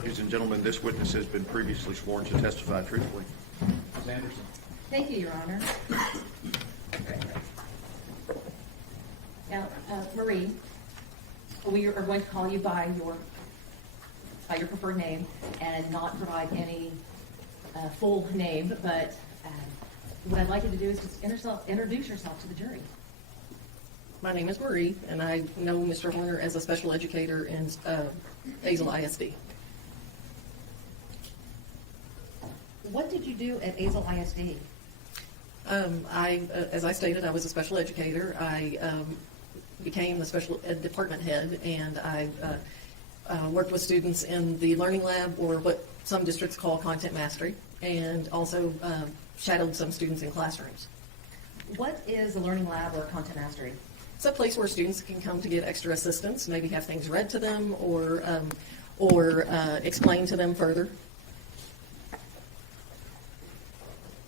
Ladies and gentlemen, this witness has been previously sworn to testify truthfully. Ms. Anderson. Thank you, Your Honor. Now, Marie, we are going to call you by your preferred name and not provide any full name, but what I'd like you to do is just introduce yourself to the jury. My name is Marie, and I know Mr. Horner as a special educator in Azle ISD. What did you do at Azle ISD? As I stated, I was a special educator. I became the special ed department head, and I worked with students in the learning lab, or what some districts call content mastery, and also shadowed some students in classrooms. What is a learning lab or content mastery? It's a place where students can come to get extra assistance, maybe have things read to them, or explained to them further.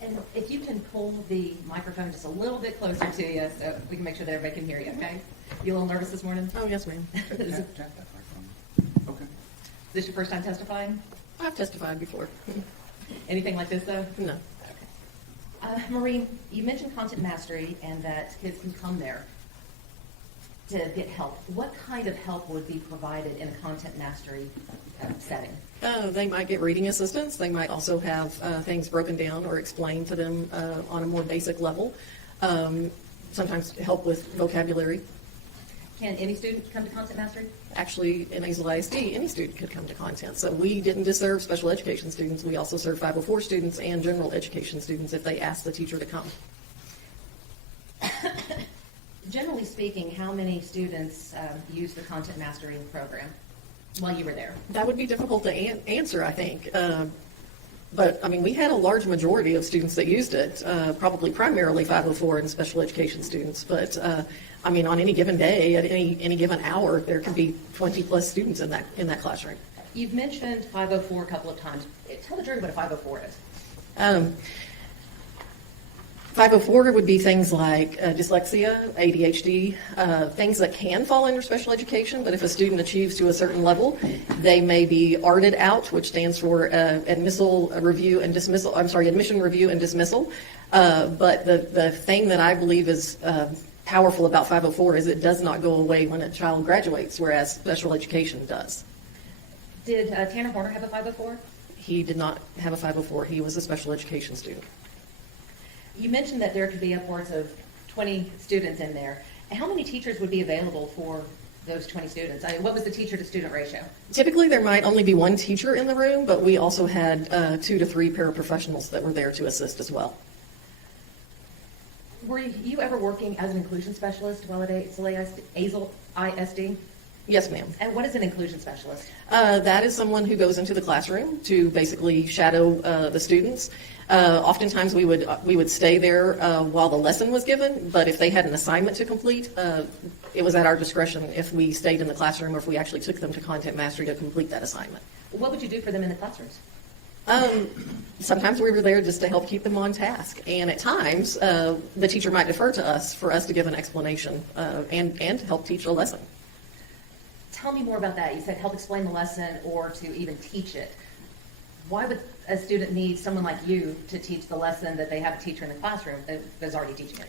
And if you can pull the microphone just a little bit closer to you so we can make sure that everybody can hear you, okay? You a little nervous this morning? Oh, yes, ma'am. Tap that microphone. Okay. Is this your first time testifying? I've testified before. Anything like this, though? No. Marie, you mentioned content mastery and that kids can come there to get help. What kind of help would be provided in a content mastery setting? They might get reading assistance. They might also have things broken down or explained to them on a more basic level. Sometimes help with vocabulary. Can any student come to content mastery? Actually, in Azle ISD, any student could come to content. So we didn't just serve special education students. We also serve 504 students and general education students if they ask the teacher to come. Generally speaking, how many students use the content mastery program while you were there? That would be difficult to answer, I think. But, I mean, we had a large majority of students that used it, probably primarily 504 and special education students. But, I mean, on any given day, at any given hour, there could be 20-plus students in that classroom. You've mentioned 504 a couple of times. Tell the jury what a 504 is. 504 would be things like dyslexia, ADHD, things that can fall under special education, but if a student achieves to a certain level, they may be ARTed out, which stands for admission review and dismissal. But the thing that I believe is powerful about 504 is it does not go away when a child graduates, whereas special education does. Did Tanner Horner have a 504? He did not have a 504. He was a special education student. You mentioned that there could be upwards of 20 students in there. How many teachers would be available for those 20 students? What was the teacher-to-student ratio? Typically, there might only be one teacher in the room, but we also had 2 to 3 paraprofessionals that were there to assist as well. Were you ever working as an inclusion specialist while at Azle ISD? Yes, ma'am. And what is an inclusion specialist? That is someone who goes into the classroom to basically shadow the students. Oftentimes we would stay there while the lesson was given, but if they had an assignment to complete, it was at our discretion if we stayed in the classroom or if we actually took them to content mastery to complete that assignment. What would you do for them in the classrooms? Sometimes we were there just to help keep them on task, and at times the teacher might defer to us for us to give an explanation and to help teach a lesson. Tell me more about that. You said help explain the lesson or to even teach it. Why would a student need someone like you to teach the lesson that they have a teacher in the classroom that's already teaching it?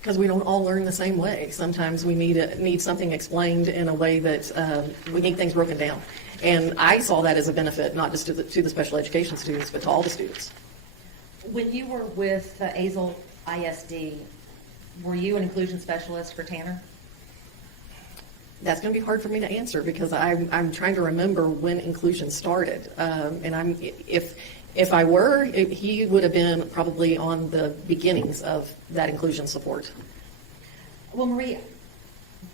Because we don't all learn the same way. Sometimes we need something explained in a way that we need things broken down. And I saw that as a benefit, not just to the special education students, but to all the students. When you were with Azle ISD, were you an inclusion specialist for Tanner? That's going to be hard for me to answer because I'm trying to remember when inclusion started. And if I were, he would have been probably on the beginnings of that inclusion support. Well, Marie,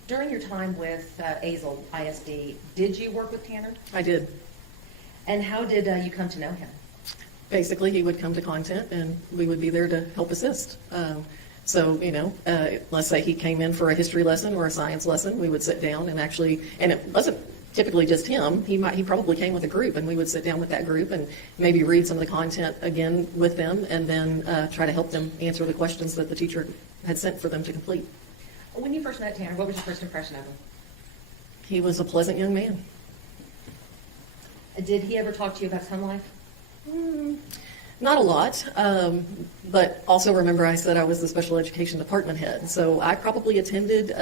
during your time with Azle ISD, did you work with Tanner? I did. And how did you come to know him? Basically, he would come to content and we would be there to help assist. So, let's say he came in for a history lesson or a science lesson, we would sit down and it wasn't typically just him. He probably came with a group, and we would sit down with that group and maybe read some of the content again with them, and then try to help them answer the questions that the teacher had sent for them to complete. When you first met Tanner, what was your first impression of him? He was a pleasant young man. Did he ever talk to you about his home life? Not a lot, but also remember I said I was the special education department head, so I probably attended,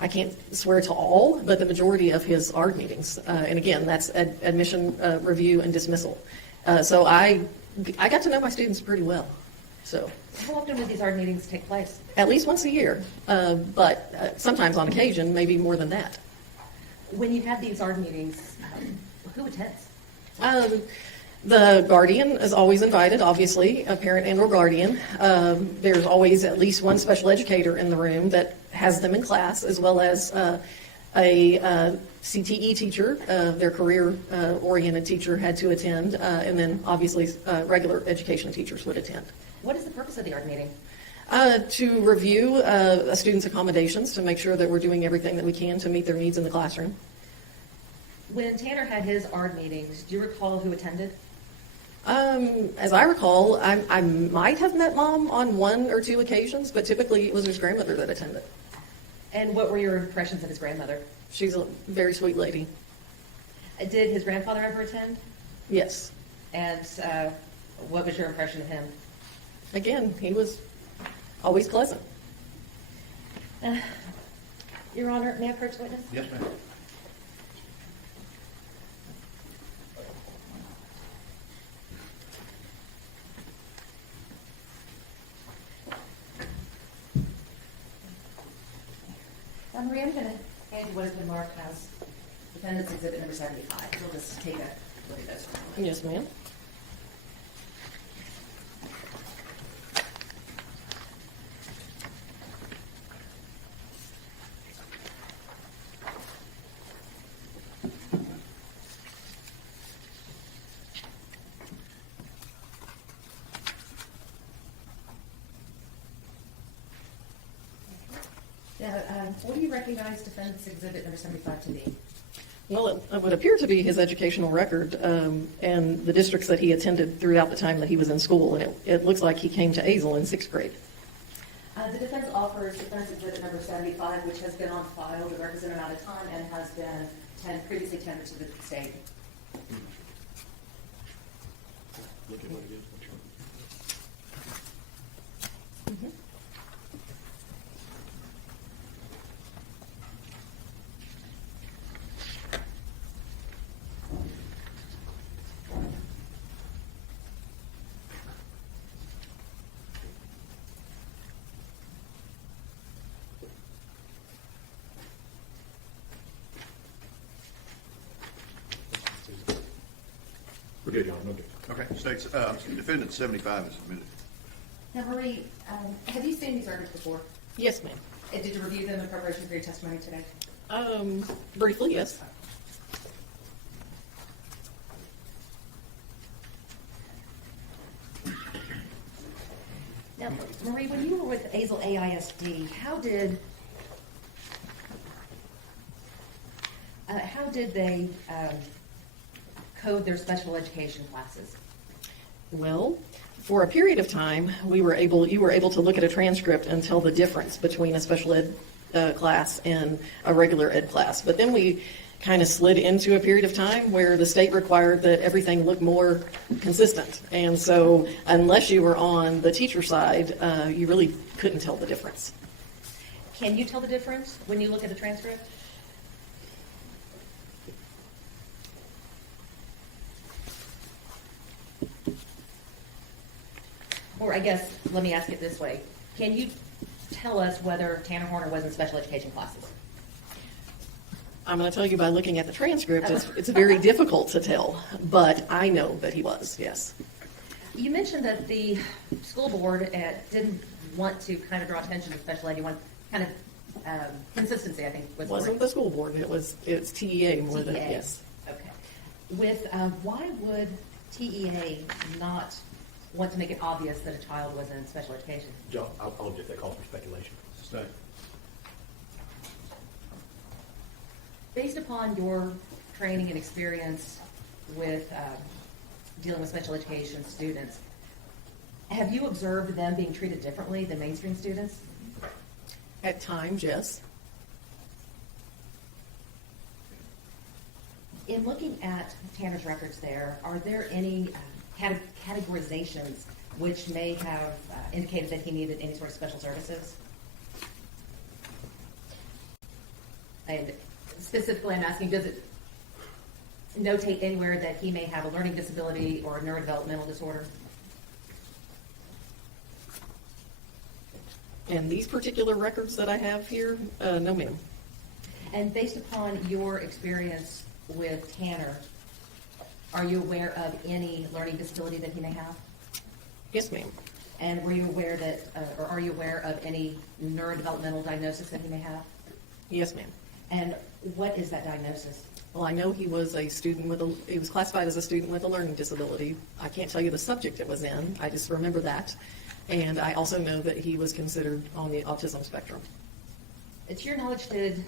I can't swear to all, but the majority of his ARD meetings. And again, that's admission, review, and dismissal. So I got to know my students pretty well, so. How often would these ARD meetings take place? At least once a year, but sometimes on occasion, maybe more than that. When you have these ARD meetings, who attends? The guardian is always invited, obviously, a parent and or guardian. There's always at least one special educator in the room that has them in class, as well as a CTE teacher, their career-oriented teacher had to attend, and then obviously regular education teachers would attend. What is the purpose of the ARD meeting? To review a student's accommodations, to make sure that we're doing everything that we can to meet their needs in the classroom. When Tanner had his ARD meetings, do you recall who attended? As I recall, I might have met Mom on one or two occasions, but typically it was his grandmother that attended. And what were your impressions of his grandmother? She's a very sweet lady. Did his grandfather ever attend? Yes. And what was your impression of him? Again, he was always pleasant. Your Honor, may I approach the witness? Yes, ma'am. Marie, I'm going to hand you what has been marked as Defendant's Exhibit number 75. We'll just take a look at those. Yes, ma'am. Now, what do you recognize Defendant's Exhibit number 75 to be? Well, it would appear to be his educational record and the districts that he attended throughout the time that he was in school. And it looks like he came to Azle in 6th grade. The defense offers Defense Exhibit number 75, which has been on file the requisite amount of time and has been previously tendered to the state. Look at what it is. We're good, Your Honor. Okay, states, defendant 75 is submitted. Now, Marie, have you seen these records before? Yes, ma'am. And did you review them in preparation for your testimony today? Briefly, yes. Now, Marie, when you were with Azle AISD, how did they code their special education classes? Well, for a period of time, you were able to look at a transcript and tell the difference between a special ed class and a regular ed class. But then we kind of slid into a period of time where the state required that everything look more consistent. And so unless you were on the teacher side, you really couldn't tell the difference. Can you tell the difference when you look at the transcript? Or I guess, let me ask it this way. Can you tell us whether Tanner Horner was in special education classes? I'm going to tell you by looking at the transcript, it's very difficult to tell, but I know that he was, yes. You mentioned that the school board didn't want to kind of draw attention to special ed. You want kind of consistency, I think. It wasn't the school board, it's TEA more than, TEA. yes. Okay. Why would TEA not want to make it obvious that a child was in special education? John, I'll object that call for speculation. Stay. Based upon your training and experience with dealing with special education students, have you observed them being treated differently than mainstream students? At times, yes. In looking at Tanner's records there, are there any categorizations which may have indicated that he needed any sort of special services? And specifically, I'm asking, does it notate anywhere that he may have a learning disability or a neurodevelopmental disorder? And these particular records that I have here, no ma'am. And based upon your experience with Tanner, are you aware of any learning disability that he may have? Yes, ma'am. And were you aware that, or are you aware of any neurodevelopmental diagnosis that he may have? Yes, ma'am. And what is that diagnosis? Well, I know he was a student he was classified as a student with a learning disability. I can't tell you the subject it was in. I just remember that. And I also know that he was considered on the autism spectrum. To your knowledge, did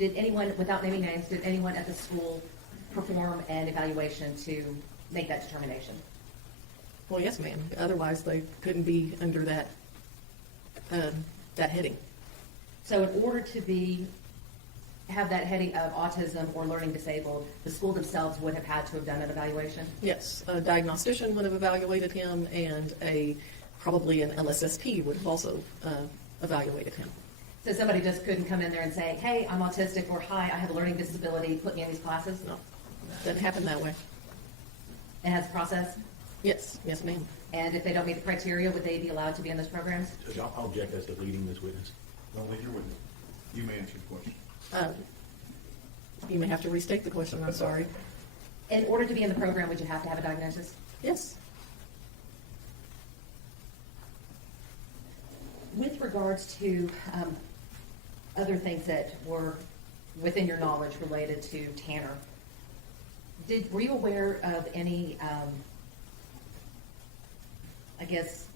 anyone, without naming names, did anyone at the school perform an evaluation to make that determination? Well, yes, ma'am. Otherwise, they couldn't be under that heading. So in order to have that heading of autism or learning disabled, the school themselves would have had to have done an evaluation? Yes, a diagnostician would have evaluated him, and probably an LSSP would have also evaluated him. So somebody just couldn't come in there and say, hey, I'm autistic, or hi, I have a learning disability, put me in these classes? No, doesn't happen that way. It has a process? Yes, yes, ma'am. And if they don't meet the criteria, would they be allowed to be in those programs? Judge, I'll object as to leading this witness. Don't leave your witness. You may answer the question. You may have to restate the question, I'm sorry. In order to be in the program, would you have to have a diagnosis? Yes. With regards to other things that were within your knowledge related to Tanner, were you aware of any, I guess,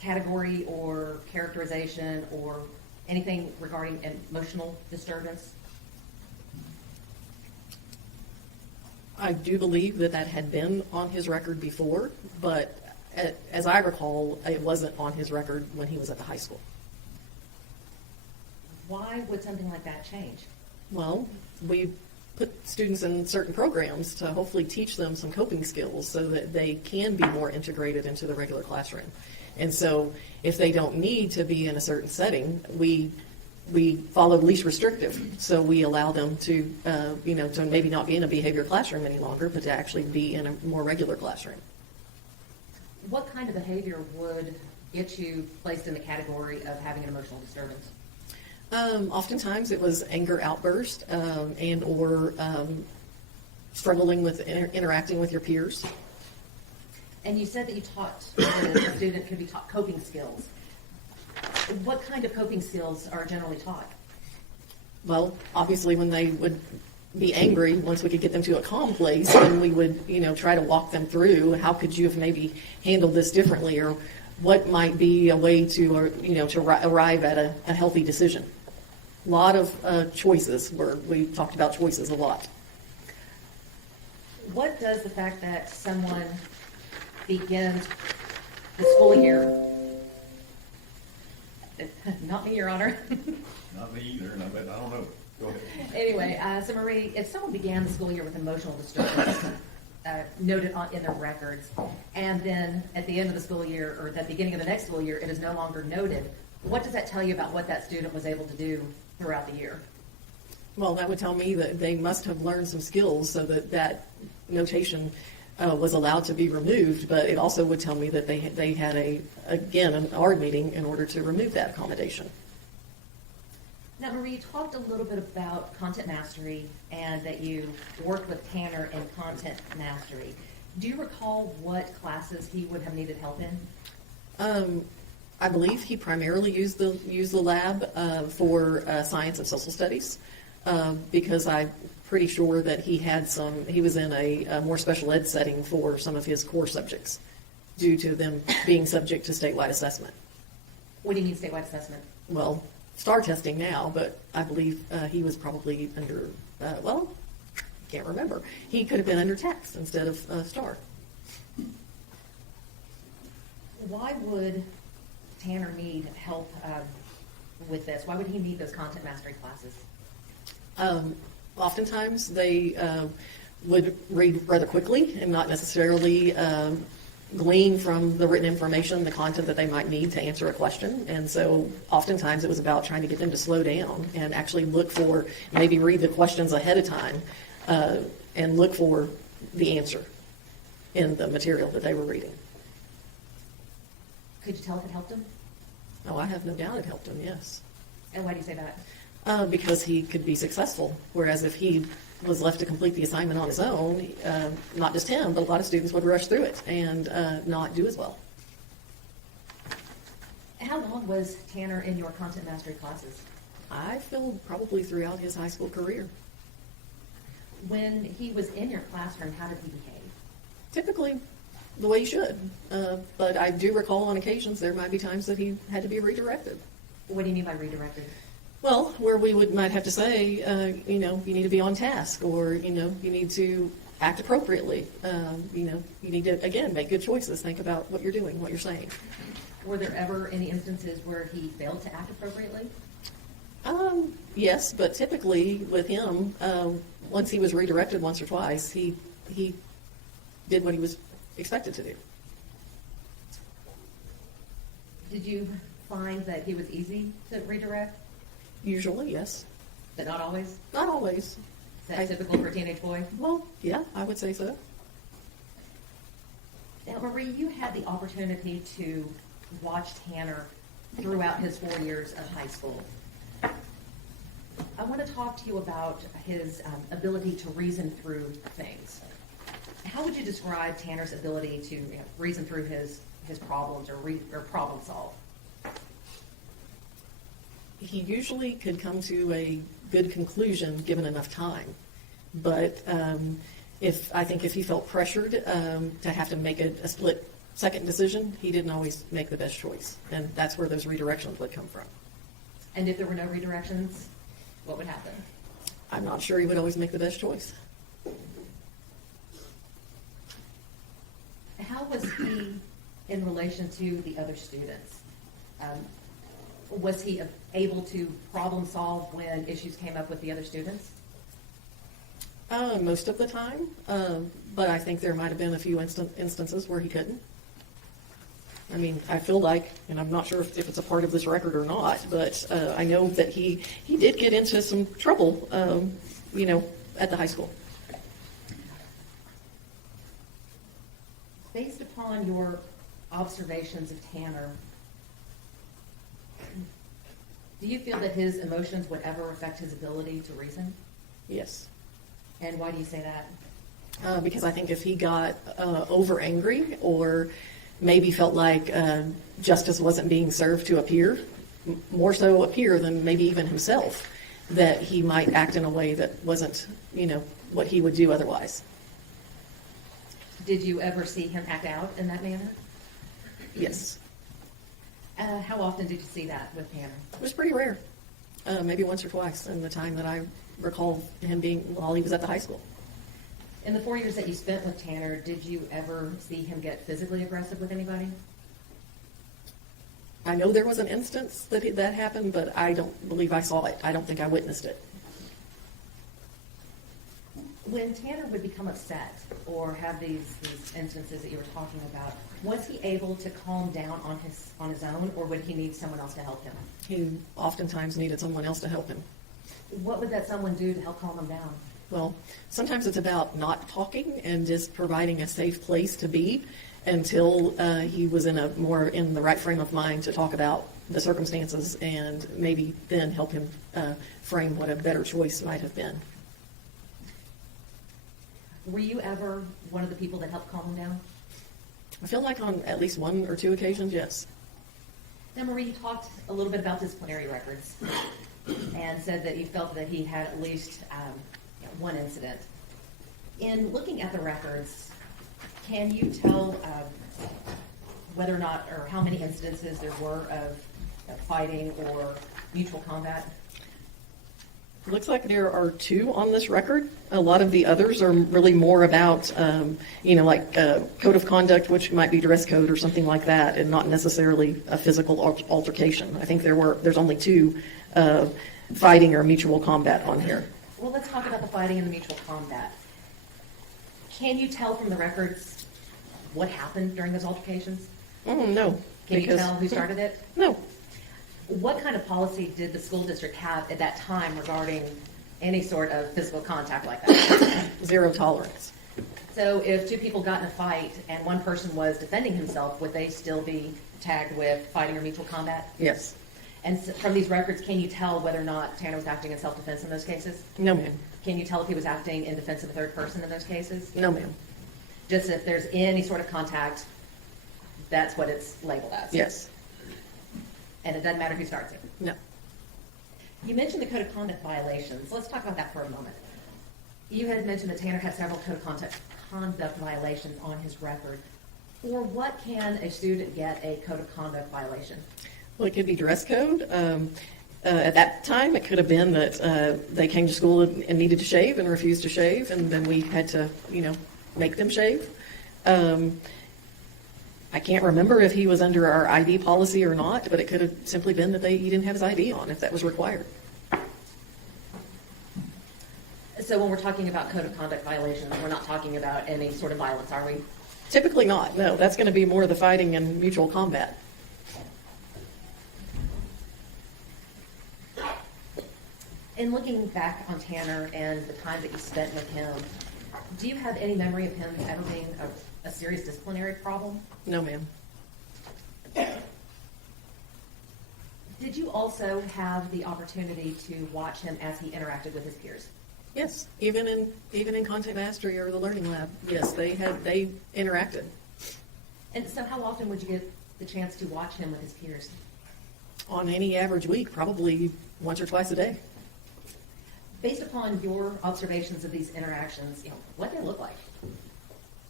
category or characterization or anything regarding emotional disturbance? I do believe that had been on his record before, but as I recall, it wasn't on his record when he was at the high school. Why would something like that change? Well, we put students in certain programs to hopefully teach them some coping skills so that they can be more integrated into the regular classroom. And so if they don't need to be in a certain setting, we follow least restrictive. So we allow them to, to maybe not be in a behavior classroom any longer, but to actually be in a more regular classroom. What kind of behavior would get you placed in the category of having an emotional disturbance? Oftentimes it was anger outburst and or struggling with interacting with your peers. And you said that you taught the student could be taught coping skills. What kind of coping skills are generally taught? Well, obviously when they would be angry, once we could get them to a calm place, then we would, try to walk them through how could you have maybe handled this differently, or what might be a way to, to arrive at a healthy decision. A lot of choices, we talked about choices a lot. What does the fact that someone begins the school year, not me, Your Honor. Not me either, and I bet, I don't know. Go ahead. Anyway, so Marie, if someone began the school year with emotional disturbance, noted in their records, and then at the end of the school year, or at the beginning of the next school year, it is no longer noted, what does that tell you about what that student was able to do throughout the year? Well, that would tell me that they must have learned some skills so that notation was allowed to be removed, but it also would tell me that they had an ARD meeting in order to remove that accommodation. Now, Marie, you talked a little bit about content mastery and that you worked with Tanner in content mastery. Do you recall what classes he would have needed help in? I believe he primarily used the lab for science and social studies because I'm pretty sure that he was in a more special ed setting for some of his core subjects due to them being subject to statewide assessment. What do you mean statewide assessment? Well, STAR testing now, but I believe he was probably under, can't remember. He could have been under text instead of STAR. Why would Tanner need help with this? Why would he need those content mastery classes? Oftentimes, they would read rather quickly and not necessarily glean from the written information the content that they might need to answer a question. And so oftentimes it was about trying to get them to slow down and actually look for, maybe read the questions ahead of time and look for the answer in the material that they were reading. Could you tell if it helped him? Oh, I have no doubt it helped him, yes. And why do you say that? Because he could be successful, whereas if he was left to complete the assignment on his own, not just him, but a lot of students would rush through it and not do as well. How long was Tanner in your content mastery classes? I feel probably throughout his high school career. When he was in your classroom, how did he behave? Typically, the way you should. But I do recall on occasions there might be times that he had to be redirected. What do you mean by redirected? Well, where we might have to say, you need to be on task, or, you need to act appropriately. You need to, again, make good choices. Think about what you're doing, what you're saying. Were there ever any instances where he failed to act appropriately? Yes, but typically with him, once he was redirected once or twice, he did what he was expected to do. Did you find that he was easy to redirect, Usually, yes. but not always? Not always. Is that typical for a teenage boy? Well, yeah, I would say so. Now, Marie, you had the opportunity to watch Tanner throughout his 4 years of high school. I want to talk to you about his ability to reason through things. How would you describe Tanner's ability to reason through his problems or problem solve? He usually could come to a good conclusion given enough time. But if he felt pressured to have to make a split second decision, he didn't always make the best choice. And that's where those redirections would come from. And if there were no redirections, what would happen? I'm not sure he would always make the best choice. How was he in relation to the other students? Was he able to problem solve when issues came up with the other students? Most of the time, but I think there might have been a few instances where he couldn't. I mean, I feel like, and I'm not sure if it's a part of this record or not, but I know that he did get into some trouble, at the high school. Based upon your observations of Tanner, do you feel that his emotions would ever affect his ability to reason? Yes. And why do you say that? Because I think if he got over angry or maybe felt like justice wasn't being served to a peer, more so a peer than maybe even himself, that he might act in a way that wasn't, what he would do otherwise. Did you ever see him act out in that manner? Yes. How often did you see that with Tanner? It was pretty rare. Maybe once or twice in the time that I recall him being while he was at the high school. In the 4 years that you spent with Tanner, did you ever see him get physically aggressive with anybody? I know there was an instance that happened, but I don't believe I saw it. I don't think I witnessed it. When Tanner would become upset or have these instances that you were talking about, was he able to calm down on his own, or would he need someone else to help him? He oftentimes needed someone else to help him. What would that someone do to help calm him down? Well, sometimes it's about not talking and just providing a safe place to be until he was in the right frame of mind to talk about the circumstances, and maybe then help him frame what a better choice might have been. Were you ever one of the people that helped calm him down? I feel like on at least one or two occasions, yes. Now, Marie, you talked a little bit about disciplinary records and said that you felt that he had at least one incident. In looking at the records, can you tell whether or not, or how many instances there were of fighting or mutual combat? It looks like there are 2 on this record. A lot of the others are really more about, like code of conduct, which might be dress code or something like that, and not necessarily a physical altercation. I think there's only 2 fighting or mutual combat on here. Well, let's talk about the fighting and the mutual combat. Can you tell from the records what happened during those altercations? No. Can you because- tell who started it? No. What kind of policy did the school district have at that time regarding any sort of physical contact like that? Zero tolerance. So if two people got in a fight and one person was defending himself, would they still be tagged with fighting or mutual combat? Yes. And from these records, can you tell whether or not Tanner was acting in self-defense in those cases? No, ma'am. Can you tell if he was acting in defense of a third person in those cases? No, ma'am. Just if there's any sort of contact, that's what it's labeled as? Yes. And it doesn't matter who starts it? No. You mentioned the code of conduct violations. Let's talk about that for a moment. You had mentioned that Tanner had several code of conduct violations on his record. For what can a student get a code of conduct violation? Well, it could be dress code. At that time, it could have been that they came to school and needed to shave and refused to shave, and then we had to, make them shave. I can't remember if he was under our ID policy or not, but it could have simply been that he didn't have his ID on if that was required. So when we're talking about code of conduct violations, we're not talking about any sort of violence, are we? Typically not. No, that's going to be more of the fighting and mutual combat. In looking back on Tanner and the time that you spent with him, do you have any memory of him ever being a serious disciplinary problem? No, ma'am. Did you also have the opportunity to watch him as he interacted with his peers? Yes, even in content mastery or the learning lab, yes, they interacted. And so how often would you get the chance to watch him with his peers? On any average week, probably once or twice a day. Based upon your observations of these interactions, what did they look like?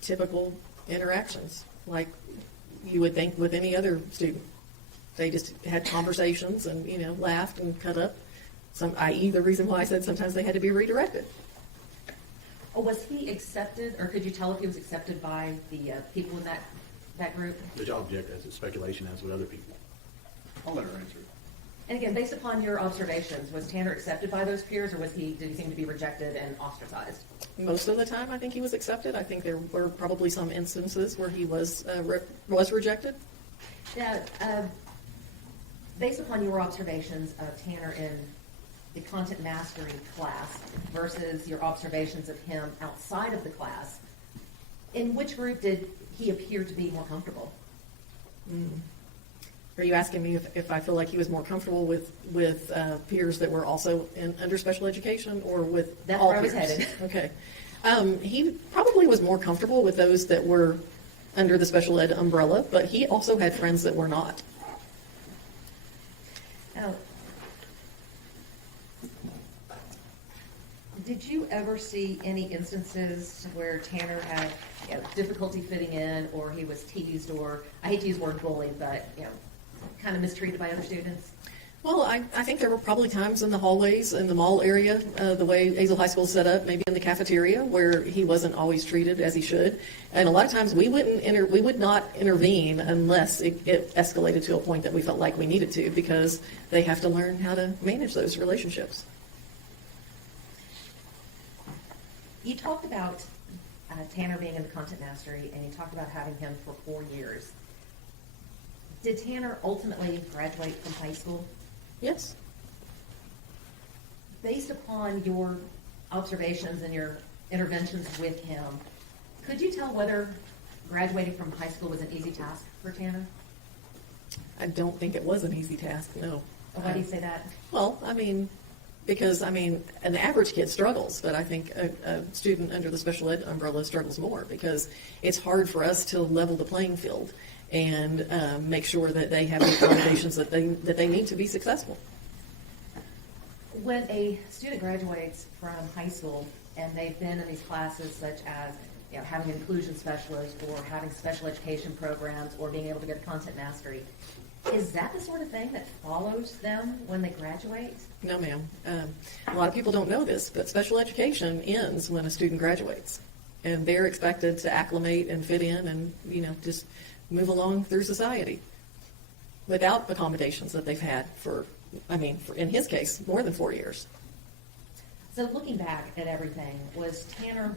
Typical interactions, like you would think with any other student. They just had conversations and, laughed and cut up. I.e. the reason why I said sometimes they had to be redirected. Or was he accepted, or could you tell if he was accepted by the people in that group? The object as a speculation as with other people. I'll let her answer. And again, based upon your observations, was Tanner accepted by those peers, or did he seem to be rejected and ostracized? Most of the time, I think he was accepted. I think there were probably some instances where he was rejected. Yeah, based upon your observations of Tanner in the content mastery class versus your observations of him outside of the class, in which group did he appear to be more comfortable? Are you asking me if I feel like he was more comfortable with peers that were also under special education or with That's all where I was peers? headed. Okay. He probably was more comfortable with those that were under the special ed umbrella, but he also had friends that were not. Now, did you ever see any instances where Tanner had difficulty fitting in, or he was teased, or, I hate to use the word bullied, but, kind of mistreated by other students? Well, I think there were probably times in the hallways in the mall area, the way Hazel High School is set up, maybe in the cafeteria, where he wasn't always treated as he should. And a lot of times we would not intervene unless it escalated to a point that we felt like we needed to, because they have to learn how to manage those relationships. You talked about Tanner being in the content mastery, and you talked about having him for 4 years. Did Tanner ultimately graduate from high school? Yes. Based upon your observations and your interventions with him, could you tell whether graduating from high school was an easy task for Tanner? I don't think it was an easy task, no. Why do you say that? Well, because an average kid struggles, but I think a student under the special ed umbrella struggles more, because it's hard for us to level the playing field and make sure that they have the accommodations that they need to be successful. When a student graduates from high school and they've been in these classes such as having an inclusion specialist or having special education programs or being able to get content mastery, is that the sort of thing that follows them when they graduate? No, ma'am. A lot of people don't know this, but special education ends when a student graduates, and they're expected to acclimate and fit in and just move along through society without accommodations that they've had for in his case, more than 4 years. So looking back at everything, was Tanner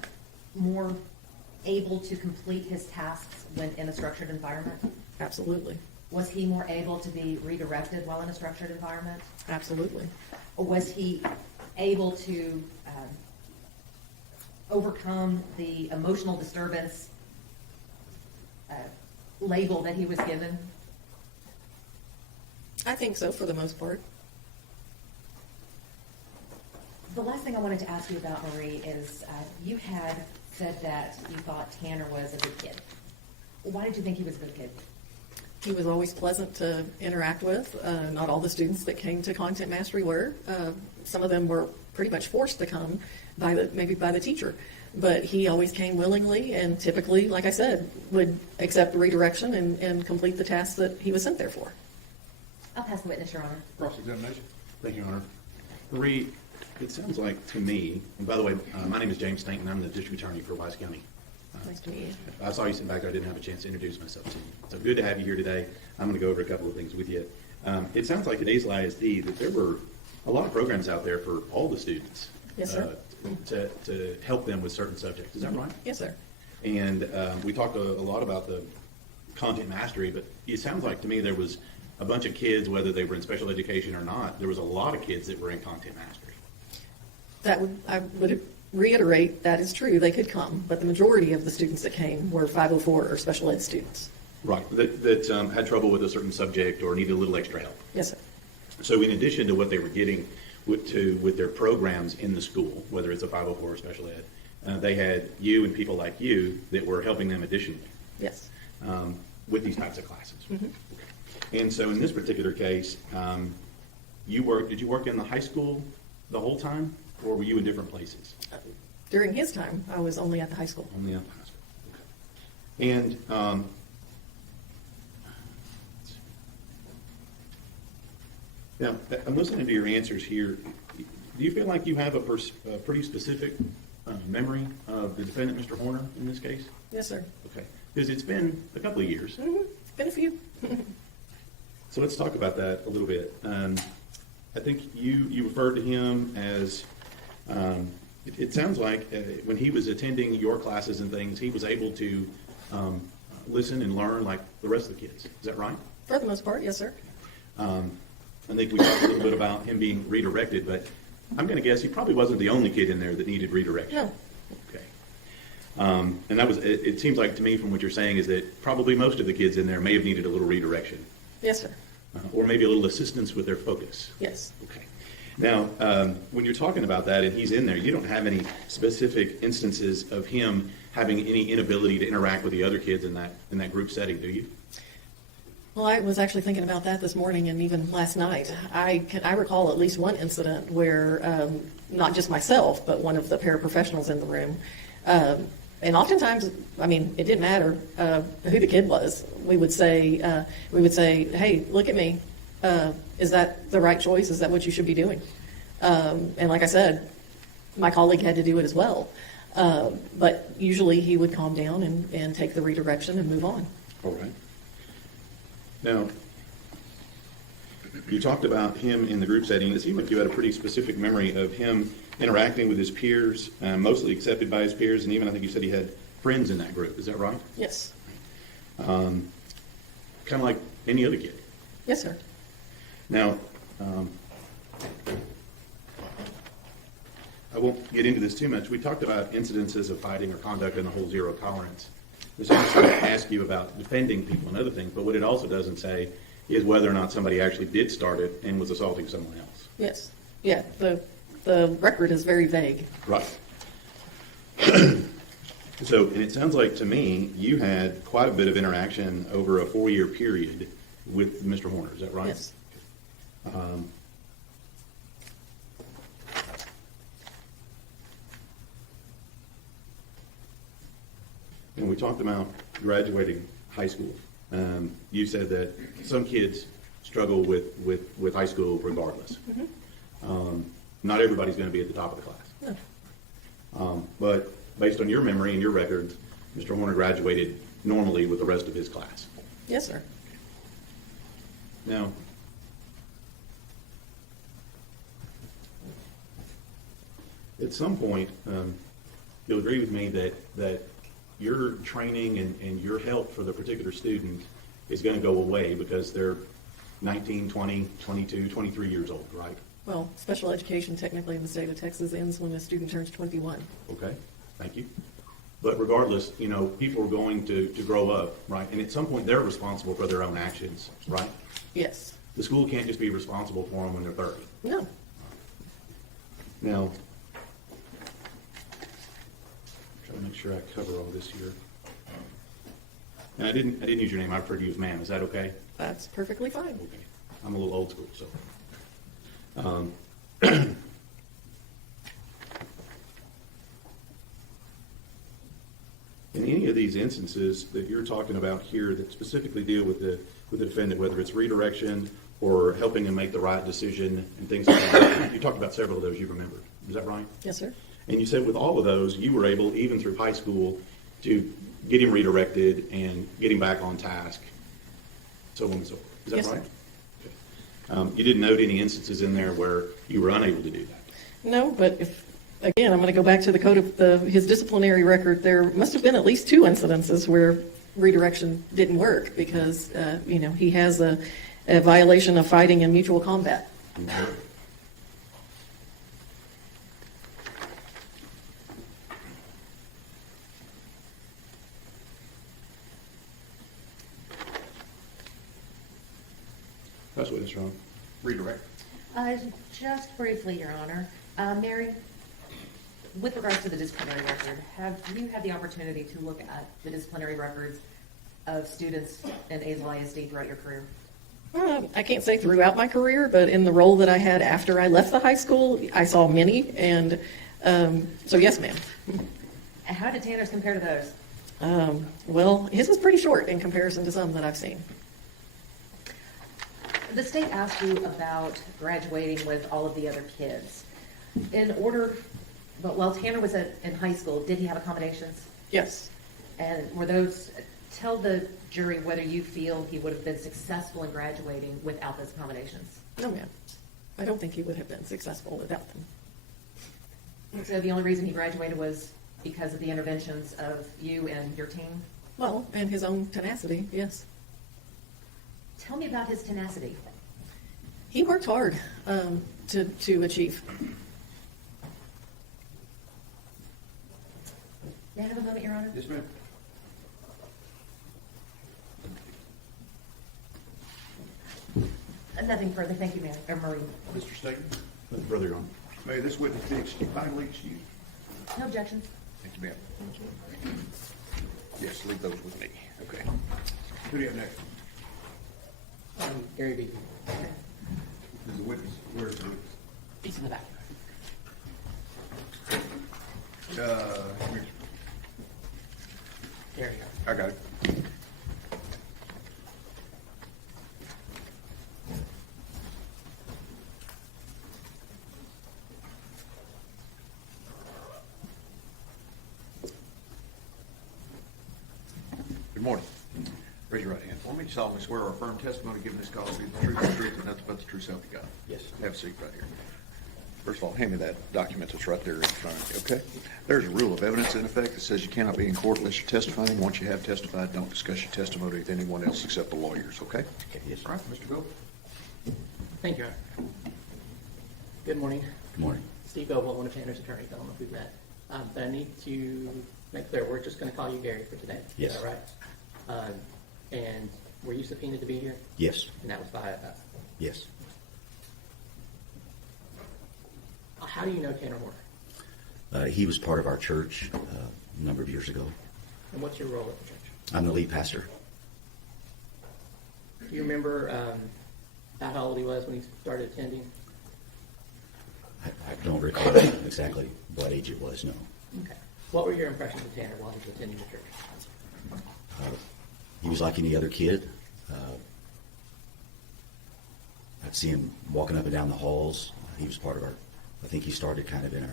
more able to complete his tasks when in a structured environment? Absolutely, Was he more able to be redirected while in a structured environment? absolutely. Or was he able to overcome the emotional disturbance label that he was given? I think so for the most part. The last thing I wanted to ask you about, Marie, is you had said that you thought Tanner was a good kid. Why did you think he was a good kid? He was always pleasant to interact with. Not all the students that came to Content Mastery were. Some of them were pretty much forced to come maybe by the teacher. But he always came willingly and typically, like I said, would accept redirection and complete the tasks that he was sent there for. I'll pass the witness, Your Honor. Cross-examination. Thank you, Your Honor. Marie, it sounds like to me, and by the way, my name is James Stanton. I'm the district attorney for Wise County. Nice to meet you. I saw you sitting back there. I didn't have a chance to introduce myself to you. So good to have you here today. I'm going to go over a couple of things with you. It sounds like at Azle ISD that there were a lot of programs out there for all the students. Yes, sir. To help them with certain subjects. Is that right? Yes, sir. And we talked a lot about the content mastery, but it sounds like to me there was a bunch of kids, whether they were in special education or not, there was a lot of kids that were in content mastery. I would reiterate that is true. They could come, but the majority of the students that came were 504 or special ed students. Right. That had trouble with a certain subject or needed a little extra help. Yes, sir. So in addition to what they were getting with their programs in the school, whether it's a 504 or special ed, they had you and people like you that were helping them additionally Yes. with these types of classes. Mm-hmm. Okay. And so in this particular case, did you work in the high school the whole time, or were you in different places? During his time, I was only at the high school. Only at the high school. Okay. And now, I'm listening to your answers here. Do you feel like you have a pretty specific memory of the defendant, Mr. Horner, in this case? Yes, sir. Okay. Because it's been a couple of years. Mm-hmm. It's been a few. So let's talk about that a little bit. I think you referred to him as, it sounds like when he was attending your classes and things, he was able to listen and learn like the rest of the kids. Is that right? For the most part, yes, sir. I think we talked a little bit about him being redirected, but I'm going to guess he probably wasn't the only kid in there that needed redirection. No. Okay. And that was, it seems like to me from what you're saying is that probably most of the kids in there may have needed a little redirection. Yes, sir. Or maybe a little assistance with their focus. Yes. Okay. Now, when you're talking about that and he's in there, you don't have any specific instances of him having any inability to interact with the other kids in that group setting, do you? Well, I was actually thinking about that this morning and even last night. I recall at least one incident where not just myself, but one of the paraprofessionals in the room, and oftentimes, I mean, it didn't matter who the kid was. We would say, "Hey, look at me. Is that the right choice? Is that what you should be doing?" And like I said, my colleague had to do it as well. But usually he would calm down and take the redirection and move on. All right. Now, you talked about him in the group setting. It seemed like you had a pretty specific memory of him interacting with his peers, mostly accepted by his peers, and even I think you said he had friends in that group. Is that right? Yes. Kind of like any other kid. Yes, sir. Now, I won't get into this too much. We talked about incidences of fighting or conduct and the whole zero tolerance. There's also to ask you about defending people and other things, but what it also doesn't say is whether or not somebody actually did start it and was assaulting someone else. Yes. Yeah. The record is very vague. Right. So, and it sounds like to me you had quite a bit of interaction over a 4-year period with Mr. Horner. Is that right? Yes. And we talked about graduating high school. You said that some kids struggle with high school regardless. Mm-hmm. Not everybody's going to be at the top of the class. No. But based on your memory and your records, Mr. Horner graduated normally with the rest of his class. Yes, sir. Now, at some point, you'll agree with me that your training and your help for the particular student is going to go away because they're 19, 20, 22, 23 years old, right? Well, special education technically in the state of Texas ends when a student turns 21. Okay, thank you. But regardless, people are going to grow up, right? And at some point, they're responsible for their own actions, right? Yes. The school can't just be responsible for them when they're 30. No. Now, trying to make sure I cover all this here. And I didn't use your name. I referred to you as ma'am. Is that okay? That's perfectly fine. Okay. I'm a little old school, so. In any of these instances that you're talking about here that specifically deal with the defendant, whether it's redirection or helping him make the right decision and things like that, you talked about several of those you remembered. Is that right? Yes, sir. And you said with all of those, you were able, even through high school, to get him redirected and get him back on task, so on and so forth. Is that Yes, right? sir. Okay. You didn't note any instances in there where you were unable to do that? No, but again, I'm going to go back to the code of his disciplinary record. There must have been at least 2 incidences where redirection didn't work because, he has a violation of fighting in mutual combat. That's what it's wrong. Redirect. Just briefly, Your Honor. Mary, with regards to the disciplinary record, have you had the opportunity to look at the disciplinary records of students in Azle ISD throughout your career? I can't say throughout my career, but in the role that I had after I left the high school, I saw many, and so yes, ma'am. And how did Tanner's compare to those? Well, his is pretty short in comparison to some that I've seen. The state asked you about graduating with all of the other kids. While Tanner was in high school, did he have accommodations? Yes. And tell the jury whether you feel he would have been successful in graduating without those accommodations. No, ma'am. I don't think he would have been successful without them. So the only reason he graduated was because of the interventions of you and your team? Well, and his own tenacity, yes. Tell me about his tenacity. He worked hard to achieve. May I have a moment, Your Honor? Yes, ma'am. Nothing further. Thank you, Marie. Mr. Staton, Brother, you're on. may this witness be kindly excused? No objections. Thank you, ma'am. Yes, leave those with me. Okay. Who do you have next? Gary Beatty. Is the witness, where's the witness? He's in the back. There you go. I got it. Good morning. Raise your right hand for me. You solemnly swear or affirm testimony given this cause to be the truth, the truth, and nothing but the true self you got. Yes. Have a seat right here. First of all, hand me that document that's right there in front of you, okay? There's a rule of evidence in effect that says you cannot be in court unless you're testifying. Once you have testified, don't discuss your testimony with anyone else except the lawyers, okay? Yes, All right, Mr. Bill. Thank you. Good morning. Good morning. Steve Oval, one of Tanner's attorneys. I don't know if we've met. But I need to make clear, we're just going to call you Gary for today. Yes. Is that right? And were you subpoenaed to be here? Yes, And that was by us. yes. How do you know Tanner Moore? He was part of our church a number of years ago. And what's your role at the church? I'm the lead pastor. Do you remember about how old he was when he started attending? I don't recall exactly what age it was, no. Okay. What were your impressions of Tanner while he was attending the church? He was like any other kid. I'd see him walking up and down the halls. He was part of I think he started kind of in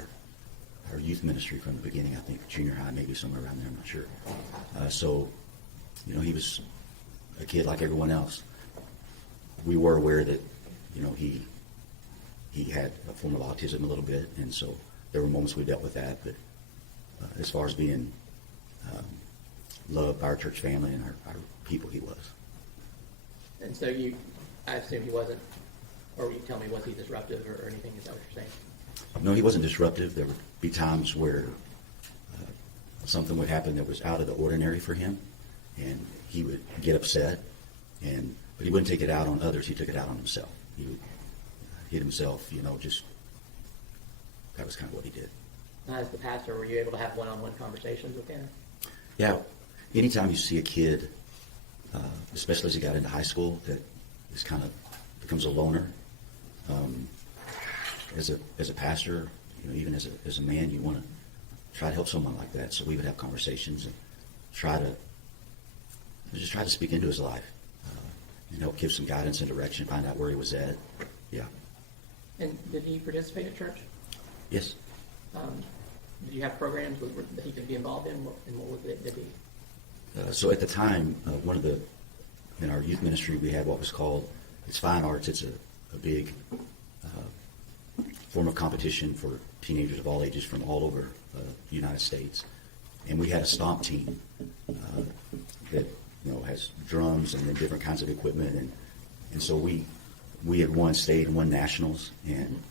our youth ministry from the beginning. I think junior high, maybe somewhere around there, I'm not sure. So, he was a kid like everyone else. We were aware that, he had a form of autism a little bit, and so there were moments we dealt with that, but as far as being loved by our church family and our people, he was. And so I assume he wasn't, or you tell me, was he disruptive or anything? Is that what you're saying? No, he wasn't disruptive. There would be times where something would happen that was out of the ordinary for him, and he would get upset, but he wouldn't take it out on others. He took it out on himself. He would hit himself, just that was kind of what he did. As the pastor, were you able to have one-on-one conversations with Tanner? Yeah, anytime you see a kid, especially as he got into high school, that is kind of becomes a loner, as a pastor, even as a man, you want to try to help someone like that. So we would have conversations and try to speak into his life, and help give some guidance and direction, find out where he was at. Yeah. And did he participate at church? Yes. Did you have programs that he could be involved in, and what would they be? So at the time, in our youth ministry, we had what was called, it's fine arts. It's a big form of competition for teenagers of all ages from all over the United States. And we had a stomp team that has drums and then different kinds of equipment. And so we had won state and won nationals. And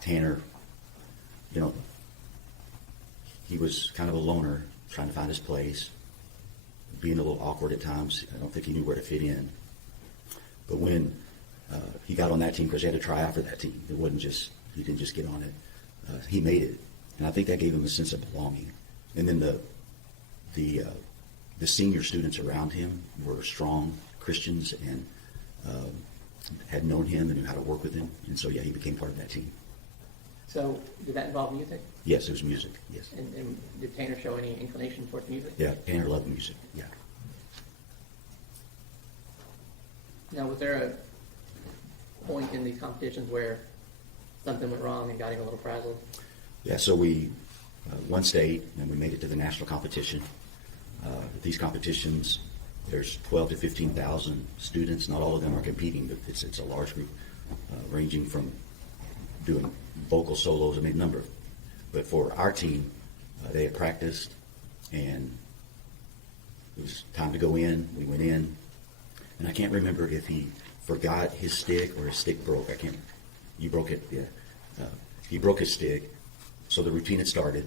Tanner, he was kind of a loner, trying to find his place, being a little awkward at times. I don't think he knew where to fit in. But when he got on that team, because he had to try out for that team, he didn't just get on it. He made it, and I think that gave him a sense of belonging. And then the senior students around him were strong Christians and had known him and knew how to work with him, and so he became part of that team. So did that involve music? Yes, it was music. Yes. And did Tanner show any inclination towards music? Yeah, Tanner loved music. Yeah. Now, was there a point in these competitions where something went wrong and got him a little frazzled? Yeah, so we won state, and we made it to the national competition. These competitions, there's 12 to 15,000 students. Not all of them are competing, but it's a large group, ranging from doing vocal solos, a number. But for our team, they had practiced, and it was time to go in. We went in, and I can't remember if he forgot his stick or his stick broke. You broke it, yeah. He broke his stick, so the routine had started,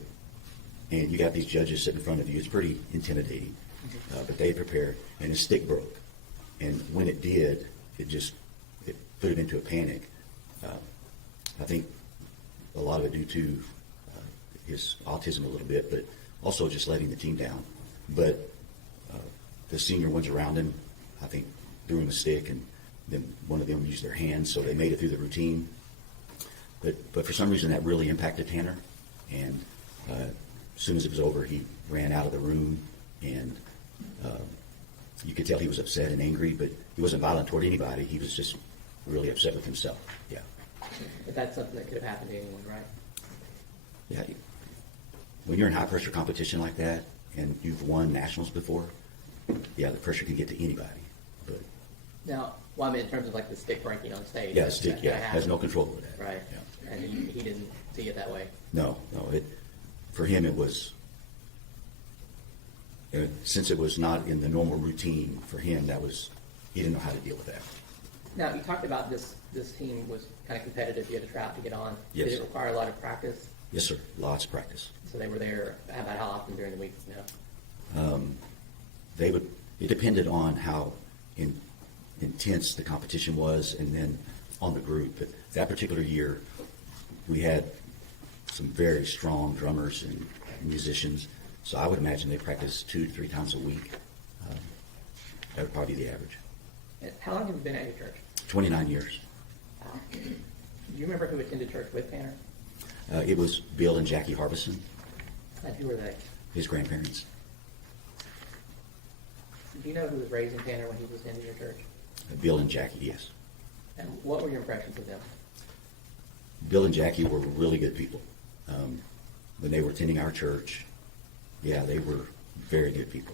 and you got these judges sitting in front of you. It's pretty intimidating, but they prepared, and his stick broke. And when it did, it put him into a panic. I think a lot of it due to his autism a little bit, but also just letting the team down. But the senior ones around him, I think, threw him a stick, and then one of them used their hands, so they made it through the routine. But for some reason, that really impacted Tanner. And as soon as it was over, he ran out of the room, and you could tell he was upset and angry, but he wasn't violent toward anybody. He was just really upset with himself. Yeah. But that's something that could have happened to anyone, right? Yeah. When you're in high-pressure competition like that, and you've won nationals before, yeah, the pressure can get to anybody. But Now, I mean in terms of like the stick breaking on stage. yeah, stick, that has no control over that. Right. Yeah. And he didn't see it that way. No. For him, it was, since it was not in the normal routine for him, he didn't know how to deal with that. Now, you talked about this team was kind of competitive. You had to try out to get on. Yes. Did it require a lot of practice? Yes, sir. Lots of practice. So they were there about how often during the week? No. It depended on how intense the competition was, and then on the group. But that particular year, we had some very strong drummers and musicians, so I would imagine they practiced 2 to 3 times a week. That would probably be the average. And how long have you been at your church? 29 years. Do you remember who attended church with Tanner? It was Bill and Jackie Harbison, And who were they? his grandparents. Do you know who was raising Tanner when he was attending your church? Bill and Jackie, yes. And what were your impressions of them? Bill and Jackie were really good people. When they were attending our church, yeah, they were very good people.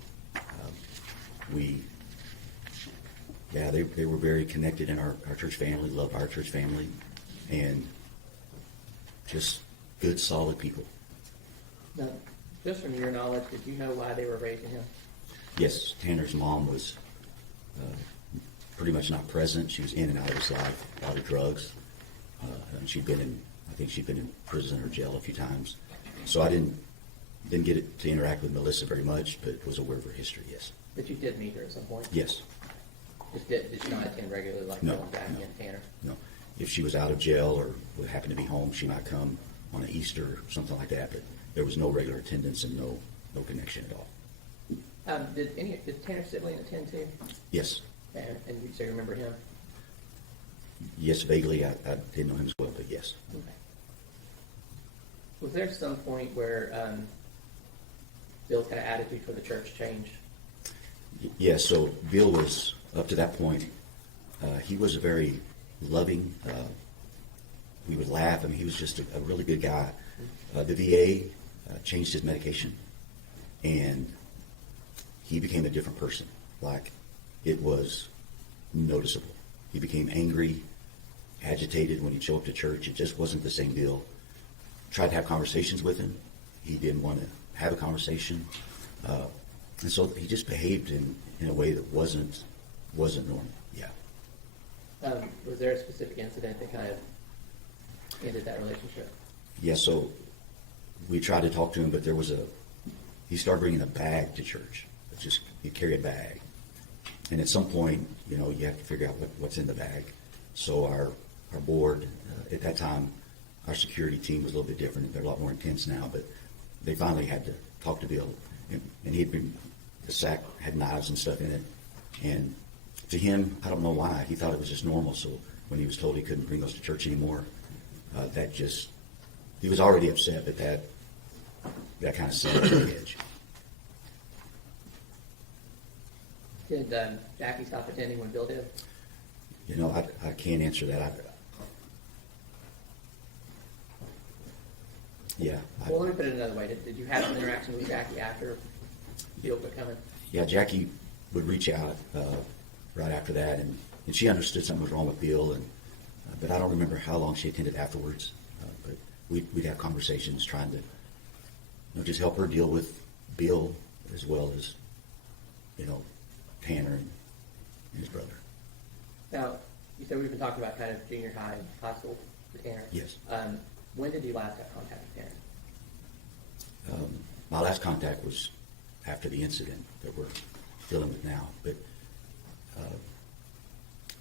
They were very connected in our church family, loved our church family, and just good, solid people. Now, just from your knowledge, did you know why they were raising him? Yes, Tanner's mom was pretty much not present. She was in and out of his life, a lot of drugs. And I think she'd been in prison or jail a few times. So I didn't get to interact with Melissa very much, but was aware of her history, yes. But you did meet her at some point? Yes. Just did she not attend regularly like No, Bill and Jackie no. and Tanner? No. If she was out of jail or would happen to be home, she might come on an Easter or something like that, but there was no regular attendance and no connection at all. Did Tanner's sibling attend too? Yes. And you say you remember him? Yes, vaguely. I didn't know him as well, but yes. Okay. Was there some point where Bill's kind of attitude for the church changed? Yes, so Bill was, up to that point, he was a very loving, we would laugh. I mean, he was just a really good guy. The VA changed his medication, and he became a different person. Like, it was noticeable. He became angry, agitated when he'd show up to church. It just wasn't the same Bill. Tried to have conversations with him. He didn't want to have a conversation. And so he just behaved in a way that wasn't normal. Yeah. Was there a specific incident that kind of ended that relationship? Yeah, so we tried to talk to him, but he started bringing a bag to church. You carry a bag. And at some point, you have to figure out what's in the bag. So our board, at that time, our security team was a little bit different. They're a lot more intense now, but they finally had to talk to Bill. And the sack had knives and stuff in it. And to him, I don't know why, he thought it was just normal. So when he was told he couldn't bring those to church anymore, he was already upset, but that kind of set him to the edge. Did Jackie stop attending when Bill did? I can't answer that. Well, let me put it another way. Did you have an interaction with Jackie after Bill quit coming? Yeah, Jackie would reach out right after that, and she understood something was wrong with Bill, but I don't remember how long she attended afterwards. But we'd have conversations trying to just help her deal with Bill as well as Tanner and his brother. Now, you said we've been talking about kind of junior high and high school for Tanner. Yes. When did you last have contact with Tanner? My last contact was after the incident that we're dealing with now. But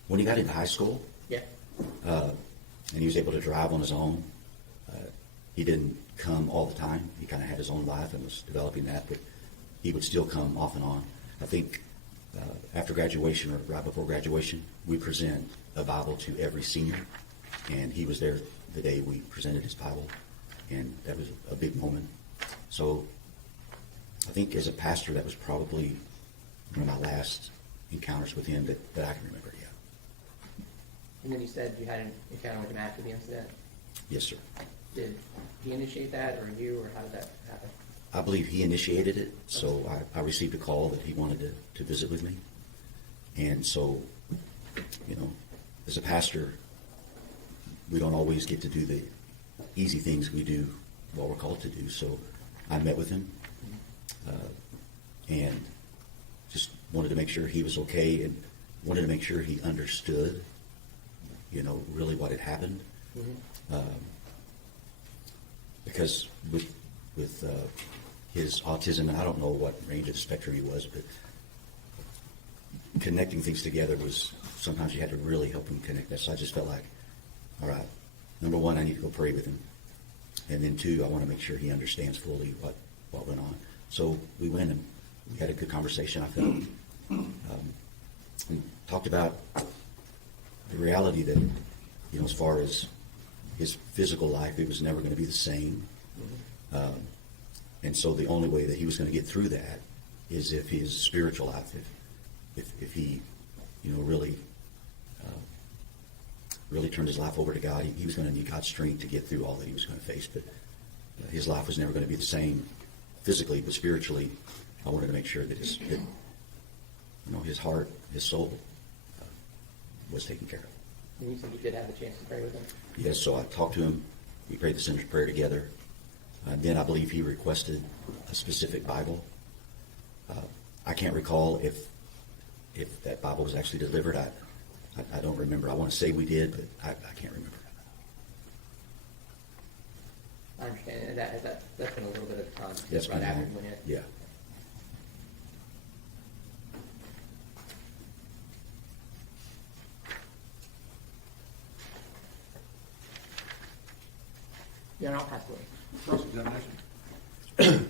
when he got into high school, Yeah. and he was able to drive on his own, he didn't come all the time. He kind of had his own life and was developing that, but he would still come off and on. I think after graduation or right before graduation, we present a Bible to every senior, and he was there the day we presented his Bible, and that was a big moment. So I think as a pastor, that was probably one of my last encounters with him that I can remember, yeah. And then you said you had an encounter with him after the incident. Yes, sir. Did he initiate that, or you, or how did that happen? I believe he initiated it, so I received a call that he wanted to visit with me. And so, as a pastor, we don't always get to do the easy things we do what we're called to do. So I met with him and just wanted to make sure he was okay and wanted to make sure he understood, really what had happened. Because with his autism, and I don't know what range of the spectrum he was, but connecting things together was, sometimes you had to really help him connect that. So I just felt like, all right, number one, I need to go pray with him. And then two, I want to make sure he understands fully what went on. So we went and we had a good conversation, I felt. And talked about the reality that, as far as his physical life, it was never going to be the same. And so the only way that he was going to get through that is if his spiritual life, if he, really turned his life over to God, he was going to need God's strength to get through all that he was going to face. But his life was never going to be the same physically, but spiritually, I wanted to make sure that his heart, his soul was taken care of. And you said you did have a chance to pray with him? Yes, so I talked to him. We prayed the sinner's prayer together. Then I believe he requested a specific Bible. I can't recall if that Bible was actually delivered. I don't remember. I want to say we did, but I can't remember. I understand, and that's been a little bit of time. That's right been after long. when it. Yeah. Yeah, I'll pass away. Cross-examination.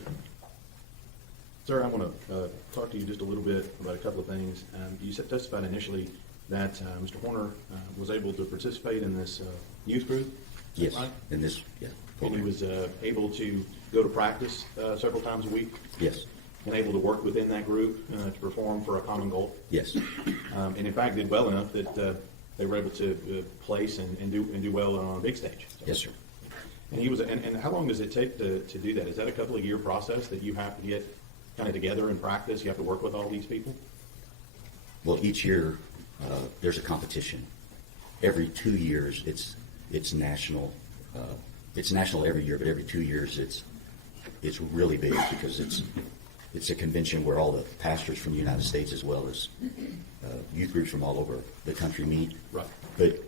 Sir, I want to talk to you just a little bit about a couple of things. You testified initially that Mr. Horner was able to participate in this youth group. Yes. Right? In this, yeah. And he program. was able to go to practice several times a week Yes. and able to work within that group to perform for a common goal. Yes. And in fact did well enough that they were able to place and do well on a big stage. Yes, sir. And he was. And how long does it take to do that? Is that a couple of year process that you have to get kind of together and practice? You have to work with all these people. Well, each year there's a competition. Every 2 years, it's national. It's national every year, but every 2 years it's really big because it's a convention where all the pastors from the United States as well as youth groups from all over the country meet. Right. But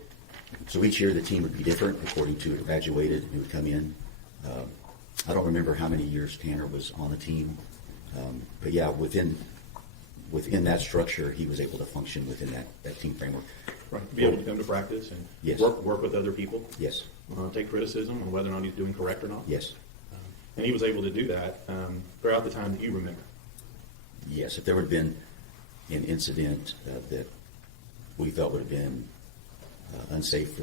so each year the team would be different according to who graduated, who would come in. I don't remember how many years Tanner was on the team, but yeah, within that structure, he was able to function within that team framework. Right. Be able to come to practice and Yes. work with other people. Yes. Take criticism on whether or not he's doing correct or not. Yes. And he was able to do that throughout the time that you remember. Yes. If there would have been an incident that we felt would have been unsafe,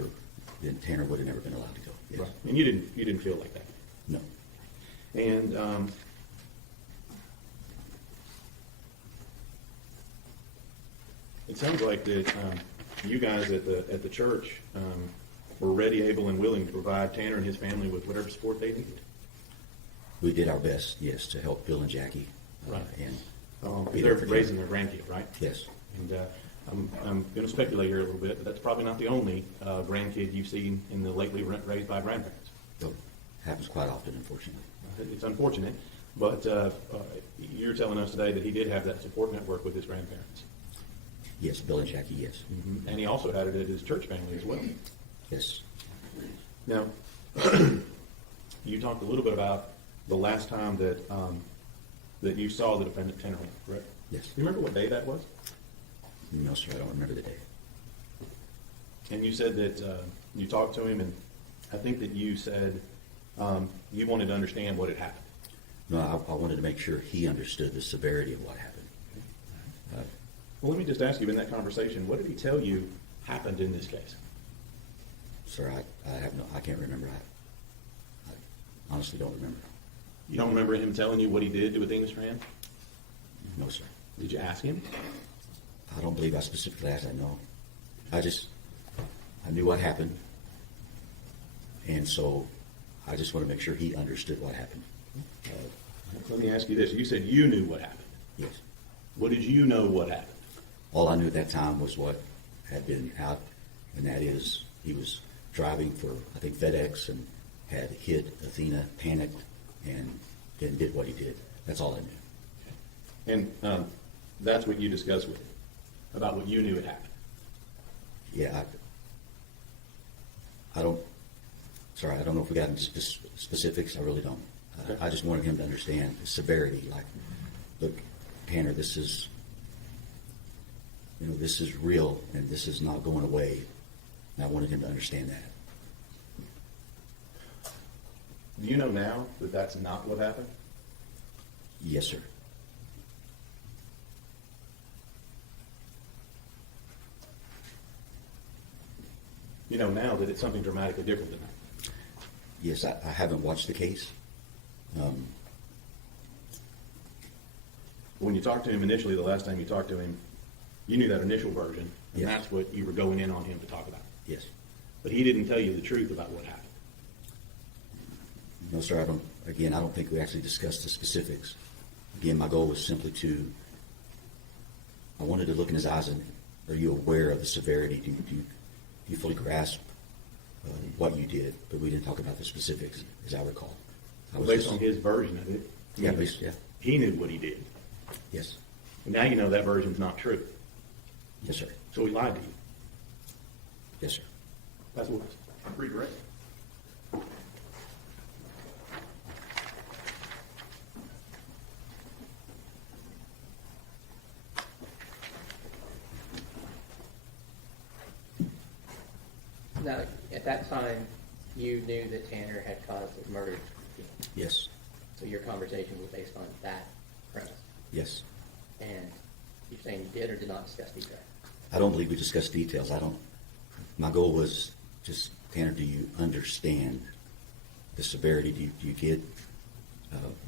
then Tanner would have never been allowed to go. Yes. Right. And you didn't feel like that. No. And it sounds like that you guys at the church were ready, able, and willing to provide Tanner and his family with whatever support they needed. We did our best, yes, to help Bill and Jackie. Right. And They're raising their grandkid, right? yes. And I'm going to speculate here a little bit, but that's probably not the only grandkid you've seen in the lately raised by grandparents. So, happens quite often, unfortunately. It's unfortunate, but you're telling us today that he did have that support network with his grandparents. Yes, Bill and Jackie, yes. And he also had it at his church family as well. Yes. Now, you talked a little bit about the last time that that you saw the defendant, Tanner Horner, correct? Yes. Do you remember what day that was? No, sir, I don't remember the day. And you said that you talked to him, and I think that you said you wanted to understand what had happened. No, I wanted to make sure he understood the severity of what happened. Well, let me just ask you, in that conversation, what did he tell you happened in this case? Sir, I can't remember. I honestly don't remember. You don't remember him telling you what he did to Athena Strand? No, sir. Did you ask him? I don't believe I specifically asked that, no. I knew what happened, and so I just want to make sure he understood what happened. Let me ask you this. You said you knew what happened. Yes. What did you know what happened? All I knew at that time was what had been out, and that is he was driving for, I think, FedEx and had hit Athena, panicked, and then did what he did. That's all I knew. And that's what you discussed with him, about what you knew had happened. Yeah, I don't know if we got into specifics. I really don't. Okay. I just wanted him to understand the severity. Like, look, Tanner, this is real, and this is not going away. And I wanted him to understand that. Do you know now that that's not what happened? Yes, sir. You know now that it's something dramatically different than that. Yes, I haven't watched the case. When you talked to him initially, the last time you talked to him, you knew that initial version, and Yes. that's what you were going in on him to talk about. Yes. But he didn't tell you the truth about what happened. No, sir, I don't think we actually discussed the specifics. Again, my goal was simply I wanted to look in his eyes and, are you aware of the severity? Do you fully grasp what you did, but we didn't talk about the specifics, as I recall. I was Based just- on his version of it. Yeah, yeah, He knew what he did. yes, And now you know that version's not true. yes, sir, So he lied to you. yes, sir. That's what's pretty great. Now, at that time, you knew that Tanner had caused his murder, Yes, so your conversation was based on that premise. yes. And you're saying you did or did not discuss detail? I don't believe we discussed details. My goal was just, Tanner, do you understand the severity? Do you get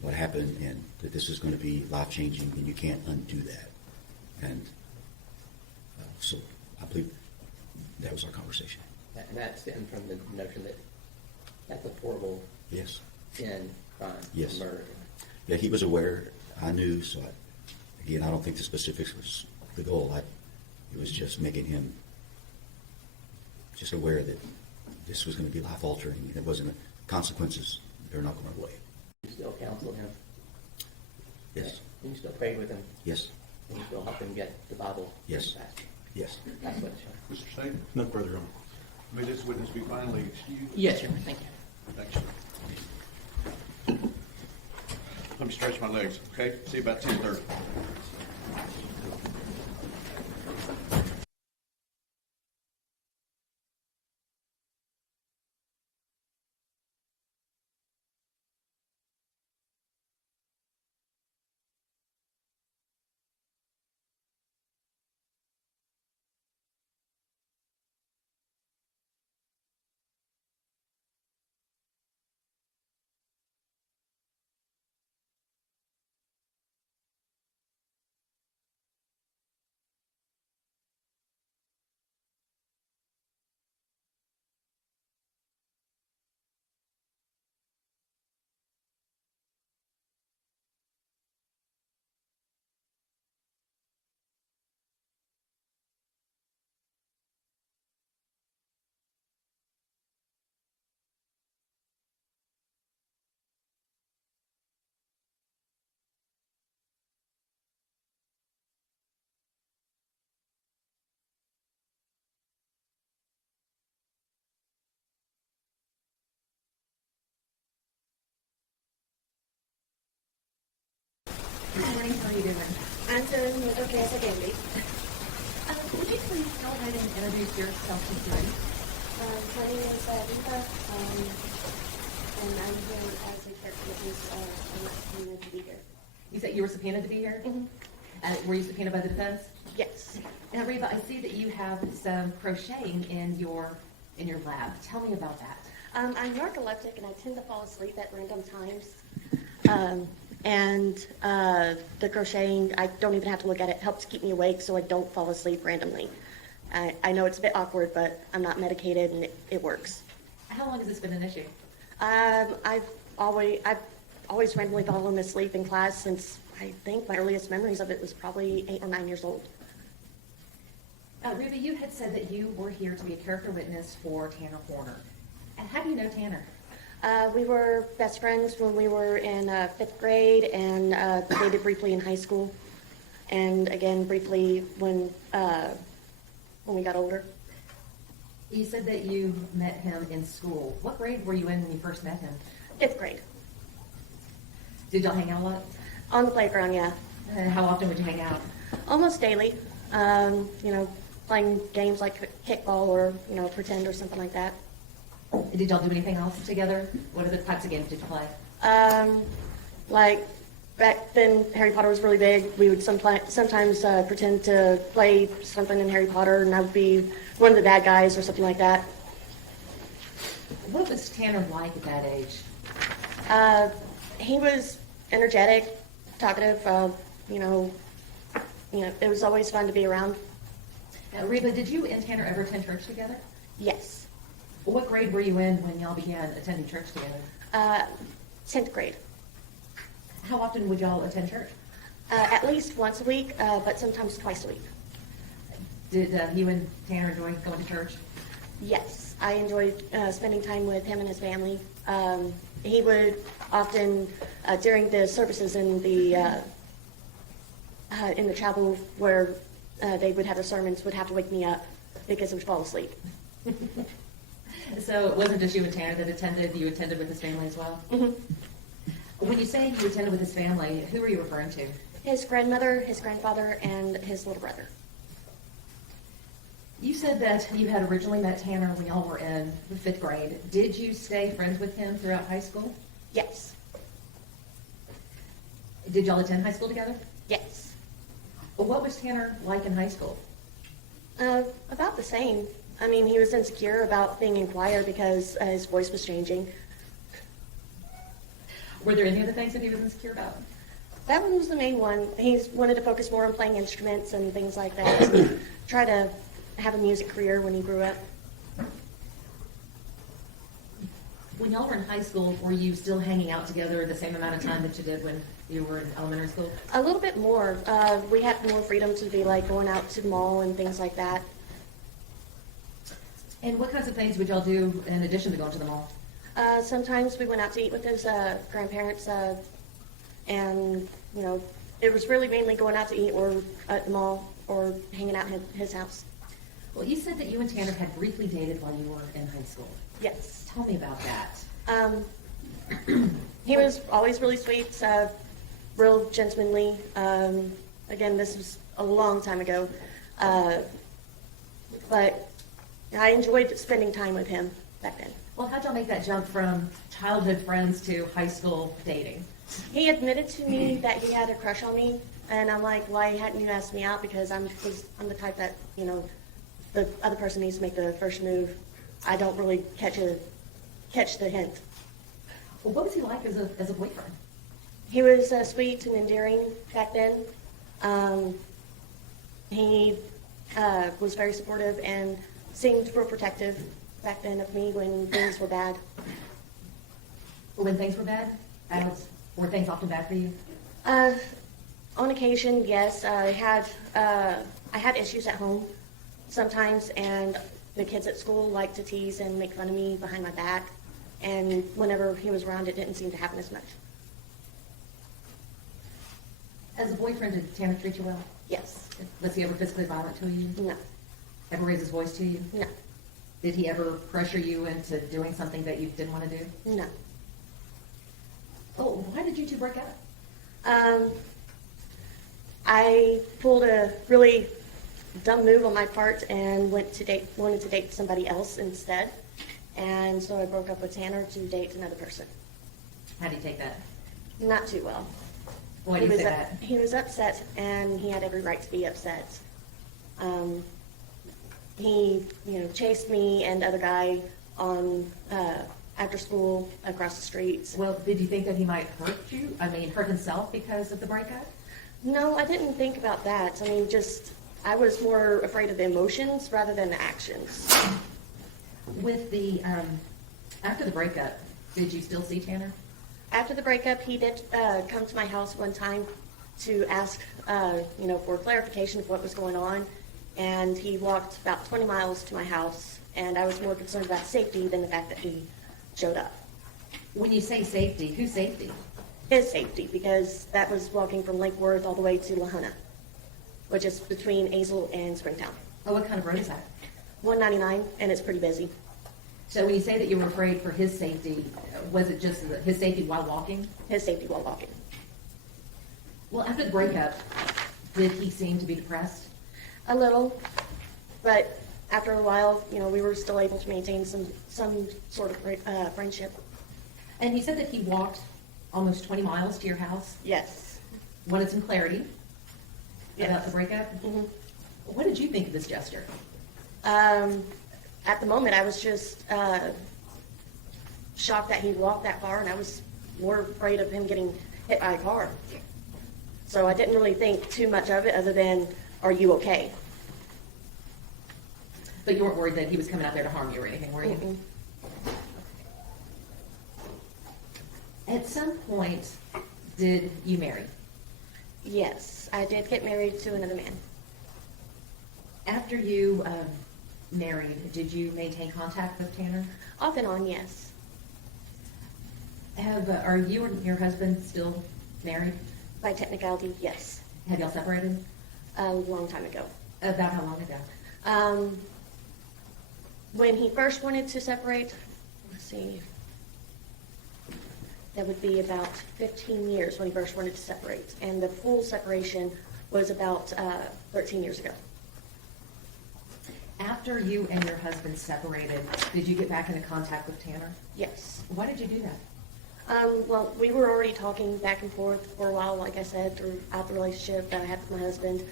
what happened, and that this is going to be life-changing, and you can't undo that? And so I believe that was our conversation. And that stemmed from the notion that that's a horrible Yes. sin, crime, Yes. murder. Yeah, he was aware. I knew. So, again, I don't think the specifics was the goal. It was just making him just aware that this was going to be life-altering, and it wasn't consequences. They're not going away. You still counseled him? Yes. And you still prayed with him? Yes. And you still helped him get the Bible? Yes. faster? Yes. That's what it showed. Mr. State, No further on. may this witness be finally excused? Yes, Your Honor, thank you. Thanks, sir. Let me stretch my legs, okay? See you about 10:30. Good morning, how are you doing? I'm doing as okay as I can be. Would you please go ahead and introduce yourself to the jury? My name is Athena, and I'm here as a character witness. I'm not subpoenaed to be here. You said you were subpoenaed to be here? Mhm. Were you subpoenaed by the defense? Yes. Now, Reba, I see that you have some crocheting in your lab. Tell me about that. I'm narcoleptic and I tend to fall asleep at random times. And the crocheting, I don't even have to look at it. It helps keep me awake so I don't fall asleep randomly. I know it's a bit awkward, but I'm not medicated and it works. How long has this been an issue? I've always randomly fallen asleep in class since I think my earliest memories of it was probably 8 or 9 years old. Reba, you had said that you were here to be a character witness for Tanner Horner. And how do you know Tanner? We were best friends when we were in 5th grade and dated briefly in high school, and again briefly when we got older. You said that you met him in school. What grade were you in when you first met him? 5th grade. Did y'all hang out a lot? On the playground, yeah. How often would you hang out? Almost daily. Playing games like kickball or, pretend or something like that. Did y'all do anything else together? What other types of games did you play? Like back then, Harry Potter was really big. We would sometimes pretend to play something in Harry Potter, and I would be one of the bad guys or something like that. What was Tanner like at that age? He was energetic, talkative. It was always fun to be around. Reba, did you and Tanner ever attend church together? Yes. What grade were you in when y'all began attending church together? 10th grade. How often would y'all attend church? At least once a week, but sometimes twice a week. Did you and Tanner enjoy going to church? Yes, I enjoyed spending time with him and his family. He would often, during the services in the chapel where they would have the sermons, would have to wake me up because I would fall asleep. So it wasn't just you and Tanner that attended, you attended with his family as well? Mhm. When you say you attended with his family, who are you referring to? His grandmother, his grandfather, and his little brother. You said that you had originally met Tanner when y'all were in the 5th grade. Did you stay friends with him throughout high school? Yes, Did y'all attend high school together? yes. What was Tanner like in high school? About the same. I mean, he was insecure about being in choir because his voice was changing. Were there any other things that he was insecure about? That one was the main one. He wanted to focus more on playing instruments and things like that. Try to have a music career when he grew up. When y'all were in high school, were you still hanging out together the same amount of time that you did when you were in elementary school? A little bit more. We had more freedom to be like going out to the mall and things like that. And what kinds of things would y'all do in addition to going to the mall? Sometimes we went out to eat with his grandparents, and it was really mainly going out to eat or at the mall or hanging out at his house. Well, you said that you and Tanner had briefly dated while you were in high school. Yes. Tell me about that. He was always really sweet, real gentlemanly. Again, this was a long time ago, but I enjoyed spending time with him back then. Well, how'd y'all make that jump from childhood friends to high school dating? He admitted to me that he had a crush on me, and I'm like, why hadn't you asked me out? Because I'm the type that, the other person needs to make the first move. I don't really catch the hint. Well, what was he like as a boyfriend? He was sweet and endearing back then. He was very supportive and seemed real protective back then of me when things were bad. When things were bad? Were things often bad for you? On occasion, yes. I had issues at home sometimes, and the kids at school liked to tease and make fun of me behind my back. And whenever he was around, it didn't seem to happen as much. As a boyfriend, did Tanner treat you well? Yes. Was he ever physically violent to you? No. Ever raise his voice to you? No. Did he ever pressure you into doing something that you didn't want to do? No. Oh, why did you two break up? I pulled a really dumb move on my part and wanted to date somebody else instead. And so I broke up with Tanner to date another person. How do you take that? Not too well. Why do you say that? He was upset, and he had every right to be upset. He, chased me and the other guy on after school across the streets. Well, did you think that he might hurt you? Hurt himself because of the breakup? No, I didn't think about that. I was more afraid of the emotions rather than the actions. With the after the breakup, did you still see Tanner? After the breakup, he did come to my house one time to ask, for clarification of what was going on. And he walked about 20 miles to my house, and I was more concerned about safety than the fact that he showed up. When you say safety, whose safety? His safety, because that was walking from Lake Worth all the way to Lahona, which is between Azle and Springtown. Oh, what kind of road is that? 199, and it's pretty busy. So when you say that you were afraid for his safety, was it just his safety while walking? His safety while walking. Well, after the breakup, did he seem to be depressed? A little, but after a while, we were still able to maintain some sort of friendship. And he said that he walked almost 20 miles to your house. Yes. Wanted some clarity Yes. about the breakup. Mm-hmm. What did you think of this gesture? At the moment, I was just shocked that he walked that far, and I was more afraid of him getting hit by a car. So I didn't really think too much of it other than, are you okay? But you weren't worried that he was coming out there to harm you or anything, were you? Mm-mm. At some point, did you marry? Yes, I did get married to another man. After you married, did you maintain contact with Tanner? Off and on, yes. Are you and your husband still married? By technicality, yes. Have y'all separated? A long time ago. About how long ago? When he first wanted to separate, let's see, that would be about 15 years when he first wanted to separate. And the full separation was about 13 years ago. After you and your husband separated, did you get back into contact with Tanner? Yes. Why did you do that? Well, we were already talking back and forth for a while, like I said, throughout the relationship that I had with my husband.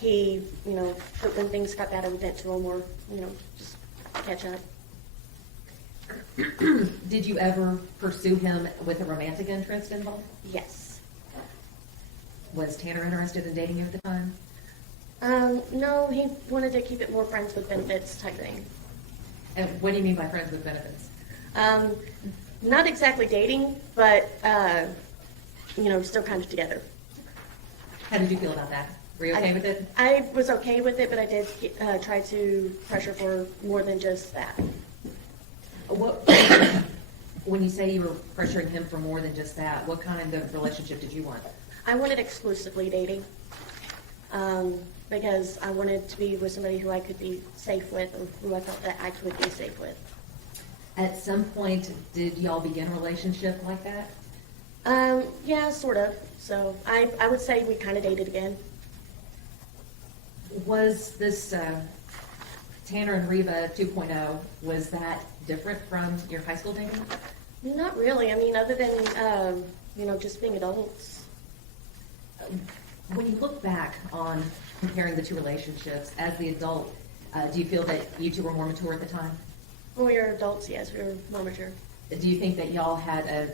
He, when things got bad, I would vent to him or, just catch up. Did you ever pursue him with a romantic interest involved? Yes. Was Tanner interested in dating you at the time? No, he wanted to keep it more friends with benefits type thing. And what do you mean by friends with benefits? Not exactly dating, but, still kind of together. How did you feel about that? Were you okay with it? I was okay with it, but I did try to pressure for more than just that. When you say you were pressuring him for more than just that, what kind of relationship did you want? I wanted exclusively dating because I wanted to be with somebody who I could be safe with or who I felt that I could be safe with. At some point, did y'all begin a relationship like that? Yeah, sort of. So I would say we kind of dated again. Was this Tanner and Reba 2.0, was that different from your high school dating? Not really. I mean, other than, just being adults. When you look back on comparing the two relationships, as the adult, do you feel that you two were more mature at the time? When we were adults, yes, we were more mature. Do you think that y'all had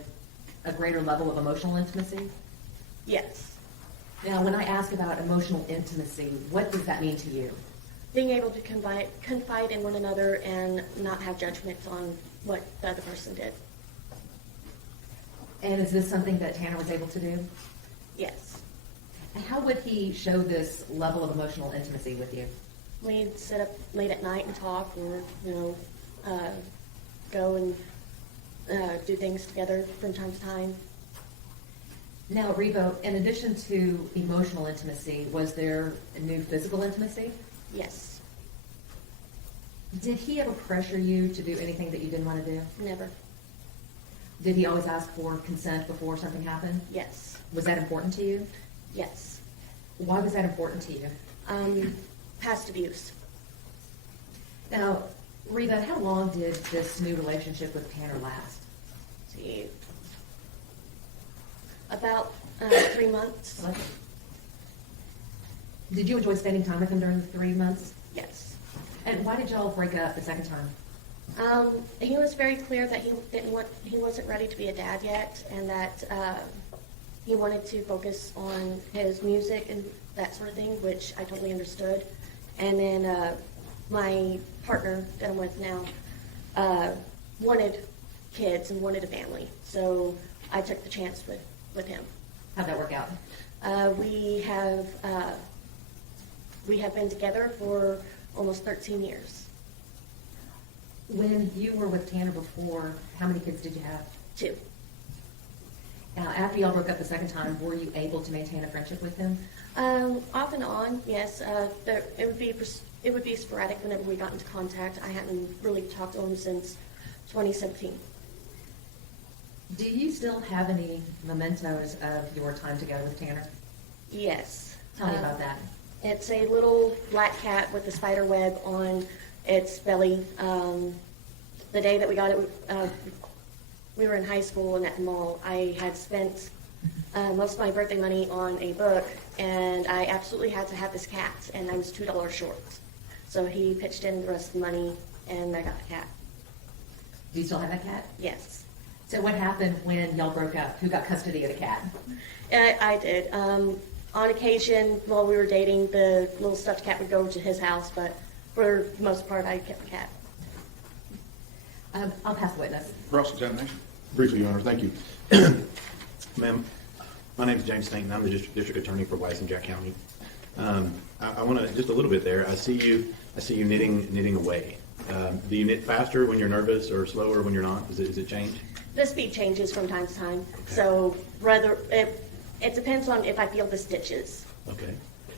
a greater level of emotional intimacy? Yes. Now, when I ask about emotional intimacy, what does that mean to you? Being able to confide in one another and not have judgments on what the other person did. And is this something that Tanner was able to do? Yes. And how would he show this level of emotional intimacy with you? We'd sit up late at night and talk or, go and do things together from time to time. Now, Rebo, in addition to emotional intimacy, was there a new physical intimacy? Yes. Did he ever pressure you to do anything that you didn't want to do? Never. Did he always ask for consent before something happened? Yes. Was that important to you? Yes. Why was that important to you? Past abuse. Now, Reba, how long did this new relationship with Tanner last? See, about 3 months. Did you enjoy spending time with him during the 3 months? Yes. And why did y'all break up the second time? He was very clear that he wasn't ready to be a dad yet, and that he wanted to focus on his music and that sort of thing, which I totally understood. And then my partner that I'm with now wanted kids and wanted a family, so I took the chance with him. How'd that work out? We have been together for almost 13 years. When you were with Tanner before, how many kids did you have? 2. Now, after y'all broke up the second time, were you able to maintain a friendship with him? Off and on, yes. It would be sporadic whenever we got into contact. I hadn't really talked to him since 2017. Do you still have any mementos of your time together with Tanner? Yes. Tell me about that. It's a little black cat with a spider web on its belly. The day that we got it, we were in high school and at the mall. I had spent most of my birthday money on a book, and I absolutely had to have this cat, and I was $2 short. So he pitched in the rest of the money, and I got the cat. Do you still have that cat? Yes. So what happened when y'all broke up? Who got custody of the cat? I did. On occasion, while we were dating, the little stuffed cat would go to his house, but for the most part, I kept the cat. I'll pass the witness. Cross-examination. Briefly, Your Honor, thank you. Ma'am, my name is James Stanton. I'm the district attorney for Blythe and Jack County. I want to, just a little bit there, I see you I see you knitting away. Do you knit faster when you're nervous or slower when you're not? Does it change? The speed changes from time to time, so rather, it depends on if I feel the stitches. Okay.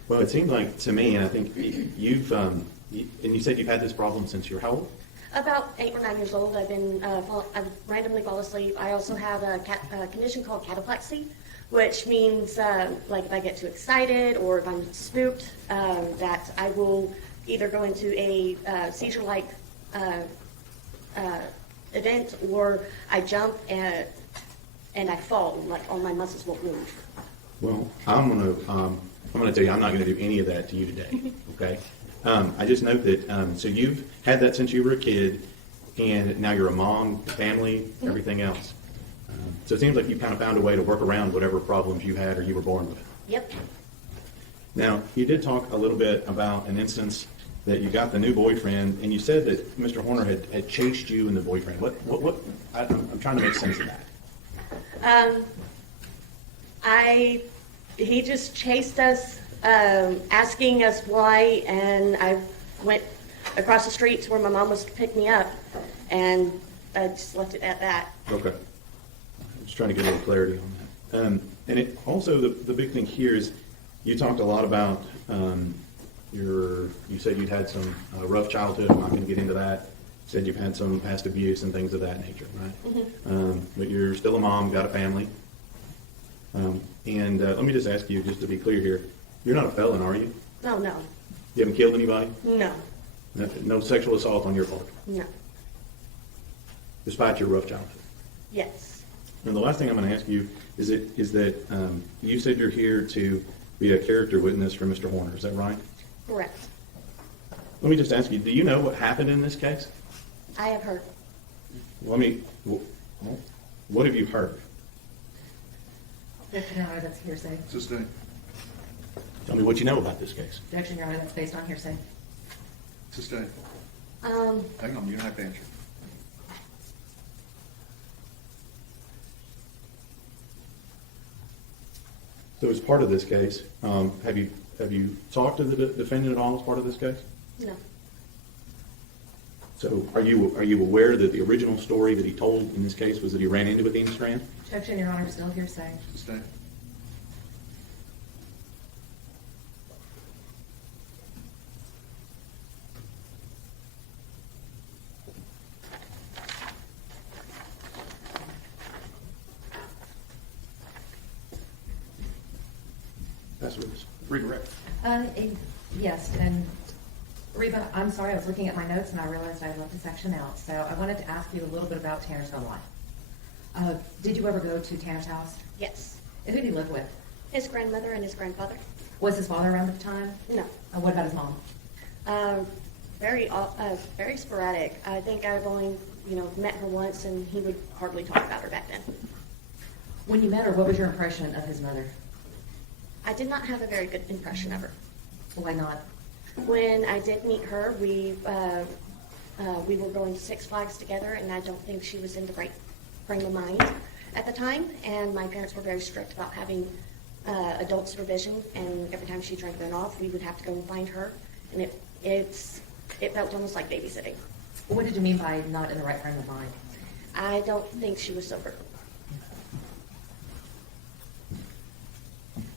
Well, it seems like to me, and I think you've, and you said you've had this problem since you were how old? About 8 or 9 years old, I've randomly fall asleep. I also have a condition called cataplexy, which means like if I get too excited or if I'm spooked, that I will either go into a seizure-like event, or I jump and I fall, like all my muscles won't move. Well, I'm gonna tell you, I'm not gonna do any of that to you today. Okay. I just note that so you've had that since you were a kid, and now you're a mom, family, everything else. So it seems like you kind of found a way to work around whatever problems you had or you were born with. Yep. Now, you did talk a little bit about an instance that you got the new boyfriend, and you said that Mr. Horner had chased you and the boyfriend. I'm trying to make sense of that. He just chased us, asking us why, and I went across the street to where my mom was to pick me up, and I just left it at that. Okay. I'm just trying to get a little clarity on that. And it also, the big thing here is you talked a lot about you said you'd had some rough childhood. I'm not going to get into that. You said you've had some past abuse and things of that nature, right? Mm-hmm. But you're still a mom, got a family. And let me just ask you, just to be clear here, you're not a felon, are you? Oh, no. You haven't killed anybody? No. No sexual assault on your part, No. despite your rough childhood? Yes. And the last thing I'm going to ask you is that you said you're here to be a character witness for Mr. Horner. Is that right? Correct. Let me just ask you, do you know what happened in this case? I have heard. What have you heard? Objection, Your Honor, that's hearsay. Sustain. Tell me what you know about this case. Objection, Your Honor, that's based on hearsay. Sustain. Hang on, you don't have to answer. So as part of this case, have you talked to the defendant at all as part of this case? No. So are you aware that the original story that he told in this case was that he ran into Athena Strand? Objection, Your Honor, still hearsay. Sustain. Pass with us. Redirect. Yes, and Reba, I'm sorry, I was looking at my notes and I realized I left a section out. So I wanted to ask you a little bit about Tanner's home life. Did you ever go to Tanner's house? Yes. And who did he live with? His grandmother and his grandfather. Was his father around at the time? No. What about his mom? Very sporadic. I think I've only, met her once, and he would hardly talk about her back then. When you met her, what was your impression of his mother? I did not have a very good impression of her. Why not? When I did meet her, we were going to Six Flags together, and I don't think she was in the right frame of mind at the time. And my parents were very strict about having adult supervision, and every time she drank off, we would have to go and find her, and it felt almost like babysitting. What did you mean by not in the right frame of mind? I don't think she was sober.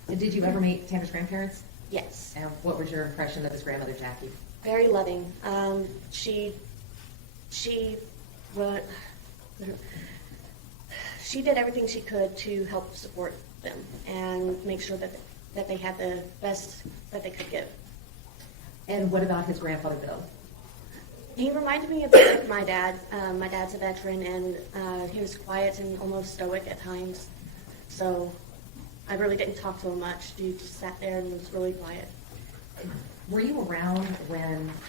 And did you ever meet Tanner's grandparents? Yes. And what was your impression of his grandmother, Jackie? Very loving. She did everything she could to help support them and make sure that they had the best that they could give. And what about his grandfather, Bill? He reminded me a bit of my dad. My dad's a veteran, and he was quiet and almost stoic at times. So I really didn't talk to him much. He just sat there and was really quiet. Were you around or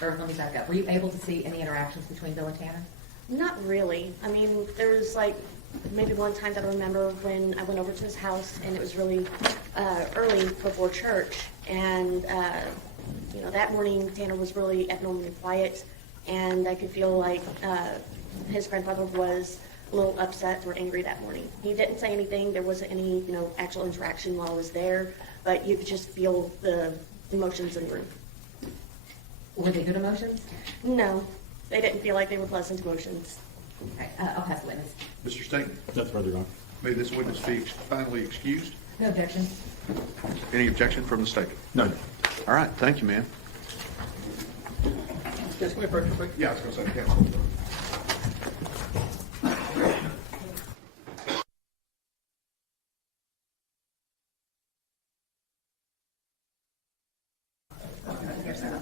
let me back up, were you able to see any interactions between Bill and Tanner? Not really. I mean, there was maybe one time that I remember when I went over to his house, and it was really early before church, and that morning Tanner was really abnormally quiet, and I could feel like his grandfather was a little upset or angry that morning. He didn't say anything. There wasn't any actual interaction while I was there, but you could just feel the emotions in the room. Were they good emotions? No, they didn't feel like they were pleasant emotions. Okay, I'll pass the witness. Mr. Stanton, Nothing further, Your Honor. may this witness be finally excused? No objection. Any objection from the state? No. All right, thank you, ma'am. Just come here first, real quick. Yeah, I was going to say, counsel.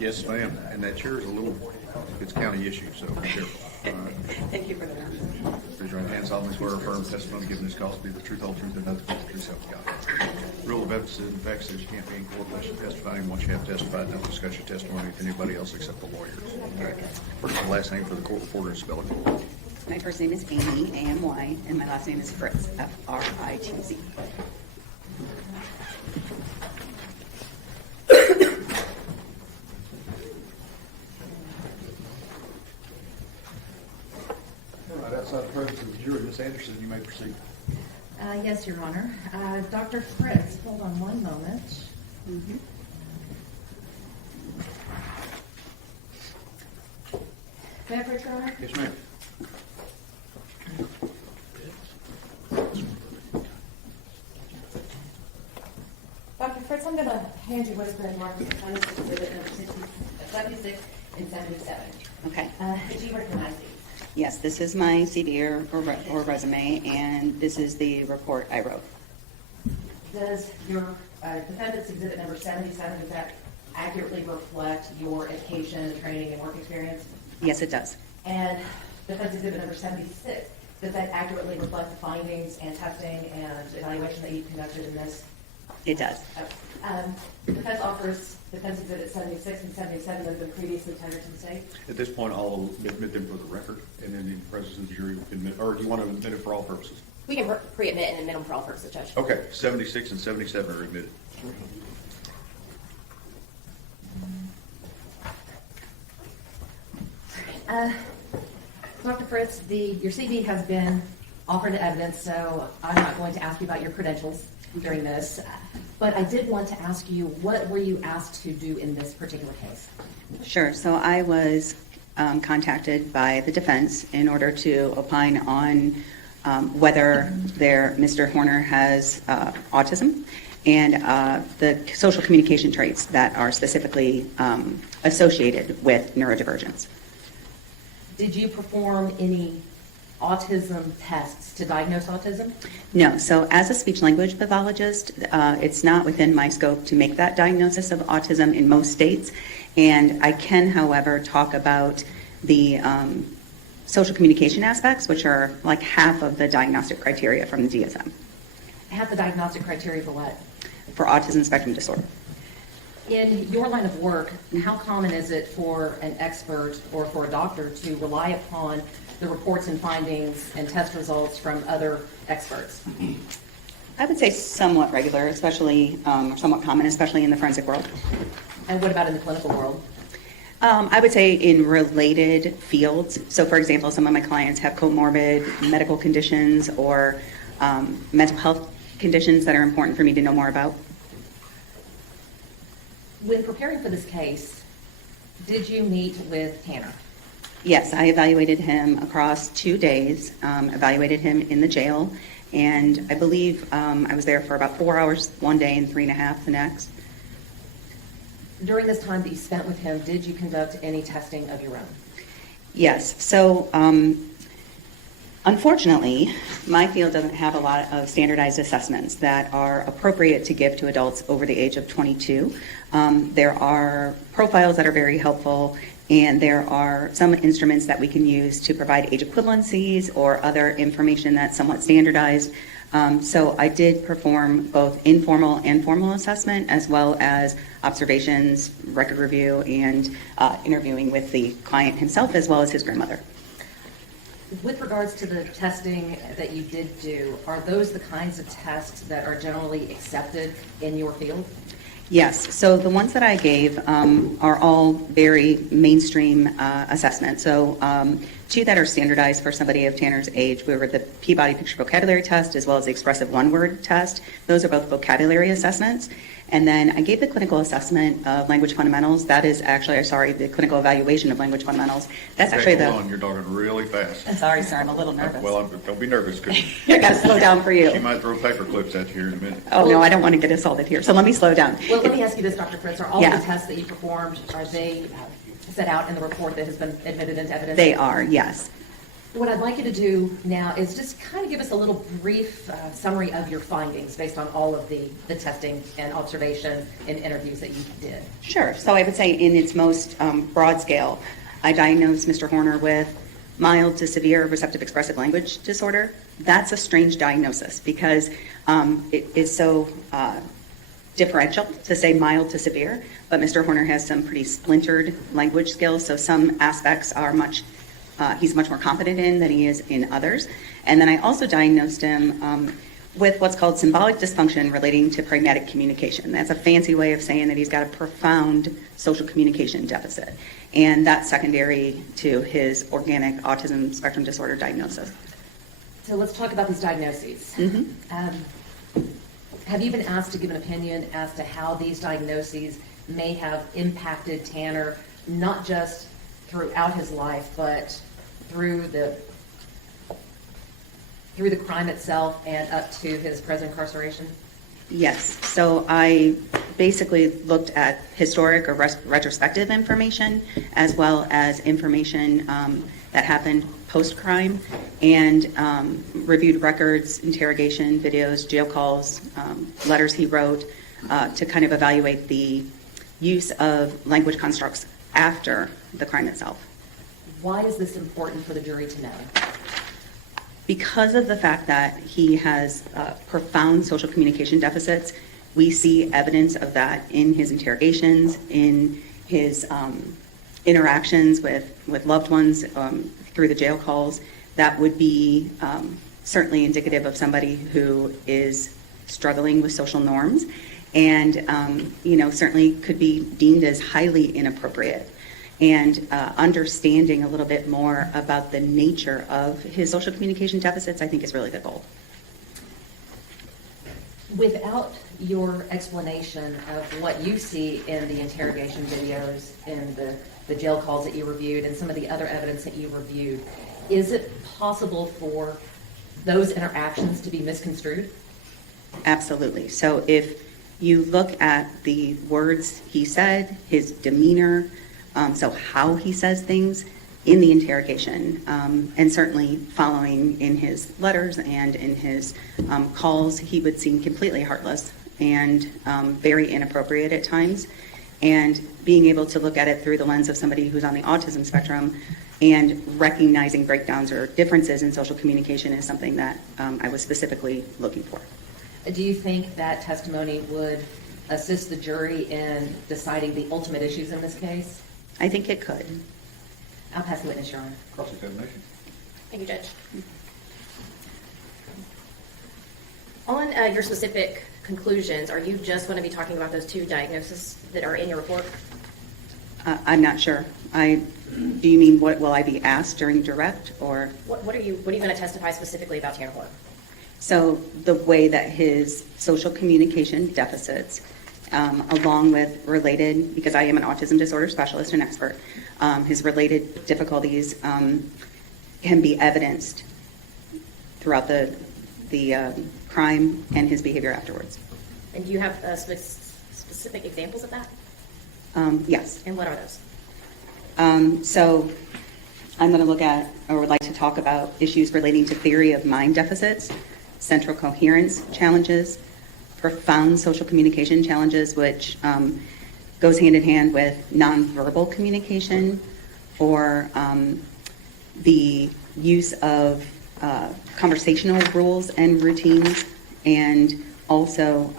Yes, ma'am, and that chair is a little, it's county issue, so be careful. All right. Thank you for that. Raise your right hand, solemnly swear or affirm testimony given this cause to be the truth, whole truth, and nothing but the truth, so help you God. Rule of evidence in effect says you can't be in court unless you're testifying. Once you have testified, don't discuss your testimony with anybody else except the lawyers. Okay. First and last name for the court reporter and spelling. My first name is Amy, A-M-Y, and my last name is Fritz, F-R-I-T-Z. All right, outside the presence of the jury, Ms. Anderson, you may proceed. Yes, Your Honor. Dr. Fritz, hold on one moment. May I approach, Your Honor? Yes, ma'am. Dr. Fritz, I'm going to hand you what's been marked as Condensed Exhibit number 76 and 77. Okay. Did you recognize these? Yes, this is my CV or resume, and this is the report I wrote. Does your defendant's exhibit number 77, does that accurately reflect your education, training, and work experience? Yes, it does. And defense exhibit number 76, does that accurately reflect the findings and testing and evaluation that you conducted in this? It does. Defense offers defense exhibit 76 and 77 that have been previously tendered to the state. At this point, I'll admit them for the record, and then in the presence of the jury, we can admit, or do you want to admit it for all purposes? We can pre-admit and admit them for all purposes, Judge. Okay, 76 and 77 are admitted. Dr. Fritz, your CV has been offered to evidence, so I'm not going to ask you about your credentials during this. But I did want to ask you, what were you asked to do in this particular case? Sure. So I was contacted by the defense in order to opine on whether Mr. Horner has autism and the social communication traits that are specifically associated with neurodivergence. Did you perform any autism tests to diagnose autism? No. So as a speech-language pathologist, it's not within my scope to make that diagnosis of autism in most states. And I can, however, talk about the social communication aspects, which are like half of the diagnostic criteria from the DSM. Half the diagnostic criteria for what? For autism spectrum disorder. In your line of work, how common is it for an expert or for a doctor to rely upon the reports and findings and test results from other experts? I would say somewhat regular, especially somewhat common, especially in the forensic world. And what about in the clinical world? I would say in related fields. So, for example, some of my clients have comorbid medical conditions or mental health conditions that are important for me to know more about. When preparing for this case, did you meet with Tanner? Yes, I evaluated him across 2 days, evaluated him in the jail, and I believe I was there for about 4 hours one day and 3.5 the next. During this time that you spent with him, did you conduct any testing of your own? Yes. So, unfortunately, my field doesn't have a lot of standardized assessments that are appropriate to give to adults over the age of 22. There are profiles that are very helpful, and there are some instruments that we can use to provide age equivalencies or other information that's somewhat standardized. So I did perform both informal and formal assessment, as well as observations, record review, and interviewing with the client himself, as well as his grandmother. With regards to the testing that you did do, are those the kinds of tests that are generally accepted in your field? Yes. So the ones that I gave are all very mainstream assessments. So 2 that are standardized for somebody of Tanner's age were the Peabody Picture Vocabulary Test, as well as the Expressive One-Word Test. Those are both vocabulary assessments. And then I gave the clinical assessment of language fundamentals. That is actually, the clinical evaluation of language fundamentals. That's actually Okay, hold on, you're talking really fast. Sorry, sir, I'm a little nervous. Well, don't be nervous, because I gotta slow down for she you. might throw paper clips at you here in a minute. Oh, no, I don't want to get assaulted here, so let me slow down. Well, let me ask you this, Dr. Fritz, are all Yeah. the tests that you performed, are they set out in the report that has been admitted into evidence? They are, yes. What I'd like you to do now is just kind of give us a little brief summary of your findings based on all of the testing and observation and interviews that you did. Sure. So I would say in its most broad scale, I diagnosed Mr. Horner with mild to severe receptive expressive language disorder. That's a strange diagnosis because it is so differential to say mild to severe, but Mr. Horner has some pretty splintered language skills, so some aspects are he's much more competent in than he is in others. And then I also diagnosed him with what's called symbolic dysfunction relating to pragmatic communication. That's a fancy way of saying that he's got a profound social communication deficit. And that's secondary to his organic autism spectrum disorder diagnosis. So let's talk about these diagnoses. Have you been asked to give an opinion as to how these diagnoses may have impacted Tanner, not just throughout his life, but through the crime itself and up to his present incarceration? Yes. So I basically looked at historic or retrospective information as well as information that happened post-crime and reviewed records, interrogation videos, jail calls, letters he wrote to kind of evaluate the use of language constructs after the crime itself. Why is this important for the jury to know? Because of the fact that he has profound social communication deficits, we see evidence of that in his interrogations, in his interactions with loved ones through the jail calls. That would be certainly indicative of somebody who is struggling with social norms and certainly could be deemed as highly inappropriate. And understanding a little bit more about the nature of his social communication deficits, I think, is really the goal. Without your explanation of what you see in the interrogation videos and the jail calls that you reviewed and some of the other evidence that you reviewed, is it possible for those interactions to be misconstrued? Absolutely. So if you look at the words he said, his demeanor, so how he says things in the interrogation, and certainly following in his letters and in his calls, he would seem completely heartless and very inappropriate at times. And being able to look at it through the lens of somebody who's on the autism spectrum and recognizing breakdowns or differences in social communication is something that I was specifically looking for. Do you think that testimony would assist the jury in deciding the ultimate issues in this case? I think it could. I'll pass the witness, Your Honor. Cross-examination. Thank you, Judge. On your specific conclusions, are you just going to be talking about those two diagnoses that are in your report? I'm not sure. Do you mean what will I be asked during direct or? What are you going to testify specifically about Tanner Horner? So the way that his social communication deficits, along with related, because I am an autism disorder specialist and expert, his related difficulties can be evidenced throughout the crime and his behavior afterwards. And do you have specific examples of that? Yes. And what are those? So I'm going to look at, or would like to talk about, issues relating to theory of mind deficits, central coherence challenges, profound social communication challenges, which goes hand in hand with nonverbal communication, or the use of conversational rules and routines, and also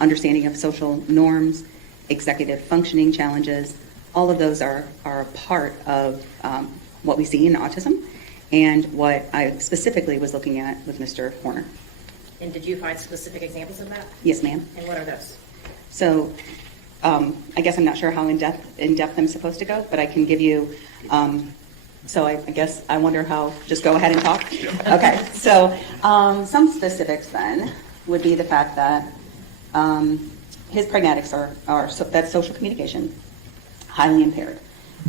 understanding of social norms, executive functioning challenges. All of those are a part of what we see in autism and what I specifically was looking at with Mr. Horner. And did you find specific examples of that? Yes, ma'am. And what are those? So I guess I'm not sure how in-depth I'm supposed to go, but I can give you, so I guess I wonder how, just go ahead and talk? Yeah. Okay, so some specifics then would be the fact that his pragmatics that's social communication, highly impaired.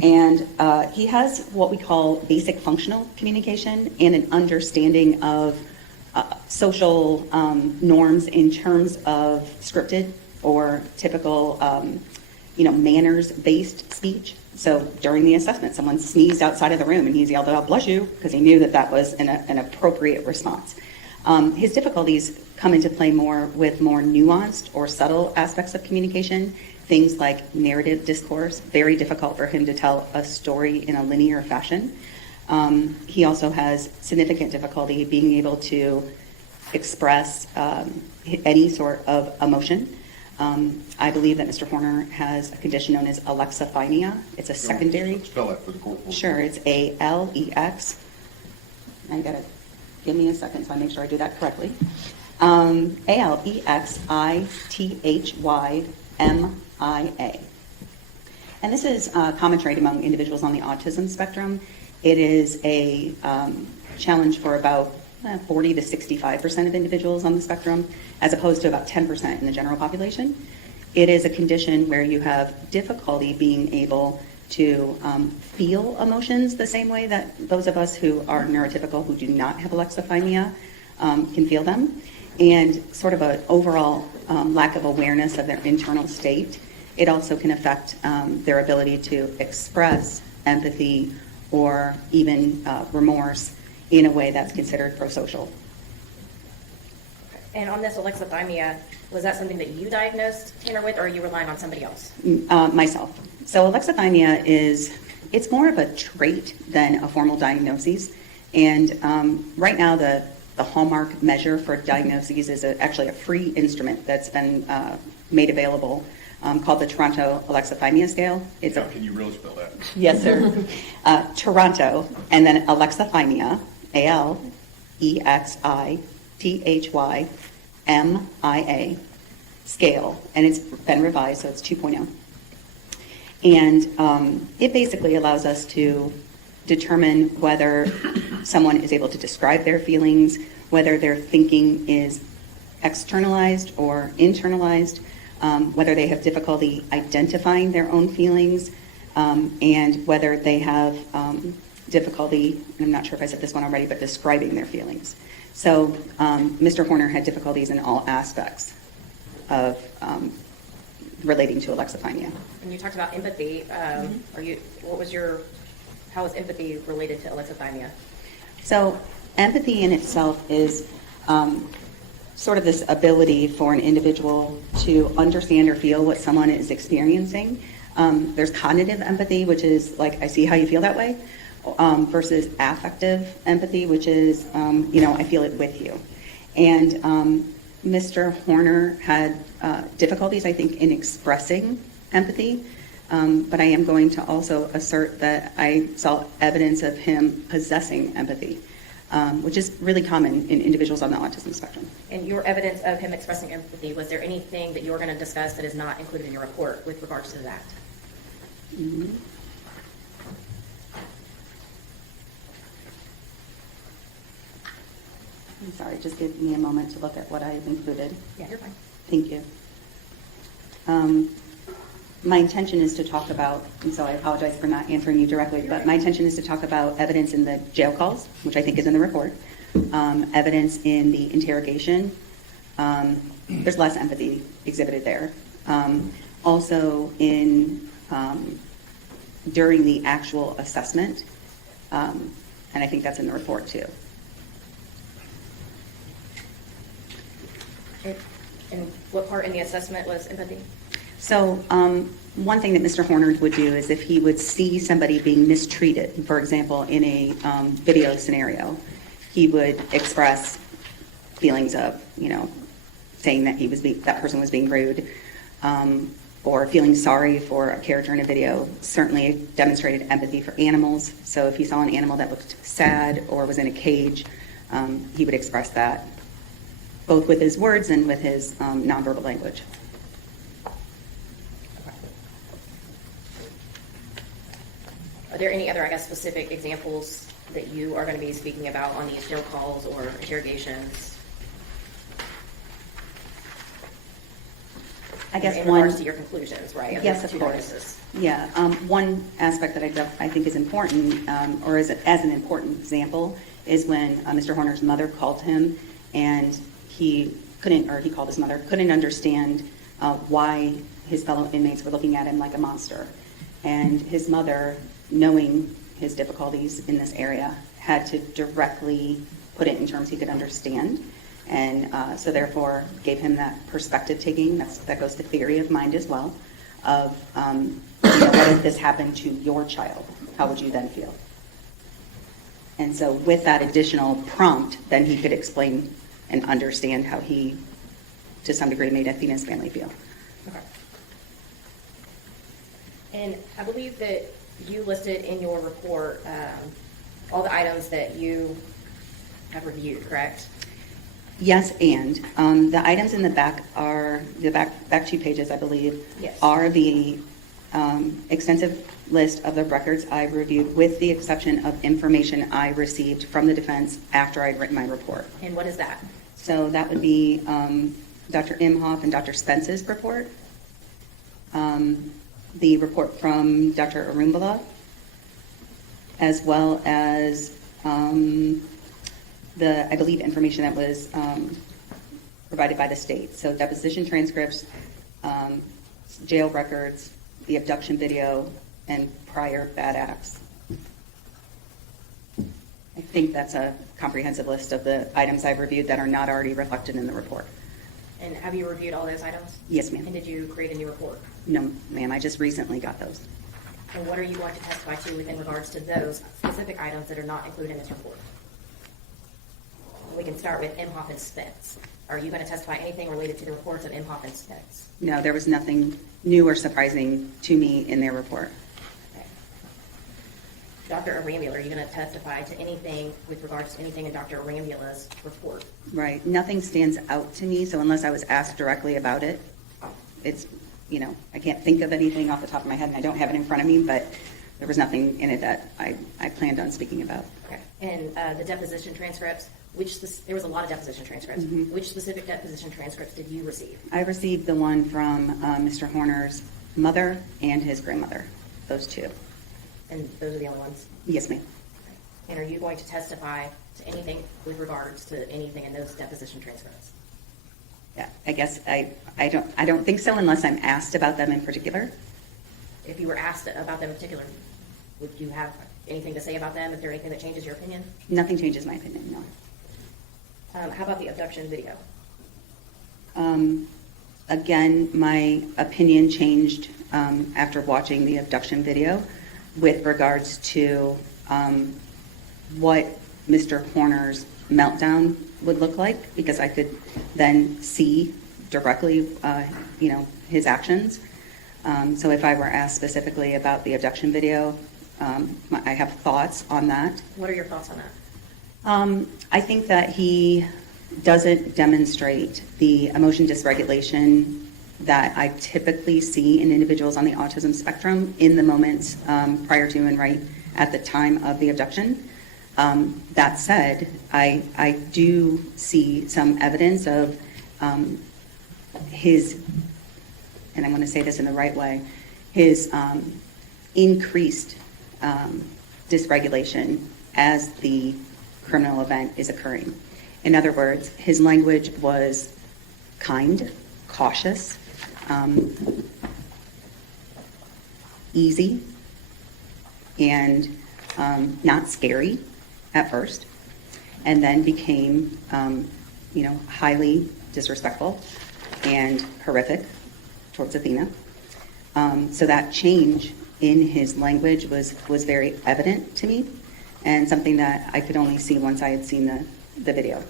And he has what we call basic functional communication and an understanding of social norms in terms of scripted or typical, manners-based speech. So during the assessment, someone sneezed outside of the room and he's yelled out, "Bless you," because he knew that that was an appropriate response. His difficulties come into play more with more nuanced or subtle aspects of communication, things like narrative discourse, very difficult for him to tell a story in a linear fashion. He also has significant difficulty being able to express any sort of emotion. I believe that Mr. Horner has a condition known as alexithymia. It's a secondary. Spell that for the court. Sure, it's ALEX. I gotta give me a second so I make sure I do that correctly. ALEXITHYMIA. And this is a common trait among individuals on the autism spectrum. It is a challenge for about 40 to 65% of individuals on the spectrum, as opposed to about 10% in the general population. It is a condition where you have difficulty being able to feel emotions the same way that those of us who are neurotypical, who do not have alexithymia, can feel them, and sort of an overall lack of awareness of their internal state. It also can affect their ability to express empathy or even remorse in a way that's considered prosocial. And on this alexithymia, was that something that you diagnosed Tanner with, or are you relying on somebody else? Myself. So alexithymia it's more of a trait than a formal diagnosis. And right now the hallmark measure for diagnoses is actually a free instrument that's been made available called the Toronto Alexithymia Scale. Can you really spell that? Yes, sir. Toronto, and then alexithymia, ALEXITHYMIA scale, and it's been revised, so it's 2.0. And it basically allows us to determine whether someone is able to describe their feelings, whether their thinking is externalized or internalized, whether they have difficulty identifying their own feelings, and whether they have difficulty, and I'm not sure if I said this one already, but describing their feelings. So Mr. Horner had difficulties in all aspects of relating to alexithymia. And you talked about empathy. How is empathy related to alexithymia? So empathy in itself is sort of this ability for an individual to understand or feel what someone is experiencing. There's cognitive empathy, which is like, I see how you feel that way, versus affective empathy, which is, I feel it with you. And Mr. Horner had difficulties, I think, in expressing empathy, but I am going to also assert that I saw evidence of him possessing empathy, which is really common in individuals on the autism spectrum. And your evidence of him expressing empathy, was there anything that you're going to discuss that is not included in your report with regards to that? Mm-hmm. I'm sorry, just give me a moment to look at what I've included. Yeah, you're fine. Thank you. My intention is to talk about, and so I apologize for not answering you directly, but my intention is to talk about evidence in the jail calls, which I think is in the report, evidence in the interrogation. There's less empathy exhibited there. Also during the actual assessment, and I think that's in the report too. And what part in the assessment was empathy? So one thing that Mr. Horner would do is if he would see somebody being mistreated, for example, in a video scenario, he would express feelings of, saying that that person was being rude, or feeling sorry for a character in a video. Certainly demonstrated empathy for animals. So if he saw an animal that looked sad or was in a cage, he would express that, both with his words and with his nonverbal language. Are there any other, specific examples that you are going to be speaking about on these jail calls or interrogations? I guess in one- regards to your conclusions, right? Yes, those of two course. diagnoses. Yeah, one aspect that I think is important, or as an important example, is when Mr. Horner's mother called him, and he called his mother, couldn't understand why his fellow inmates were looking at him like a monster. And his mother, knowing his difficulties in this area, had to directly put it in terms he could understand. And so therefore gave him that perspective taking, that goes to theory of mind as well, of what if this happened to your child? How would you then feel? And so with that additional prompt, then he could explain and understand how he, to some degree, made Athena's family feel. Okay. And I believe that you listed in your report all the items that you have reviewed, correct? Yes, and the items in the back are, the back 2 pages, I believe, Yes. are the extensive list of the records I reviewed, with the exception of information I received from the defense after I'd written my report. And what is that? So that would be Dr. Imhoff and Dr. Spence's report, the report from Dr. Arumbala, as well as I believe, information that was provided by the state. So deposition transcripts, jail records, the abduction video, and prior bad acts. I think that's a comprehensive list of the items I've reviewed that are not already reflected in the report. And have you reviewed all those items? Yes, And ma'am. did you create a new report? No, ma'am, I just recently got those. And what are you going to testify to in regards to those specific items that are not included in this report? We can start with Imhoff and Spence. Are you going to testify anything related to the reports of Imhoff and Spence? No, there was nothing new or surprising to me in their report. Okay. Dr. Arambula, are you going to testify to anything with regards to anything in Dr. Arambula's report? Right, nothing stands out to me, so unless I was asked directly about it, it's, I can't think of anything off the top of my head, and I don't have it in front of me, but there was nothing in it that I planned on speaking about. Okay. And the deposition transcripts, there was a lot of deposition transcripts. Mhm. Which specific deposition transcripts did you receive? I received the one from Mr. Horner's mother and his grandmother, those two. And those are the only ones? Yes, ma'am. And are you going to testify to anything with regards to anything in those deposition transcripts? Yeah, I guess I don't think so unless I'm asked about them in particular. If you were asked about them in particular, would you have anything to say about them? Is there anything that changes your opinion? Nothing changes my opinion, no. How about the abduction video? Again, my opinion changed after watching the abduction video with regards to what Mr. Horner's meltdown would look like, because I could then see directly, his actions. So if I were asked specifically about the abduction video, I have thoughts on that. What are your thoughts on that? I think that he doesn't demonstrate the emotion dysregulation that I typically see in individuals on the autism spectrum in the moments prior to and right at the time of the abduction. That said, I do see some evidence of his, and I want to say this in the right way, his increased dysregulation as the criminal event is occurring. In other words, his language was kind, cautious, easy, and not scary at first, and then became, highly disrespectful and horrific towards Athena. So that change in his language was very evident to me, and something that I could only see once I had seen the video.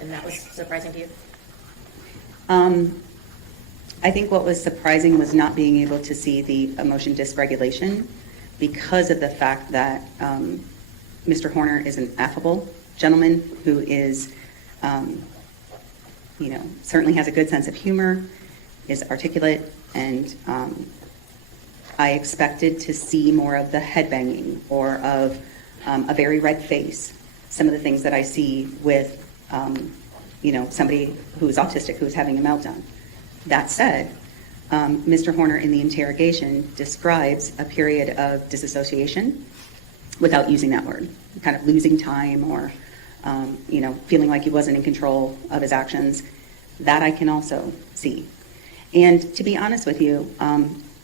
And that was surprising to you? I think what was surprising was not being able to see the emotion dysregulation, because of the fact that Mr. Horner is an affable gentleman who is, certainly has a good sense of humor, is articulate, and I expected to see more of the headbanging or of a very red face, some of the things that I see with, somebody who is autistic who is having a meltdown. That said, Mr. Horner in the interrogation describes a period of disassociation without using that word, kind of losing time or, feeling like he wasn't in control of his actions. That I can also see. And to be honest with you,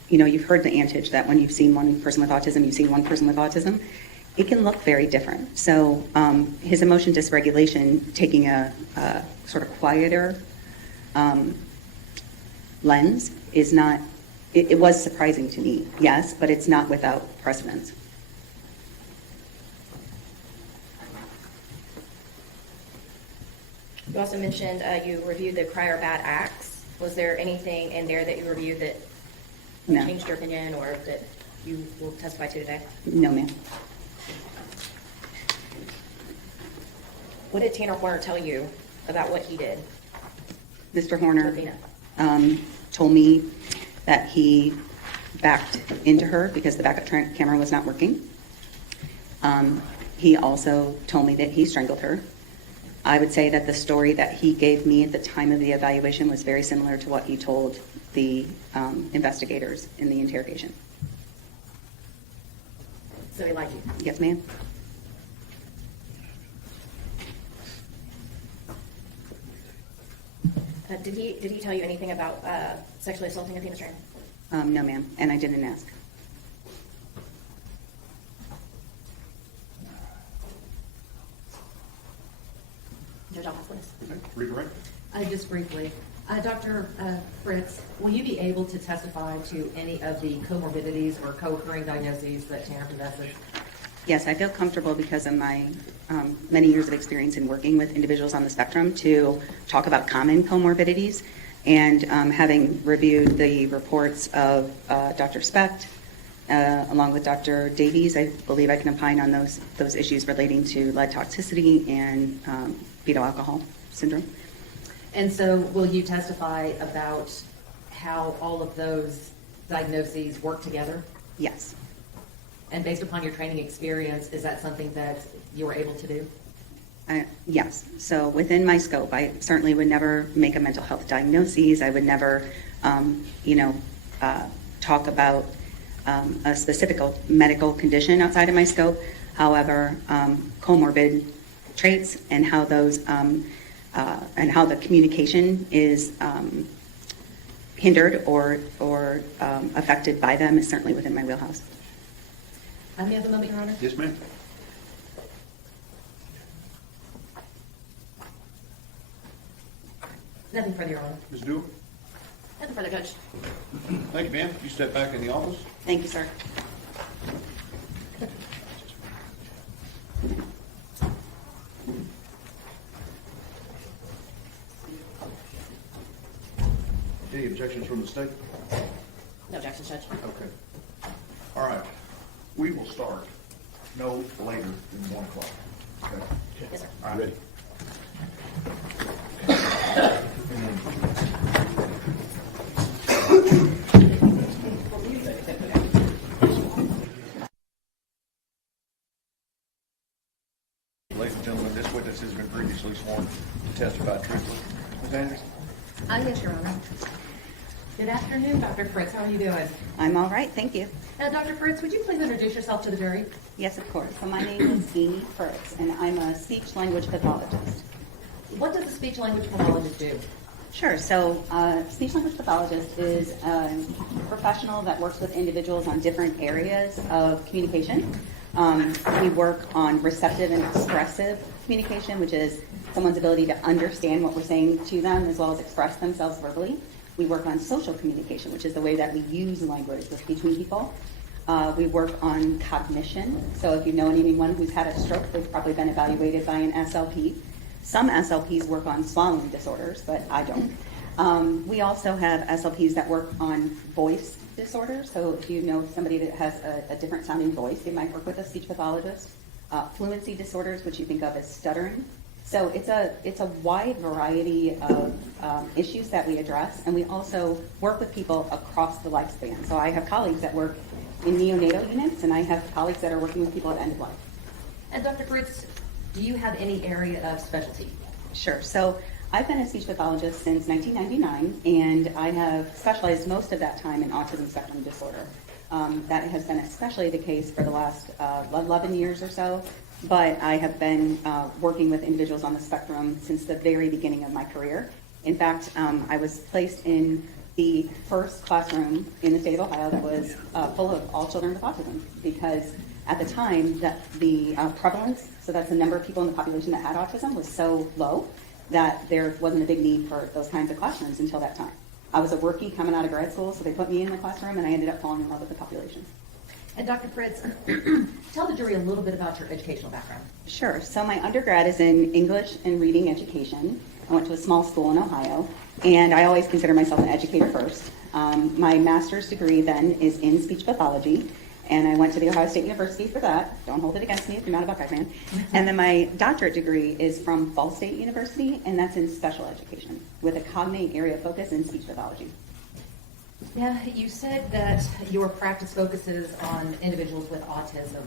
you've heard the antage that when you've seen one person with autism, you see one person with autism. It can look very different. So his emotion dysregulation, taking a sort of quieter lens, is not, it was surprising to me, yes, but it's not without precedence. You also mentioned you reviewed the prior bad acts. Was there anything in there that you reviewed that No. changed your opinion or that you will testify to today? No, ma'am. What did Tanner Horner tell you about what he did Mr. to Horner Athena? told me that he backed into her because the backup camera was not working. He also told me that he strangled her. I would say that the story that he gave me at the time of the evaluation was very similar to what he told the investigators in the interrogation. So he liked you. Yes, ma'am. Did he tell you anything about sexually assaulting Athena Strand? No, ma'am, and I didn't ask. Judge Alphonse? Redirect. Just briefly, Dr. Fritz, will you be able to testify to any of the comorbidities or co-occurring diagnoses that Tanner possesses? Yes, I feel comfortable because of my many years of experience in working with individuals on the spectrum to talk about common comorbidities. And having reviewed the reports of Dr. Specht, along with Dr. Davies, I believe I can opine on those issues relating to lead toxicity and fetal alcohol syndrome. And so will you testify about how all of those diagnoses work together? Yes. And based upon your training experience, is that something that you were able to do? Yes. So within my scope, I certainly would never make a mental health diagnosis. I would never, talk about a specific medical condition outside of my scope. However, comorbid traits and how those and how the communication is hindered or affected by them is certainly within my wheelhouse. May I have a moment, Your Honor? Yes, ma'am. Nothing further, Your Honor. Ms. Dewar? Nothing further, Judge. Thank you, ma'am. You step back in the office. Thank you, sir. Any objections from the state? No objections, Judge. Okay. All right. We will start no later than 1 o'clock. Okay? Yes, sir. All right. Ready? Ladies and gentlemen, this witness has been previously sworn to testify truthfully. Ms. Anderson? Yes, Your Honor. Good afternoon, Dr. Fritz. How are you doing? I'm all right, thank you. Dr. Fritz, would you please introduce yourself to the jury? Yes, of course. So my name is Amy Fritz, and I'm a speech-language pathologist. What does a speech-language pathologist do? Sure. So speech-language pathologist is a professional that works with individuals on different areas of communication. We work on receptive and expressive communication, which is someone's ability to understand what we're saying to them as well as express themselves verbally. We work on social communication, which is the way that we use language between people. We work on cognition. So if you know anyone who's had a stroke, they've probably been evaluated by an SLP. Some SLPs work on swallowing disorders, but I don't. We also have SLPs that work on voice disorders. So if you know somebody that has a different sounding voice, they might work with a speech pathologist. Fluency disorders, which you think of as stuttering. So it's a wide variety of issues that we address, and we also work with people across the lifespan. So I have colleagues that work in neonatal units, and I have colleagues that are working with people at end of life. And Dr. Fritz, do you have any area of specialty? Sure. So I've been a speech pathologist since 1999, and I have specialized most of that time in autism spectrum disorder. That has been especially the case for the last 11 years or so, but I have been working with individuals on the spectrum since the very beginning of my career. In fact, I was placed in the first classroom in the state of Ohio that was full of all children with autism, because at the time that the prevalence, so that's the number of people in the population that had autism, was so low that there wasn't a big need for those kinds of classrooms until that time. I was a workie coming out of grad school, so they put me in the classroom, and I ended up falling in love with the population. And Dr. Fritz, tell the jury a little bit about your educational background. Sure. So my undergrad is in English and reading education. I went to a small school in Ohio, and I always consider myself an educator first. My master's degree then is in speech pathology, and I went to the Ohio State University for that. Don't hold it against me if you're not a Buckeye fan. And then my doctorate degree is from Fall State University, and that's in special education with a cognate area focus in speech pathology. Now, you said that your practice focuses on individuals with autism.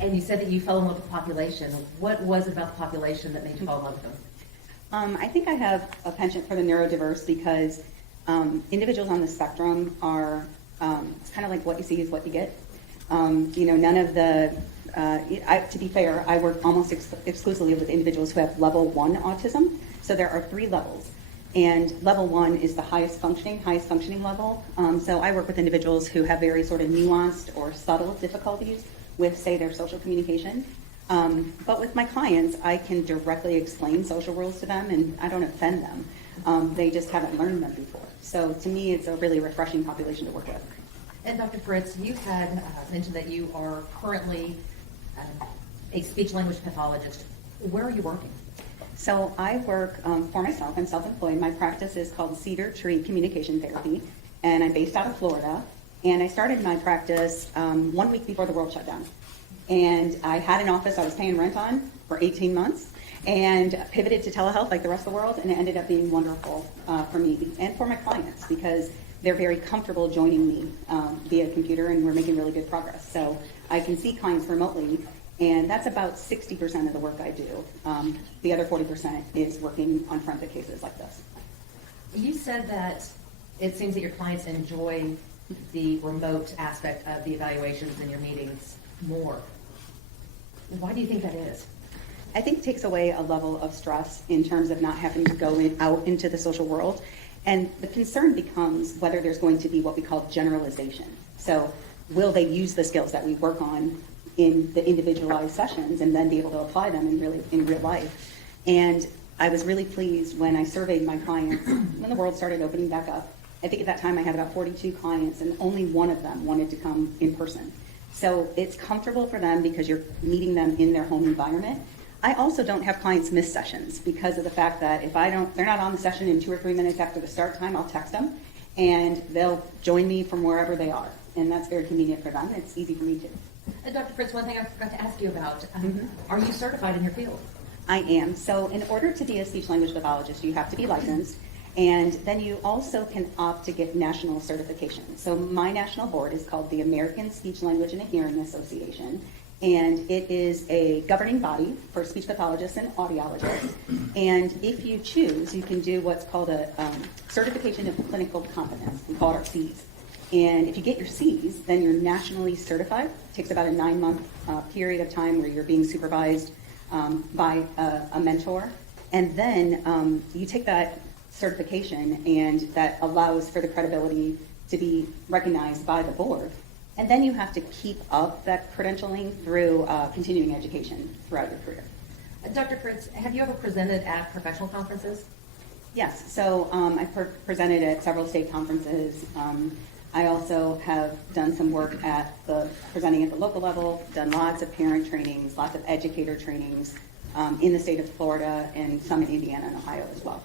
And you said that you fell in love with the population. What was it about the population that made you fall in love with them? I think I have a penchant for the neurodiverse because individuals on the spectrum are, it's kind of like what you see is what you get. None of the, to be fair, I work almost exclusively with individuals who have level 1 autism. So there are 3 levels. And level 1 is the highest functioning level. So I work with individuals who have very sort of nuanced or subtle difficulties with, say, their social communication. But with my clients, I can directly explain social rules to them, and I don't offend them. They just haven't learned them before. So to me, it's a really refreshing population to work with. And Dr. Fritz, you had mentioned that you are currently a speech language pathologist. Where are you working? So I work for myself. I'm self-employed. My practice is called Cedar Tree Communication Therapy, and I'm based out of Florida. And I started my practice 1 week before the world shut down. And I had an office I was paying rent on for 18 months and pivoted to telehealth like the rest of the world, and it ended up being wonderful for me and for my clients because they're very comfortable joining me via computer, and we're making really good progress. So I can see clients remotely, and that's about 60% of the work I do. The other 40% is working on forensic cases like this. You said that it seems that your clients enjoy the remote aspect of the evaluations and your meetings more. Why do you think that is? I think it takes away a level of stress in terms of not having to go out into the social world. And the concern becomes whether there's going to be what we call generalization. So will they use the skills that we work on in the individualized sessions and then be able to apply them in real life? And I was really pleased when I surveyed my clients when the world started opening back up. I think at that time I had about 42 clients, and only one of them wanted to come in person. So it's comfortable for them because you're meeting them in their home environment. I also don't have clients miss sessions because of the fact that if they're not on the session in 2 or 3 minutes after the start time, I'll text them and they'll join me from wherever they are. And that's very convenient for them. It's easy for me too. Dr. Fritz, one thing I forgot to ask you about, are you certified in your field? I am. So in order to be a speech language pathologist, you have to be licensed. And then you also can opt to get national certification. So my national board is called the American Speech Language and Hearing Association. And it is a governing body for speech pathologists and audiologists. And if you choose, you can do what's called a certification of clinical competence. We call it our Cs. And if you get your Cs, then you're nationally certified. It takes about a 9-month period of time where you're being supervised by a mentor. And then you take that certification, and that allows for the credibility to be recognized by the board. And then you have to keep up that credentialing through continuing education throughout your career. Dr. Fritz, have you ever presented at professional conferences? Yes, so I presented at several state conferences. I also have done some work presenting at the local level, done lots of parent trainings, lots of educator trainings in the state of Florida and some in Indiana and Ohio as well.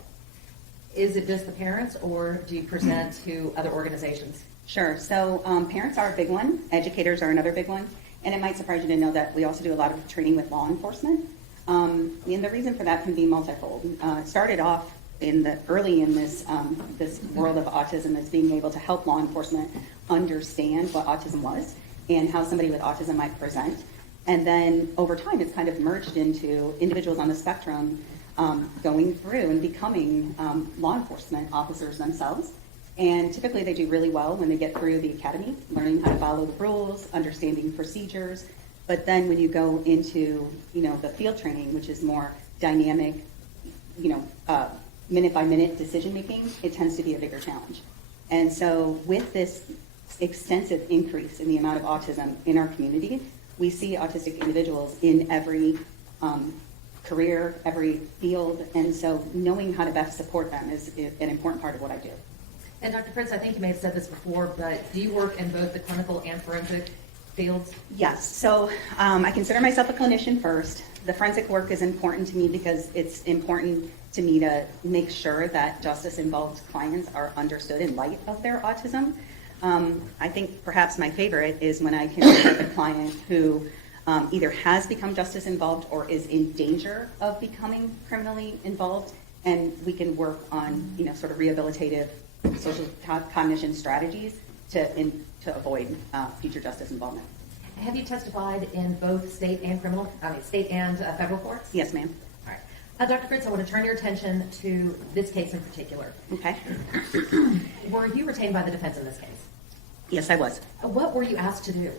Is it just the parents, or do you present to other organizations? Sure. So parents are a big one. Educators are another big one. And it might surprise you to know that we also do a lot of training with law enforcement. And the reason for that can be multifold. It started off early in this world of autism as being able to help law enforcement understand what autism was and how somebody with autism might present. And then over time, it's kind of merged into individuals on the spectrum going through and becoming law enforcement officers themselves. And typically they do really well when they get through the academy, learning how to follow the rules, understanding procedures. But then when you go into, the field training, which is more dynamic, minute by minute decision making, it tends to be a bigger challenge. And so with this extensive increase in the amount of autism in our community, we see autistic individuals in every career, every field, and so knowing how to best support them is an important part of what I do. And Dr. Prince, I think you may have said this before, but do you work in both the clinical and forensic fields? Yes, so I consider myself a clinician first. The forensic work is important to me because it's important to me to make sure that justice-involved clients are understood in light of their autism. I think perhaps my favorite is when I can work with a client who either has become justice-involved or is in danger of becoming criminally involved, and we can work on, sort of rehabilitative social cognition strategies to avoid future justice involvement. Have you testified in both state and federal courts? Yes, ma'am. All right. Dr. Fritz, I want to turn your attention to this case in particular. Okay. Were you retained by the defense in this case? Yes, I was. What were you asked to do?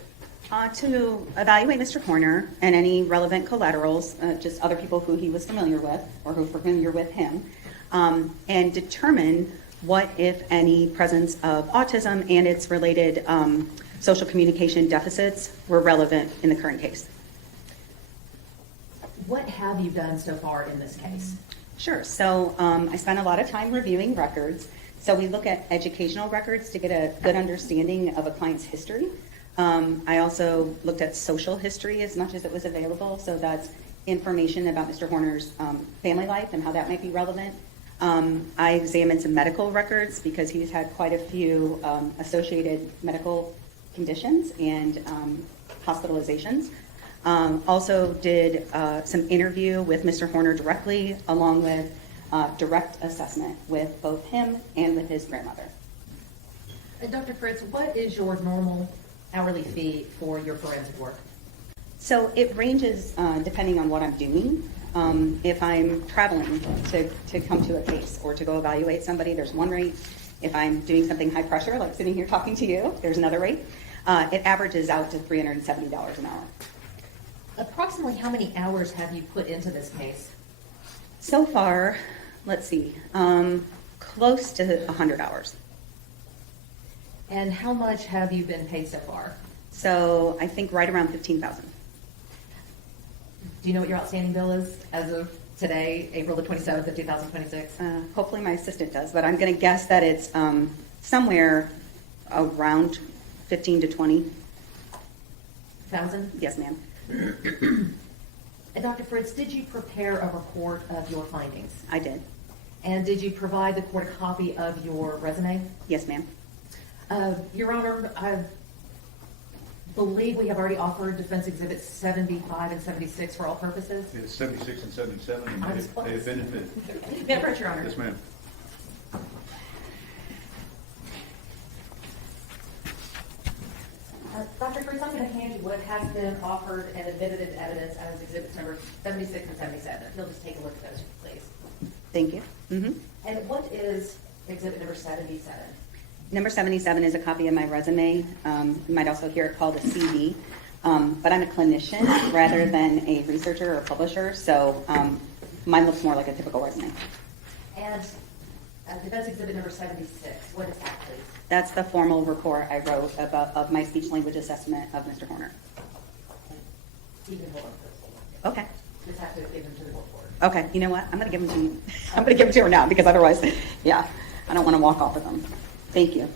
To evaluate Mr. Horner and any relevant collaterals, just other people who he was familiar with or who were familiar with him, and determine what, if any, presence of autism and its related social communication deficits were relevant in the current case. What have you done so far in this case? Sure. So I spent a lot of time reviewing records. So we look at educational records to get a good understanding of a client's history. I also looked at social history as much as it was available. So that's information about Mr. Horner's family life and how that might be relevant. I examined some medical records because he's had quite a few associated medical conditions and hospitalizations. Also did some interview with Mr. Horner directly, along with direct assessment with both him and with his grandmother. Dr. Fritz, what is your normal hourly fee for your forensic work? So it ranges depending on what I'm doing. If I'm traveling to come to a case or to go evaluate somebody, there's one rate. If I'm doing something high pressure, like sitting here talking to you, there's another rate. It averages out to $370 an hour. Approximately how many hours have you put into this case? So far, let's see, close to 100 hours. And how much have you been paid so far? So I think right around $15,000. Do you know what your outstanding bill is as of today, April the 27th of 2026? Hopefully my assistant does, but I'm going to guess that it's somewhere around 15 to 20. $1,000? Yes, ma'am. And Dr. Fritz, did you prepare a report of your findings? I did. And did you provide the court a copy of your resume? Yes, ma'am. Your Honor, I believe we have already offered Defense Exhibits 75 and 76 for all purposes. It's 76 and 77, and I was they have been admitted. Yeah, right, Your Honor. Yes, ma'am. Dr. Fritz, I'm going to hand you what has been offered and admitted into evidence as Exhibits number 76 and 77. If you'll just take a look at those, please. Thank you. And what is Exhibit number 77? Number 77 is a copy of my resume. You might also hear it called a CV. But I'm a clinician rather than a researcher or publisher, so mine looks more like a typical resume. And Defense Exhibit number 76, what is that, please? That's the formal report I wrote of my speech language assessment of Mr. Horner. You can hold on to those. Okay. Just have to give them to the report. Okay. You know what? I'm going to give them to you. I'm going to give them to her now because otherwise, yeah, I don't want to walk off with them. Thank you.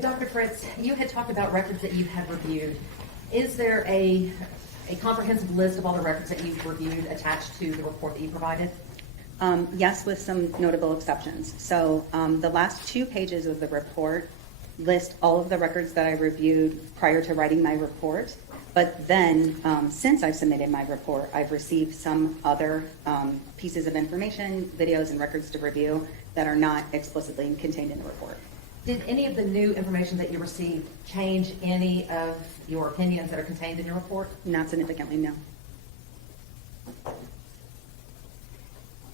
Dr. Fritz, you had talked about records that you had reviewed. Is there a comprehensive list of all the records that you've reviewed attached to the report that you provided? Yes, with some notable exceptions. So the last 2 pages of the report list all of the records that I reviewed prior to writing my report. But then, since I've submitted my report, I've received some other pieces of information, videos, and records to review that are not explicitly contained in the report. Did any of the new information that you received change any of your opinions that are contained in your report? Not significantly, no.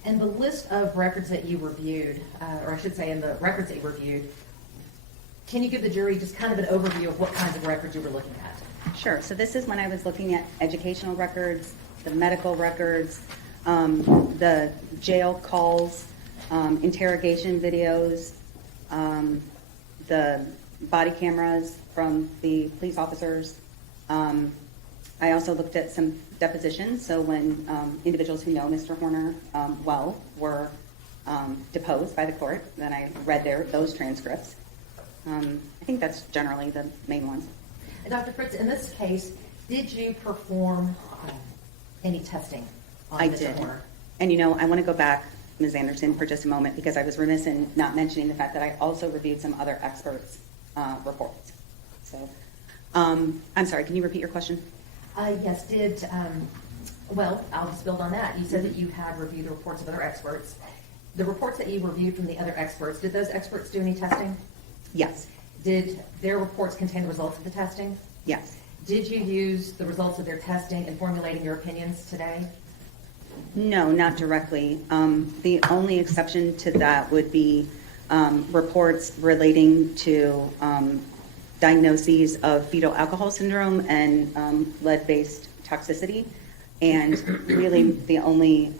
And the list of records that you reviewed, or I should say in the records that you reviewed, can you give the jury just kind of an overview of what kinds of records you were looking at? Sure. So this is when I was looking at educational records, the medical records, the jail calls, interrogation videos, the body cameras from the police officers. I also looked at some depositions. So when individuals who know Mr. Horner well were deposed by the court, then I read those transcripts. I think that's generally the main ones. And Dr. Fritz, in this case, did you perform any testing on I Mr. did. Horner? And I want to go back, Ms. Anderson, for just a moment, because I was remiss in not mentioning the fact that I also reviewed some other experts' reports. So, I'm sorry, can you repeat your question? Yes, well, I'll just build on that. You said that you had reviewed the reports of other experts. The reports that you reviewed from the other experts, did those experts do any testing? Yes. Did their reports contain the results of the testing? Yes. Did you use the results of their testing in formulating your opinions today? No, not directly. The only exception to that would be reports relating to diagnoses of fetal alcohol syndrome and lead-based toxicity. And really the only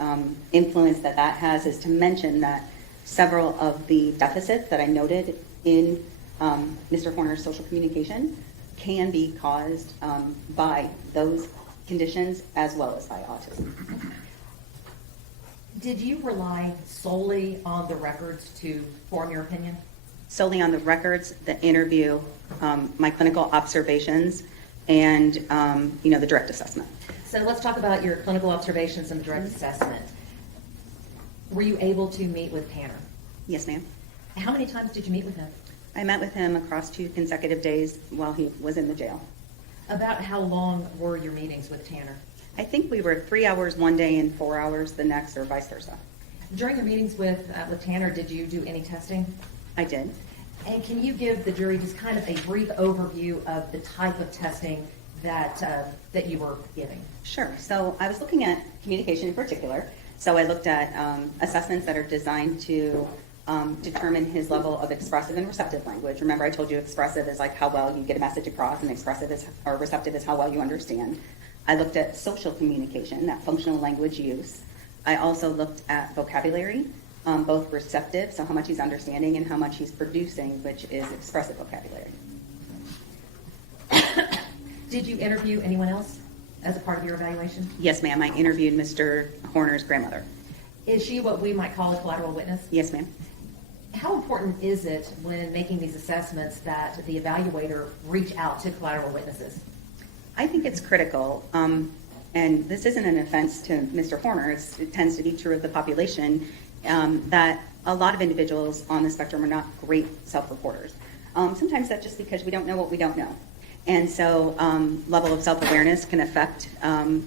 influence that has is to mention that several of the deficits that I noted in Mr. Horner's social communication can be caused by those conditions as well as by autism. Did you rely solely on the records to form your opinion? Solely on the records, the interview, my clinical observations, and the direct assessment. So let's talk about your clinical observations and the direct assessment. Were you able to meet with Tanner? Yes, ma'am. How many times did you meet with him? I met with him across 2 consecutive days while he was in the jail. About how long were your meetings with Tanner? I think we were 3 hours one day and 4 hours the next, or vice versa. During your meetings with Tanner, did you do any testing? I did. And can you give the jury just kind of a brief overview of the type of testing that you were giving? Sure. So I was looking at communication in particular. So I looked at assessments that are designed to determine his level of expressive and receptive language. Remember, I told you expressive is like how well you get a message across, and receptive is how well you understand. I looked at social communication, that functional language use. I also looked at vocabulary, both receptive, so how much he's understanding, and how much he's producing, which is expressive vocabulary. Did you interview anyone else as a part of your evaluation? Yes, ma'am. I interviewed Mr. Horner's grandmother. Is she what we might call a collateral witness? Yes, ma'am. How important is it when making these assessments that the evaluator reach out to collateral witnesses? I think it's critical, and this isn't an offense to Mr. Horner. It tends to be true of the population, that a lot of individuals on the spectrum are not great self-reporters. Sometimes that's just because we don't know what we don't know. And so level of self-awareness can affect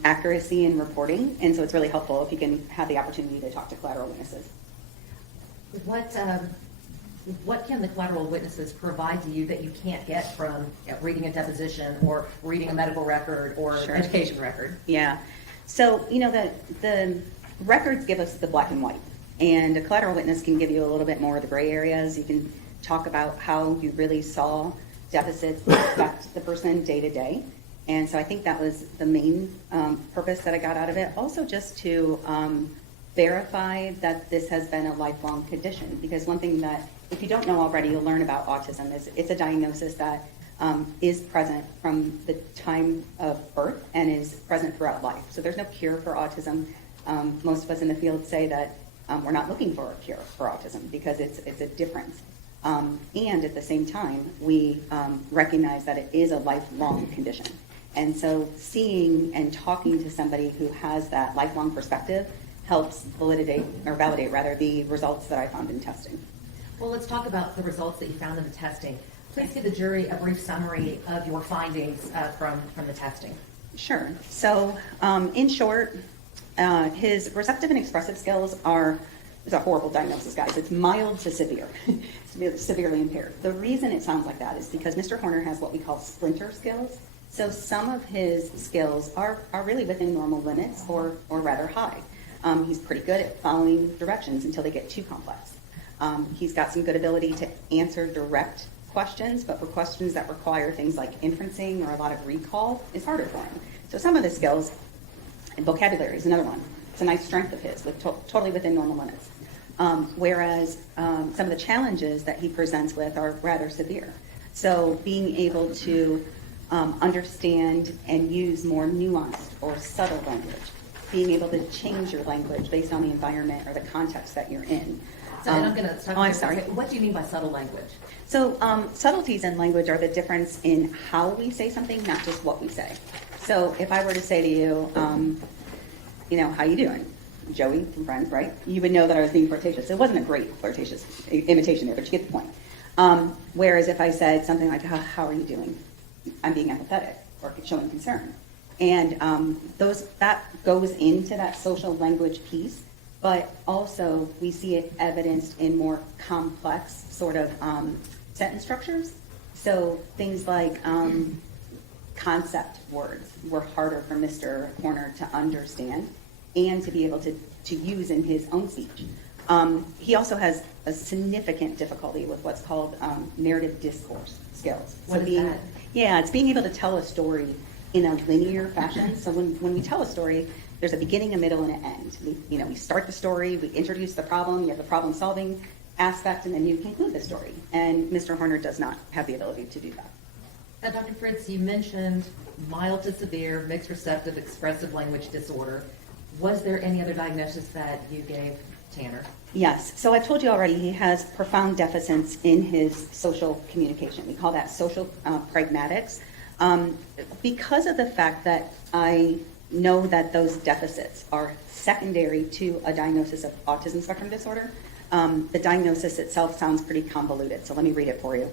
accuracy in reporting, and so it's really helpful if you can have the opportunity to talk to collateral witnesses. What can the collateral witnesses provide to you that you can't get from reading a deposition or reading a medical record or Sure. education record? Yeah. So, the records give us the black and white, and a collateral witness can give you a little bit more of the gray areas. You can talk about how you really saw deficits that affect the person day to day. And so I think that was the main purpose that I got out of it. Also just to verify that this has been a lifelong condition, because one thing that, if you don't know already, you'll learn about autism is it's a diagnosis that is present from the time of birth and is present throughout life. So there's no cure for autism. Most of us in the field say that we're not looking for a cure for autism because it's a difference. And at the same time, we recognize that it is a lifelong condition. And so seeing and talking to somebody who has that lifelong perspective helps validate the results that I found in testing. Well, let's talk about the results that you found in the testing. Please give the jury a brief summary of your findings from the testing. Sure. So in short, his receptive and expressive skills are It's a horrible diagnosis, guys. It's mild to severe. It's severely impaired. The reason it sounds like that is because Mr. Horner has what we call splinter skills. So some of his skills are really within normal limits or rather high. He's pretty good at following directions until they get too complex. He's got some good ability to answer direct questions, but for questions that require things like inferencing or a lot of recall, it's harder for him. So some of the skills, and vocabulary is another one. It's a nice strength of his, totally within normal limits. Whereas some of the challenges that he presents with are rather severe. So being able to understand and use more nuanced or subtle language, being able to change your language based on the environment or the context that you're in. So, and I'm going to stop. Oh, I'm you for a sorry. second. What do you mean by subtle language? So subtleties in language are the difference in how we say something, not just what we say. So if I were to say to you, how you doing? Joey from Friends, right? You would know that I was being flirtatious. It wasn't a great flirtatious imitation there, but you get the point. Whereas if I said something like, how are you doing? I'm being empathetic or showing concern. And that goes into that social language piece, but also we see it evidenced in more complex sort of sentence structures. So things like concept words were harder for Mr. Horner to understand and to be able to use in his own speech. He also has a significant difficulty with what's called narrative discourse skills. What is that? Yeah, it's being able to tell a story in a linear fashion. So when we tell a story, there's a beginning, a middle, and an end. We start the story, we introduce the problem, you have the problem-solving aspect, and then you conclude the story. And Mr. Horner does not have the ability to do that. Now, Dr. Fritz, you mentioned mild to severe, mixed receptive expressive language disorder. Was there any other diagnosis that you gave Tanner? Yes. So I've told you already, he has profound deficits in his social communication. We call that social pragmatics. Because of the fact that I know that those deficits are secondary to a diagnosis of autism spectrum disorder, the diagnosis itself sounds pretty convoluted. So let me read it for you.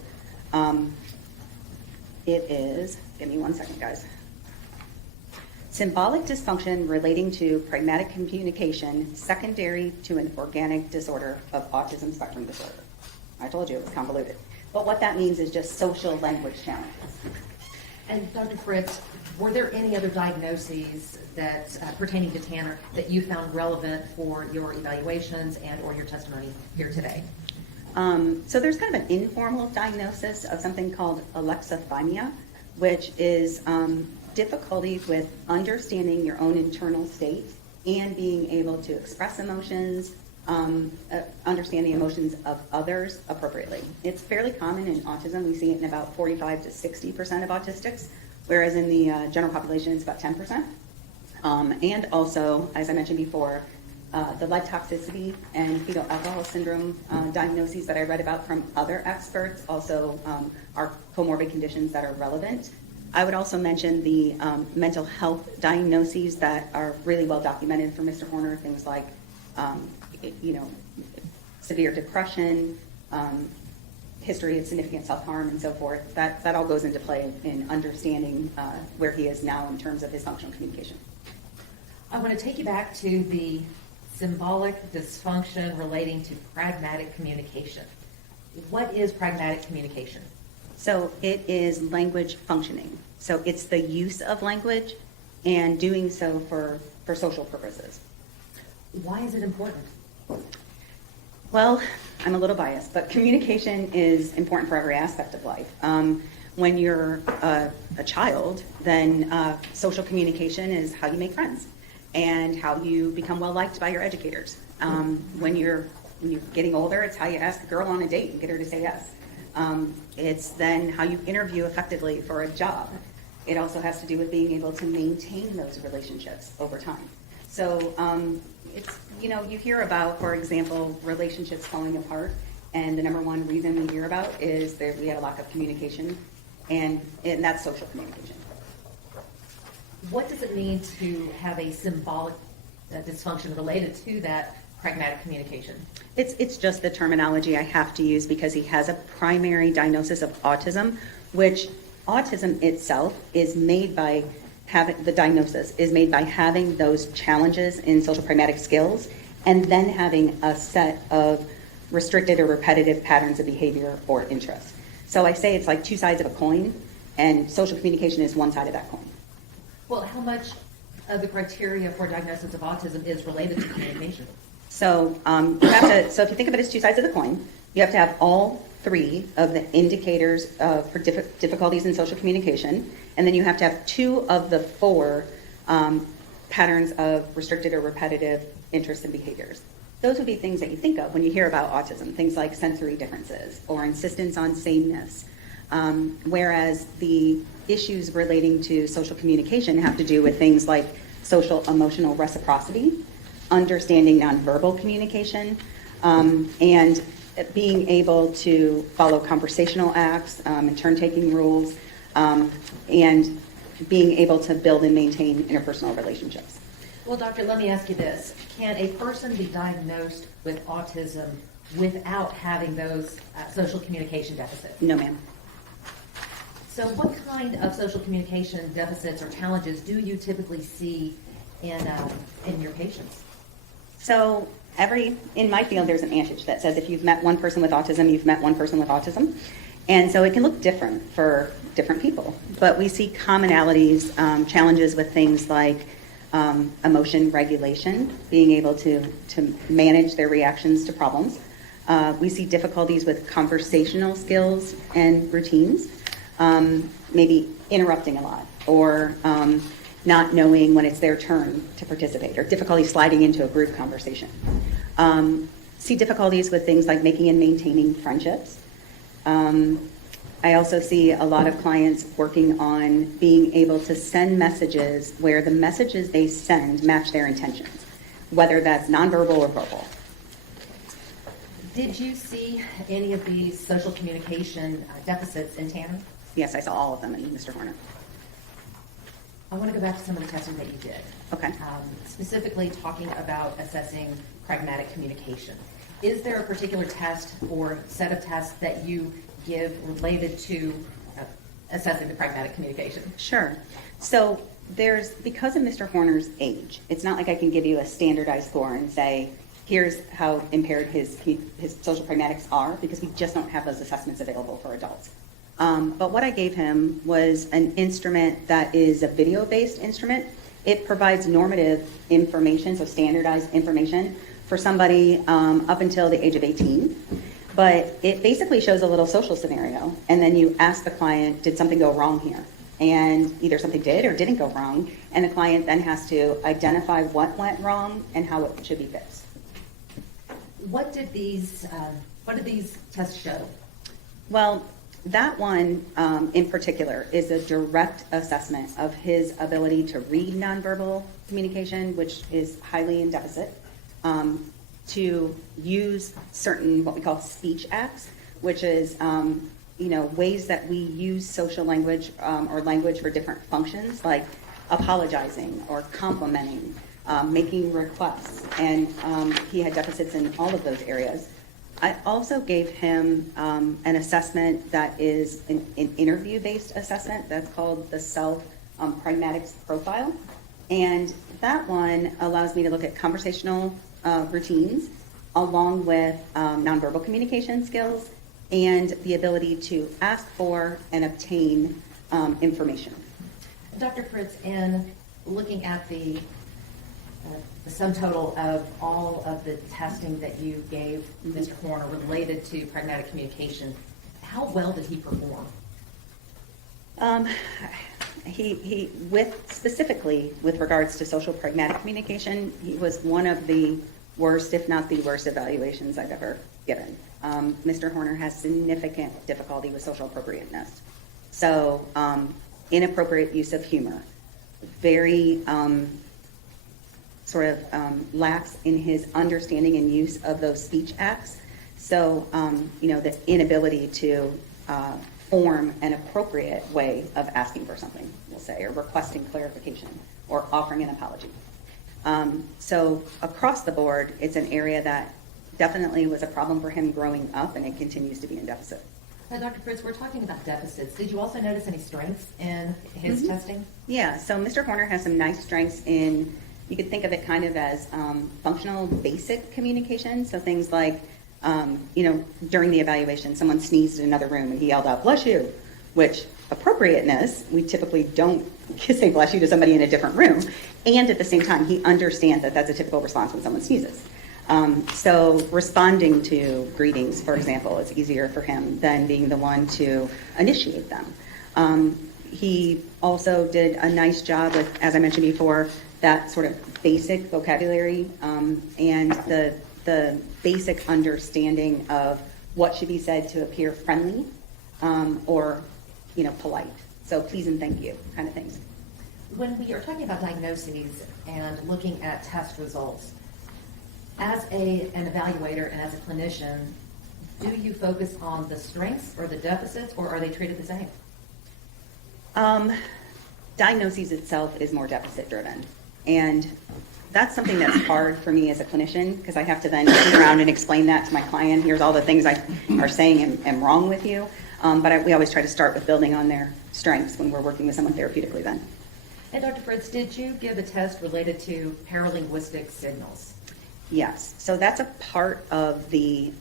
It is, give me 1 second, guys. Symbolic dysfunction relating to pragmatic communication secondary to an organic disorder of autism spectrum disorder. I told you it was convoluted. But what that means is just social language challenges. And Dr. Fritz, were there any other diagnoses that pertaining to Tanner that you found relevant for your evaluations and or your testimony here today? So there's kind of an informal diagnosis of something called alexithymia, which is difficulty with understanding your own internal state and being able to express emotions, understand the emotions of others appropriately. It's fairly common in autism. We see it in about 45 to 60% of autistics, whereas in the general population it's about 10%. And also, as I mentioned before, the lead toxicity and fetal alcohol syndrome diagnoses that I read about from other experts also are comorbid conditions that are relevant. I would also mention the mental health diagnoses that are really well documented for Mr. Horner, things like, severe depression, history of significant self-harm, and so forth. That all goes into play in understanding where he is now in terms of his functional communication. I want to take you back to the symbolic dysfunction relating to pragmatic communication. What is pragmatic communication? So it is language functioning. So it's the use of language and doing so for social purposes. Why is it important? Well, I'm a little biased, but communication is important for every aspect of life. When you're a child, then social communication is how you make friends and how you become well-liked by your educators. When you're getting older, it's how you ask a girl on a date and get her to say yes. It's then how you interview effectively for a job. It also has to do with being able to maintain those relationships over time. So it's, you hear about, for example, relationships falling apart, and the number one reason we hear about is that we had a lack of communication, and that's social communication. What does it mean to have a symbolic dysfunction related to that pragmatic communication? It's just the terminology I have to use because he has a primary diagnosis of autism, which autism itself is made by having those challenges in social pragmatic skills and then having a set of restricted or repetitive patterns of behavior or interest. So I say it's like two sides of a coin, and social communication is one side of that coin. Well, how much of the criteria for diagnosis of autism is related to communication? So you have to. So if you think of it as two sides of the coin, you have to have all three of the indicators for difficulties in social communication, and then you have to have two of the four patterns of restricted or repetitive interests and behaviors. Those would be things that you think of when you hear about autism, things like sensory differences or insistence on sameness, whereas the issues relating to social communication have to do with things like social emotional reciprocity, understanding nonverbal communication, and being able to follow conversational acts and turn-taking rules, and being able to build and maintain interpersonal relationships. Well, doctor, let me ask you this. Can a person be diagnosed with autism without having those social communication deficits? No, ma'am. So what kind of social communication deficits or challenges do you typically see in your patients? So in my field, there's an adage that says if you've met one person with autism, you've met one person with autism. And so it can look different for different people. But we see commonalities, challenges with things like emotion regulation, being able to manage their reactions to problems. We see difficulties with conversational skills and routines, maybe interrupting a lot, or not knowing when it's their turn to participate, or difficulty sliding into a group conversation. See difficulties with things like making and maintaining friendships. I also see a lot of clients working on being able to send messages where the messages they send match their intentions, whether that's nonverbal or verbal. Did you see any of these social communication deficits in Tanner? Yes, I saw all of them in Mr. Horner. I want to go back to some of the testing that you did. Okay. Specifically talking about assessing pragmatic communication. Is there a particular test or set of tests that you give related to assessing the pragmatic communication? Sure. So because of Mr. Horner's age, it's not like I can give you a standardized score and say, here's how impaired his social pragmatics are, because we just don't have those assessments available for adults. But what I gave him was an instrument that is a video-based instrument. It provides normative information, so standardized information, for somebody up until the age of 18. But it basically shows a little social scenario, and then you ask the client, did something go wrong here? And either something did or didn't go wrong, and the client then has to identify what went wrong and how it should be fixed. What did these tests show? Well, that one in particular is a direct assessment of his ability to read nonverbal communication, which is highly in deficit, to use certain what we call speech acts, which is ways that we use social language or language for different functions, like apologizing or complimenting, making requests, and he had deficits in all of those areas. I also gave him an assessment that is an interview-based assessment that's called the Self-Pragmatics Profile, and that one allows me to look at conversational routines along with nonverbal communication skills and the ability to ask for and obtain information. Dr. Fritz, in looking at the sum total of all of the testing that you gave Mr. Horner related to pragmatic communication, how well did he perform? He specifically with regards to social pragmatic communication, he was one of the worst, if not the worst, evaluations I've ever given. Mr. Horner has significant difficulty with social appropriateness. So inappropriate use of humor, very lax in his understanding and use of those speech acts. So, the inability to form an appropriate way of asking for something, we'll say, or requesting clarification, or offering an apology. So across the board, it's an area that definitely was a problem for him growing up, and it continues to be in deficit. Now, Dr. Fritz, we're talking about deficits. Did you also notice any strengths in his testing? Yeah, so Mr. Horner has some nice strengths in You could think of it kind of as functional basic communication. So things like, during the evaluation, someone sneezed in another room and he yelled out, "Bless you," which appropriateness, we typically don't say bless you to somebody in a different room. And at the same time, he understands that that's a typical response when someone sneezes. So responding to greetings, for example, is easier for him than being the one to initiate them. He also did a nice job with, as I mentioned before, that sort of basic vocabulary and the basic understanding of what should be said to appear friendly or polite. So please and thank you kind of things. When we are talking about diagnoses and looking at test results, as an evaluator and as a clinician, do you focus on the strengths or the deficits, or are they treated the same? Diagnoses itself is more deficit driven. And that's something that's hard for me as a clinician, because I have to then turn around and explain that to my client. Here's all the things I are saying am wrong with you. But we always try to start with building on their strengths when we're working with someone therapeutically then. And Dr. Fritz, did you give a test related to paralinguistic signals? Yes, so that's a part of the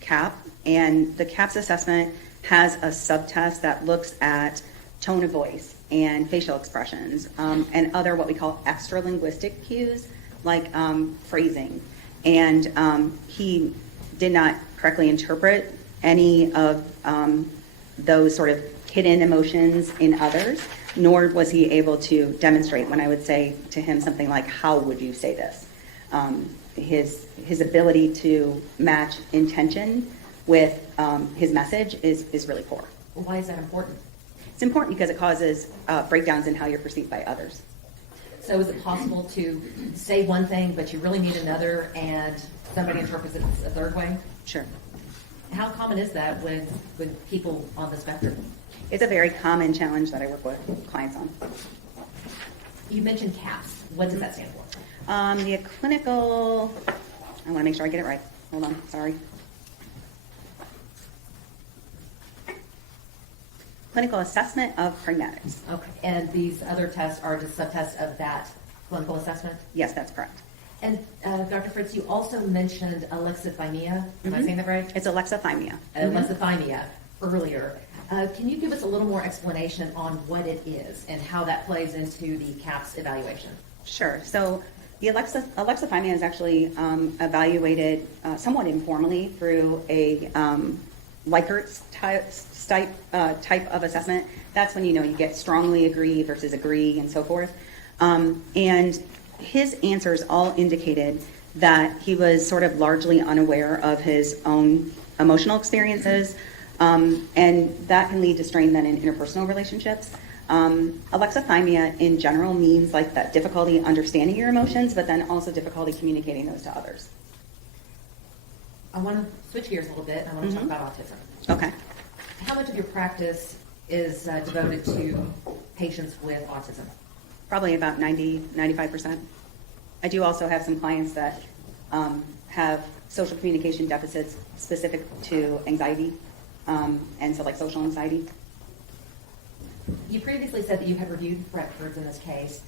CAP, and the CAPS assessment has a subtest that looks at tone of voice and facial expressions and other what we call extra linguistic cues like phrasing. And he did not correctly interpret any of those sort of hidden emotions in others, nor was he able to demonstrate when I would say to him something like, "How would you say this?" His ability to match intention with his message is really poor. Well, why is that important? It's important because it causes breakdowns in how you're perceived by others. So is it possible to say one thing, but you really need another, and somebody interprets it a third way? Sure. How common is that with people on the spectrum? It's a very common challenge that I work with clients on. You mentioned CAPS. What does that stand for? The clinical, I want to make sure I get it right. Hold on, sorry. Clinical assessment of pragmatics. Okay. And these other tests are just subtests of that clinical assessment? Yes, that's correct. And Dr. Fritz, you also mentioned alexithymia. Am I saying that right? It's alexithymia. Alexithymia earlier. Can you give us a little more explanation on what it is and how that plays into the CAPS evaluation? Sure. So the alexithymia is actually evaluated somewhat informally through a Likert type of assessment. That's when you get strongly agree versus agree and so forth. And his answers all indicated that he was sort of largely unaware of his own emotional experiences, and that can lead to strain then in interpersonal relationships. Alexithymia in general means like that difficulty understanding your emotions, but then also difficulty communicating those to others. I want to switch gears a little bit. I want to talk about autism. Okay. How much of your practice is devoted to patients with autism? Probably about 95%. I do also have some clients that have social communication deficits specific to anxiety, and so like social anxiety. You previously said that you had reviewed records in this case.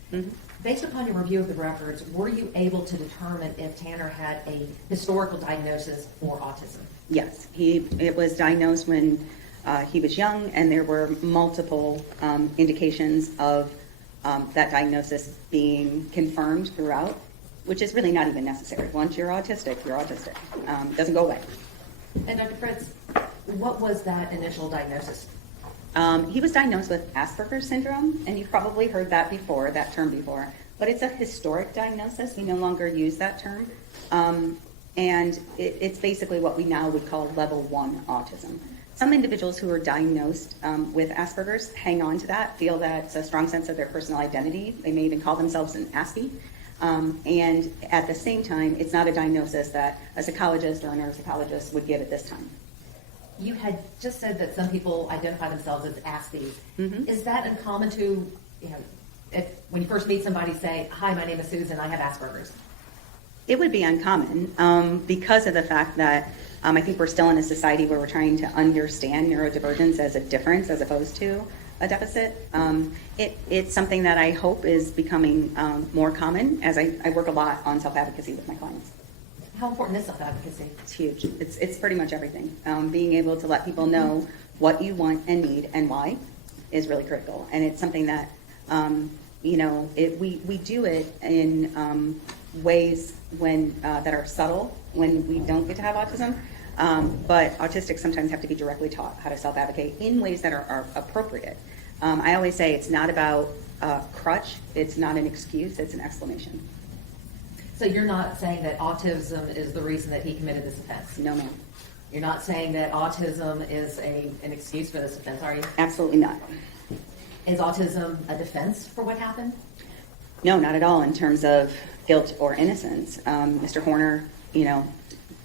Based upon your review of the records, were you able to determine if Tanner had a historical diagnosis for autism? Yes, it was diagnosed when he was young, and there were multiple indications of that diagnosis being confirmed throughout, which is really not even necessary. Once you're autistic, you're autistic. It doesn't go away. And Dr. Fritz, what was that initial diagnosis? He was diagnosed with Asperger's syndrome, and you've probably heard that term before, but it's a historic diagnosis. We no longer use that term. And it's basically what we now would call level 1 autism. Some individuals who are diagnosed with Asperger's hang on to that, feel that it's a strong sense of their personal identity. They may even call themselves an Aspie. And at the same time, it's not a diagnosis that a psychologist or a neuropsychologist would give at this time. You had just said that some people identify themselves as Aspies. Is that uncommon to, if when you first meet somebody, say, "Hi, my name is Susan, I have Asperger's"? It would be uncommon because of the fact that I think we're still in a society where we're trying to understand neurodivergence as a difference as opposed to a deficit. It's something that I hope is becoming more common as I work a lot on self-advocacy with my clients. How important is self-advocacy? It's huge. It's pretty much everything. Being able to let people know what you want and need and why is really critical. And it's something that, we do it in ways that are subtle when we don't get to have autism. But autistics sometimes have to be directly taught how to self-advocate in ways that are appropriate. I always say it's not about crutch. It's not an excuse. It's an explanation. So you're not saying that autism is the reason that he committed this offense? No, ma'am. You're not saying that autism is an excuse for this offense, are you? Absolutely not. Is autism a defense for what happened? No, not at all in terms of guilt or innocence. Mr. Horner,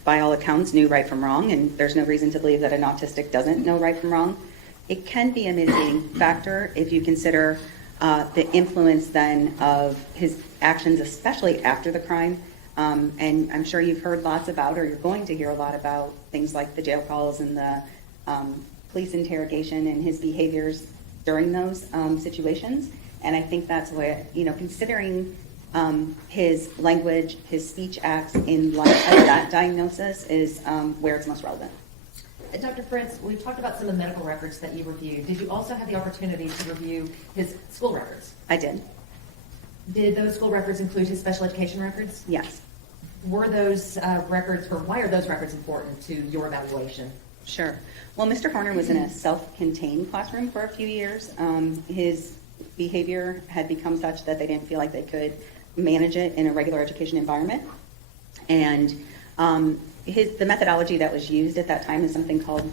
by all accounts, knew right from wrong, and there's no reason to believe that an autistic doesn't know right from wrong. It can be a mitigating factor if you consider the influence then of his actions, especially after the crime. And I'm sure you've heard lots about, or you're going to hear a lot about, things like the jail calls and the police interrogation and his behaviors during those situations. And I think that's where, considering his language, his speech acts in light of that diagnosis is where it's most relevant. Dr. Fritz, we've talked about some of the medical records that you reviewed. Did you also have the opportunity to review his school records? I did. Did those school records include his special education records? Yes. Were those records, or why are those records important to your evaluation? Sure. Well, Mr. Horner was in a self-contained classroom for a few years. His behavior had become such that they didn't feel like they could manage it in a regular education environment. And the methodology that was used at that time is something called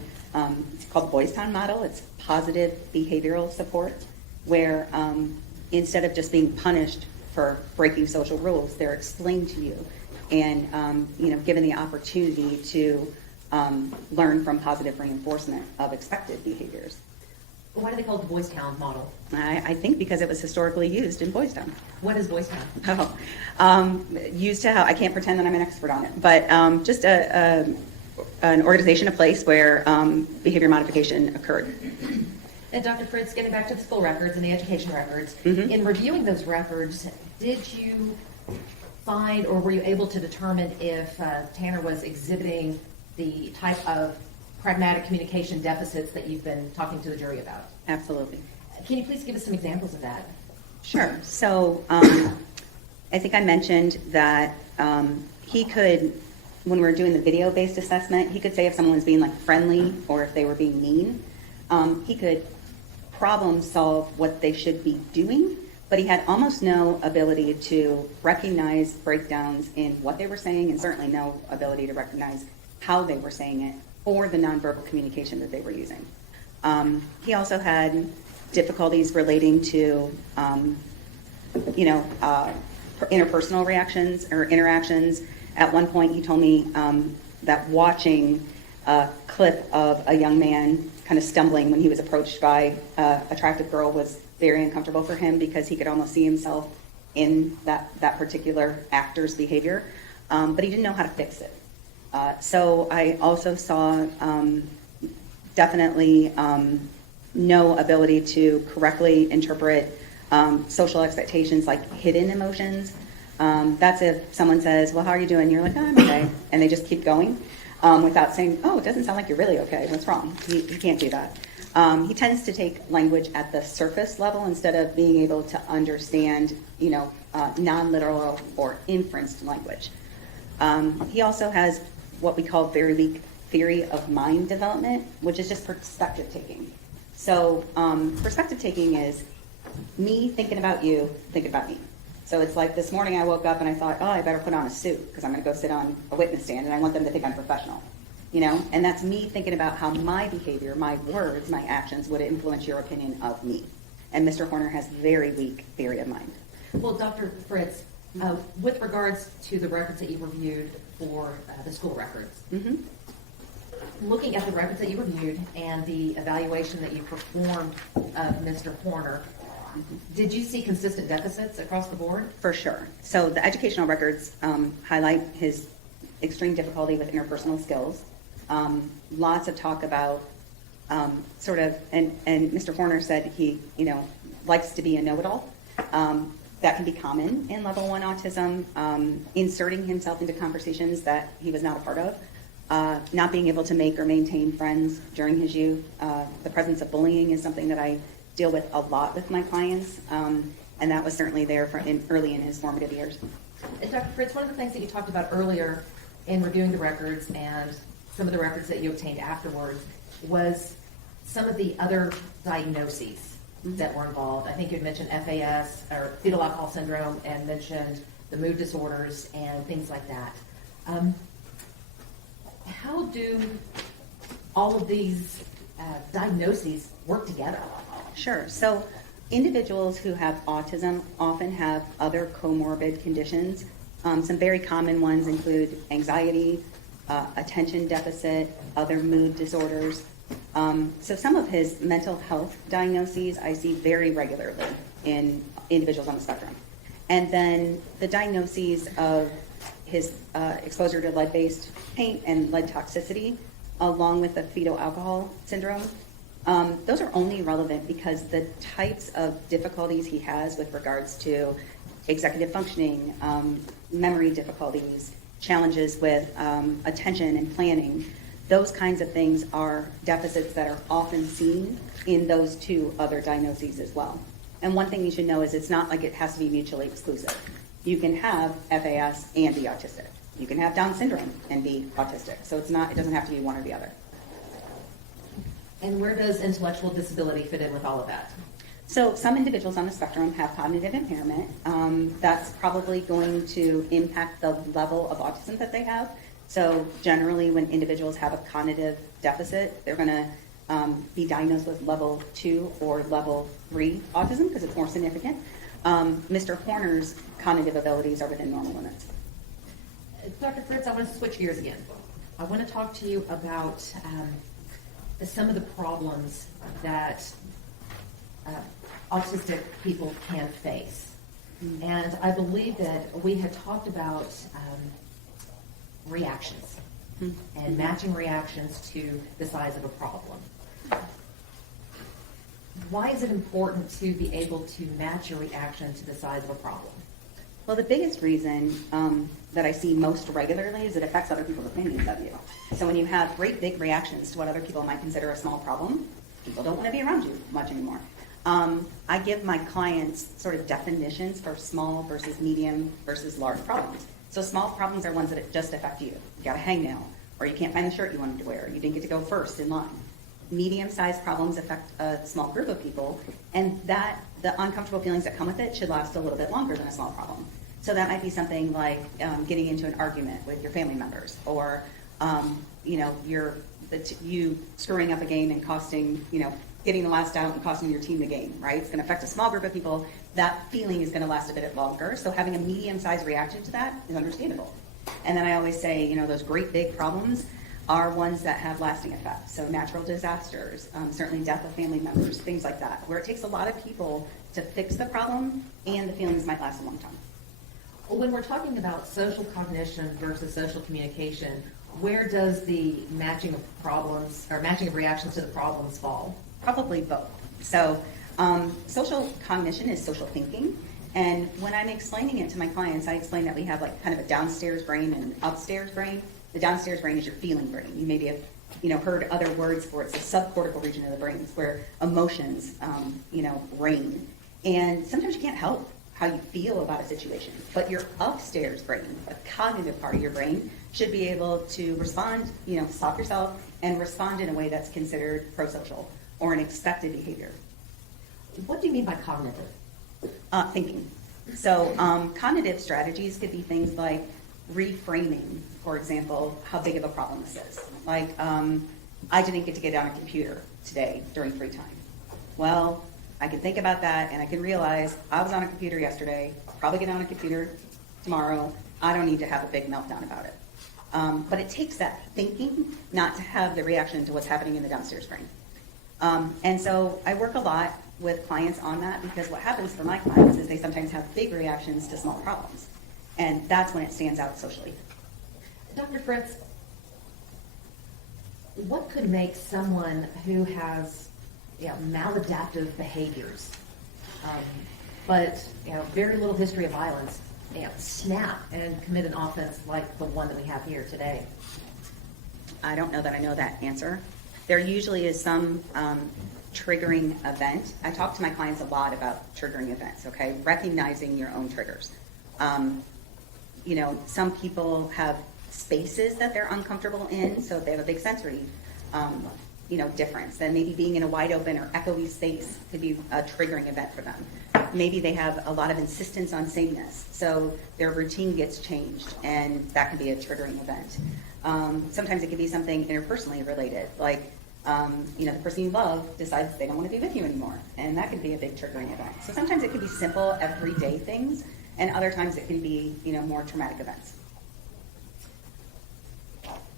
Boys Town model. It's positive behavioral support, where instead of just being punished for breaking social rules, they're explained to you and given the opportunity to learn from positive reinforcement of expected behaviors. Why do they call it the Boys Town model? I think because it was historically used in Boys Town. What is Boys Town? Used to how, I can't pretend that I'm an expert on it, but just an organization, a place where behavior modification occurred. And Dr. Fritz, getting back to the school records and the education records, Mhm. in reviewing those records, did you find, or were you able to determine if Tanner was exhibiting the type of pragmatic communication deficits that you've been talking to the jury about? Absolutely. Can you please give us some examples of that? Sure. So I think I mentioned that he could, when we were doing the video-based assessment, he could say if someone was being friendly or if they were being mean. He could problem solve what they should be doing, but he had almost no ability to recognize breakdowns in what they were saying, and certainly no ability to recognize how they were saying it or the nonverbal communication that they were using. He also had difficulties relating to, interpersonal reactions or interactions. At one point, he told me that watching a clip of a young man kind of stumbling when he was approached by an attractive girl was very uncomfortable for him because he could almost see himself in that particular actor's behavior, but he didn't know how to fix it. So I also saw definitely no ability to correctly interpret social expectations like hidden emotions. That's if someone says, well, how are you doing? You're like, oh, I'm okay. And they just keep going without saying, oh, it doesn't sound like you're really okay. What's wrong? He can't do that. He tends to take language at the surface level instead of being able to understand, non-literal or inferenced language. He also has what we call very weak theory of mind development, which is just perspective taking. So perspective taking is me thinking about you, thinking about me. So it's like this morning I woke up and I thought, oh, I better put on a suit because I'm going to go sit on a witness stand and I want them to think I'm professional. And that's me thinking about how my behavior, my words, my actions would influence your opinion of me. And Mr. Horner has very weak theory of mind. Well, Dr. Fritz, with regards to the records that you reviewed for the school records, Mm-hmm. looking at the records that you reviewed and the evaluation that you performed of Mr. Horner, did you see consistent deficits across the board? For sure. So the educational records highlight his extreme difficulty with interpersonal skills. Lots of talk about sort of, and Mr. Horner said he, likes to be a know-it-all. That can be common in level 1 autism, inserting himself into conversations that he was not a part of, not being able to make or maintain friends during his youth. The presence of bullying is something that I deal with a lot with my clients, and that was certainly there early in his formative years. And Dr. Fritz, one of the things that you talked about earlier in reviewing the records and some of the records that you obtained afterwards was some of the other diagnoses that were involved. I think you had mentioned FAS, or fetal alcohol syndrome, and mentioned the mood disorders and things like that. How do all of these diagnoses work together? Sure. So individuals who have autism often have other comorbid conditions. Some very common ones include anxiety, attention deficit, other mood disorders. So some of his mental health diagnoses I see very regularly in individuals on the spectrum. And then the diagnoses of his exposure to lead-based paint and lead toxicity, along with the fetal alcohol syndrome, those are only relevant because the types of difficulties he has with regards to executive functioning, memory difficulties, challenges with attention and planning, those kinds of things are deficits that are often seen in those two other diagnoses as well. And one thing you should know is it's not like it has to be mutually exclusive. You can have FAS and be autistic. You can have Down syndrome and be autistic. So it doesn't have to be one or the other. And where does intellectual disability fit in with all of that? So some individuals on the spectrum have cognitive impairment. That's probably going to impact the level of autism that they have. So generally when individuals have a cognitive deficit, they're going to be diagnosed with level 2 or level 3 autism because it's more significant. Mr. Horner's cognitive abilities are within normal limits. Dr. Fritz, I want to switch gears again. I want to talk to you about some of the problems that autistic people can face. And I believe that we had talked about reactions and matching reactions to the size of a problem. Why is it important to be able to match your reaction to the size of a problem? Well, the biggest reason that I see most regularly is it affects other people's opinions of you. So when you have great big reactions to what other people might consider a small problem, people don't want to be around you much anymore. I give my clients sort of definitions for small versus medium versus large problems. So small problems are ones that just affect you. You got a hangnail, or you can't find the shirt you wanted to wear, you didn't get to go first in line. Medium-sized problems affect a small group of people, and the uncomfortable feelings that come with it should last a little bit longer than a small problem. So that might be something like getting into an argument with your family members, or you screwing up a game and costing, getting the last out and costing your team the game, right? It's going to affect a small group of people. That feeling is going to last a bit longer. So having a medium-sized reaction to that is understandable. And then I always say, those great big problems are ones that have lasting effects. So natural disasters, certainly death of family members, things like that, where it takes a lot of people to fix the problem and the feelings might last a long time. When we're talking about social cognition versus social communication, where does the matching of problems or matching of reactions to the problems fall? Probably both. So social cognition is social thinking. And when I'm explaining it to my clients, I explain that we have like kind of a downstairs brain and an upstairs brain. The downstairs brain is your feeling brain. You maybe have heard other words for it. It's the subcortical region of the brain. It's where emotions reign. And sometimes you can't help how you feel about a situation. But your upstairs brain, the cognitive part of your brain, should be able to respond, stop yourself and respond in a way that's considered prosocial or an expected behavior. What do you mean by cognitive? Thinking. So cognitive strategies could be things like reframing, for example, how big of a problem this is. Like, I didn't get to get on a computer today during free time. Well, I can think about that and I can realize I was on a computer yesterday, I'll probably get on a computer tomorrow. I don't need to have a big meltdown about it. But it takes that thinking not to have the reaction to what's happening in the downstairs brain. And so I work a lot with clients on that because what happens for my clients is they sometimes have big reactions to small problems. And that's when it stands out socially. Dr. Fritz, what could make someone who has, maladaptive behaviors, but, very little history of violence, snap and commit an offense like the one that we have here today? I don't know that I know that answer. There usually is some triggering event. I talk to my clients a lot about triggering events, okay? Recognizing your own triggers. Some people have spaces that they're uncomfortable in, so they have a big sensory, difference. And maybe being in a wide open or echoey space could be a triggering event for them. Maybe they have a lot of insistence on sameness, so their routine gets changed, and that can be a triggering event. Sometimes it can be something interpersonally related, like, the person you love decides they don't want to be with you anymore, and that could be a big triggering event. So sometimes it can be simple, everyday things, and other times it can be, more traumatic events.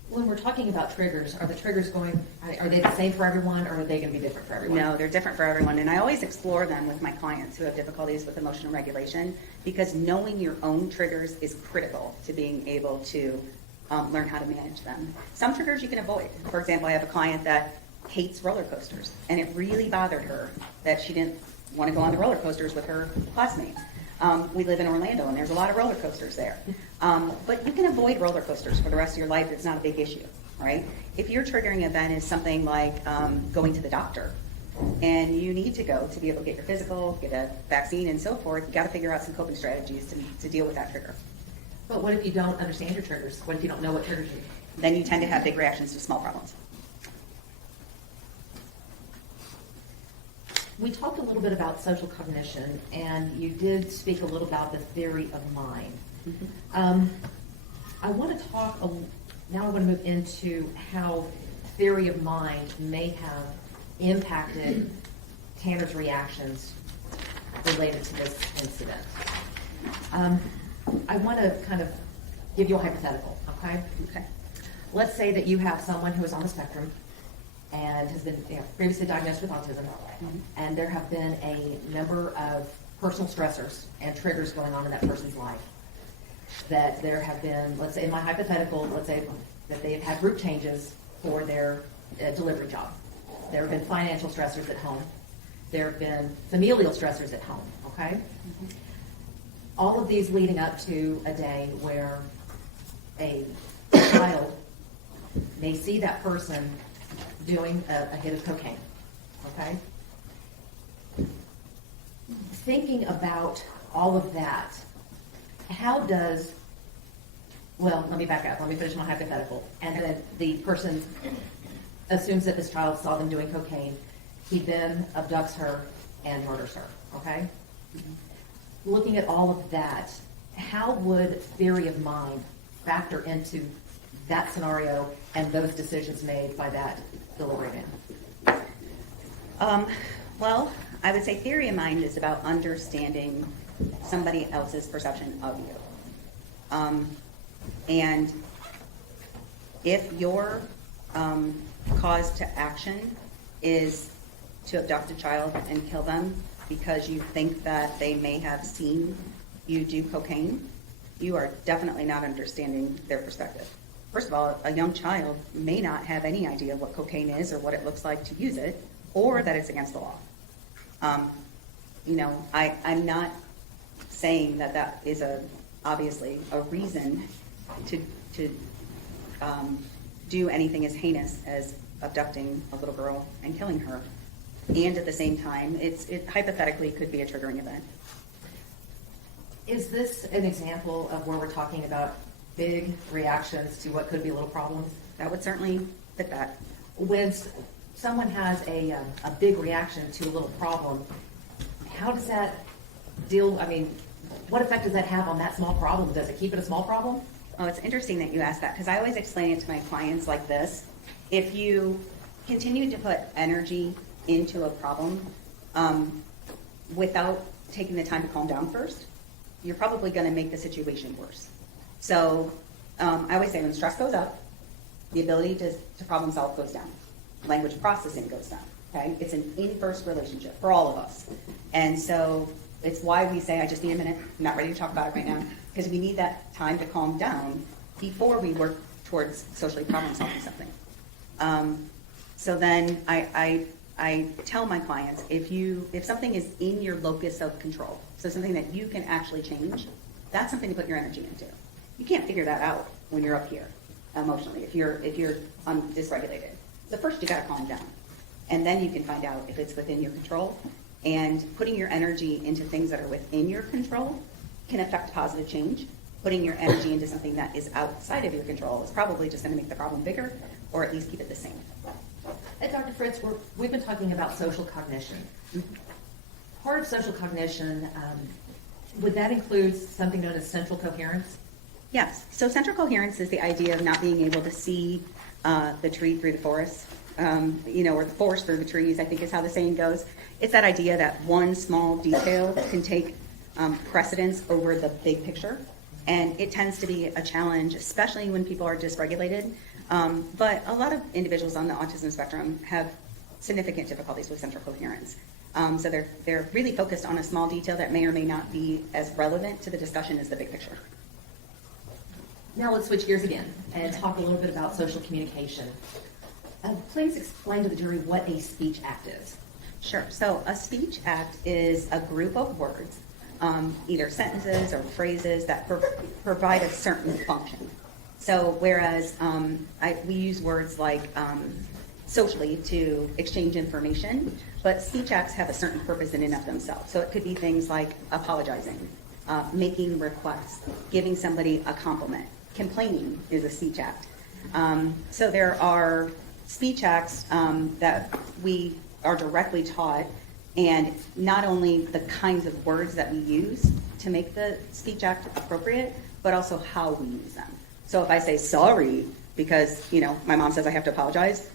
When we're talking about triggers, are the triggers are they the same for everyone, or are they going to be different for everyone? No, they're different for everyone, and I always explore them with my clients who have difficulties with emotional regulation, because knowing your own triggers is critical to being able to learn how to manage them. Some triggers you can avoid. For example, I have a client that hates roller coasters, and it really bothered her that she didn't want to go on the roller coasters with her classmates. We live in Orlando, and there's a lot of roller coasters there. But you can avoid roller coasters for the rest of your life. It's not a big issue, right? If your triggering event is something like going to the doctor, and you need to go to be able to get your physical, get a vaccine, and so forth, you got to figure out some coping strategies to deal with that trigger. But what if you don't understand your triggers? What if you don't know what triggers you? Then you tend to have big reactions to small problems. We talked a little bit about social cognition, and you did speak a little about the theory of mind. I want to talk, now I want to move into how theory of mind may have impacted Tanner's reactions related to this incident. I want to kind of give you a hypothetical, okay? Okay. Let's say that you have someone who is on the spectrum and has been previously diagnosed with autism, and there have been a number of personal stressors and triggers going on in that person's life. That there have been, let's say in my hypothetical, let's say that they have had route changes for their delivery job. There have been financial stressors at home. There have been familial stressors at home, okay? All of these leading up to a day where a child may see that person doing a hit of cocaine, okay? Thinking about all of that, let me back up, let me finish my hypothetical. And then the person assumes that this child saw them doing cocaine. He then abducts her and murders her, okay? Looking at all of that, how would theory of mind factor into that scenario and those decisions made by that delivery man? Well, I would say theory of mind is about understanding somebody else's perception of you. And if your cause to action is to abduct a child and kill them because you think that they may have seen you do cocaine, you are definitely not understanding their perspective. First of all, a young child may not have any idea what cocaine is or what it looks like to use it, or that it's against the law. I'm not saying that is obviously a reason to do anything as heinous as abducting a little girl and killing her. And at the same time, it hypothetically could be a triggering event. Is this an example of where we're talking about big reactions to what could be little problems? That would certainly fit that. When someone has a big reaction to a little problem, how does that what effect does that have on that small problem? Does it keep it a small problem? Oh, it's interesting that you asked that, because I always explain it to my clients like this. If you continue to put energy into a problem without taking the time to calm down first, you're probably going to make the situation worse. So I always say when stress goes up, the ability to problem solve goes down. Language processing goes down. Okay? It's an inverse relationship for all of us. And so it's why we say, I just need a minute. I'm not ready to talk about it right now. Because we need that time to calm down before we work towards socially problem solving something. So then I tell my clients, if something is in your locus of control, so something that you can actually change, that's something to put your energy into. You can't figure that out when you're up here emotionally, if you're dysregulated. So first you gotta calm down. And then you can find out if it's within your control. And putting your energy into things that are within your control can affect positive change. Putting your energy into something that is outside of your control is probably just gonna make the problem bigger, or at least keep it the same. Dr. Fritz, we've been talking about social cognition. Part of social cognition, would that include something known as central coherence? Yes. So central coherence is the idea of not being able to see the tree through the forest, or the forest through the trees, I think is how the saying goes. It's that idea that one small detail can take precedence over the big picture. And it tends to be a challenge, especially when people are dysregulated. But a lot of individuals on the autism spectrum have significant difficulties with central coherence. So they're really focused on a small detail that may or may not be as relevant to the discussion as the big picture. Now let's switch gears again and talk a little bit about social communication. Please explain to the jury what a speech act is. Sure. So a speech act is a group of words, either sentences or phrases that provide a certain function. So whereas we use words like socially to exchange information, but speech acts have a certain purpose in and of themselves. So it could be things like apologizing, making requests, giving somebody a compliment. Complaining is a speech act. So there are speech acts that we are directly taught, and not only the kinds of words that we use to make the speech act appropriate, but also how we use them. So if I say sorry because, my mom says I have to apologize,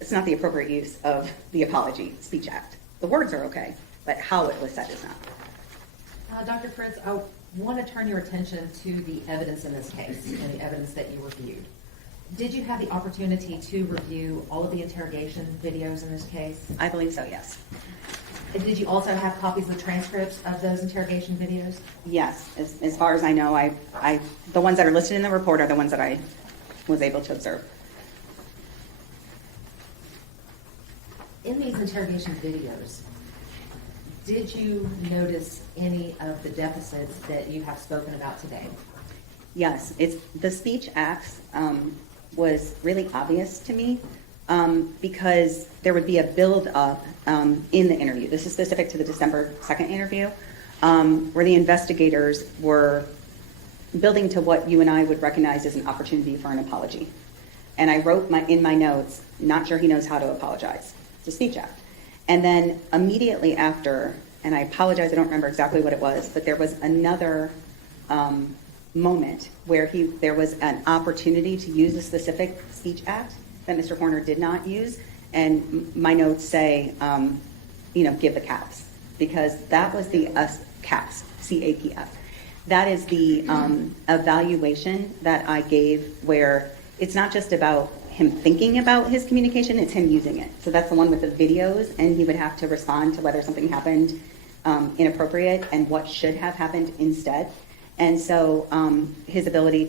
it's not the appropriate use of the apology speech act. The words are okay, but how it was said is not. Dr. Fritz, I want to turn your attention to the evidence in this case and the evidence that you reviewed. Did you have the opportunity to review all of the interrogation videos in this case? I believe so, yes. Did you also have copies of the transcripts of those interrogation videos? Yes, as far as I know, the ones that are listed in the report are the ones that I was able to observe. In these interrogation videos, did you notice any of the deficits that you have spoken about today? Yes, the speech acts was really obvious to me because there would be a build up in the interview. This is specific to the December 2nd interview, where the investigators were building to what you and I would recognize as an opportunity for an apology. And I wrote in my notes, not sure he knows how to apologize. It's a speech act. And then immediately after, and I apologize, I don't remember exactly what it was, but there was another moment where there was an opportunity to use a specific speech act that Mr. Horner did not use. And my notes say, give the caps, because that was the caps, CAPF. That is the evaluation that I gave, where it's not just about him thinking about his communication, it's him using it. So that's the one with the videos, and he would have to respond to whether something happened inappropriate and what should have happened instead. And so his ability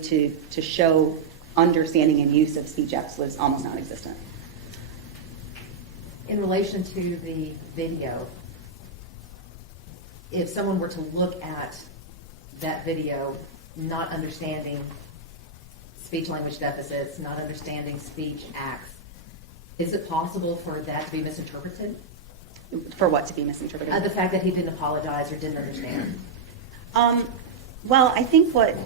to show understanding and use of speech acts was almost non-existent. In relation to the video, if someone were to look at that video, not understanding speech language deficits, not understanding speech acts, is it possible for that to be misinterpreted? For what to be misinterpreted? The fact that he didn't apologize or didn't understand. Well, I think what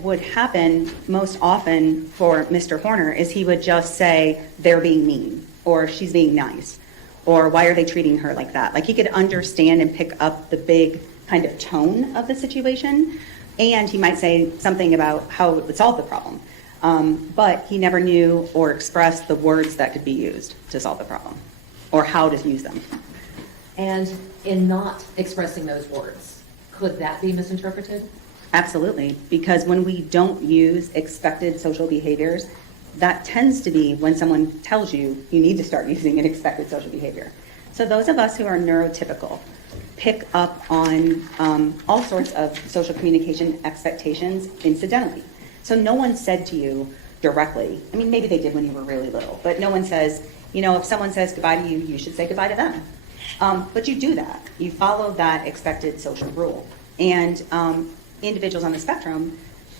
would happen most often for Mr. Horner is he would just say, they're being mean, or she's being nice, or why are they treating her like that? Like, he could understand and pick up the big kind of tone of the situation, and he might say something about how it would solve the problem. But he never knew or expressed the words that could be used to solve the problem, or how to use them. And in not expressing those words, could that be misinterpreted? Absolutely, because when we don't use expected social behaviors, that tends to be when someone tells you you need to start using an expected social behavior. So those of us who are neurotypical pick up on all sorts of social communication expectations incidentally. So no one said to you, directly. I mean, maybe they did when you were really little, but no one says, if someone says goodbye to you, you should say goodbye to them. But you do that. You follow that expected social rule. And individuals on the spectrum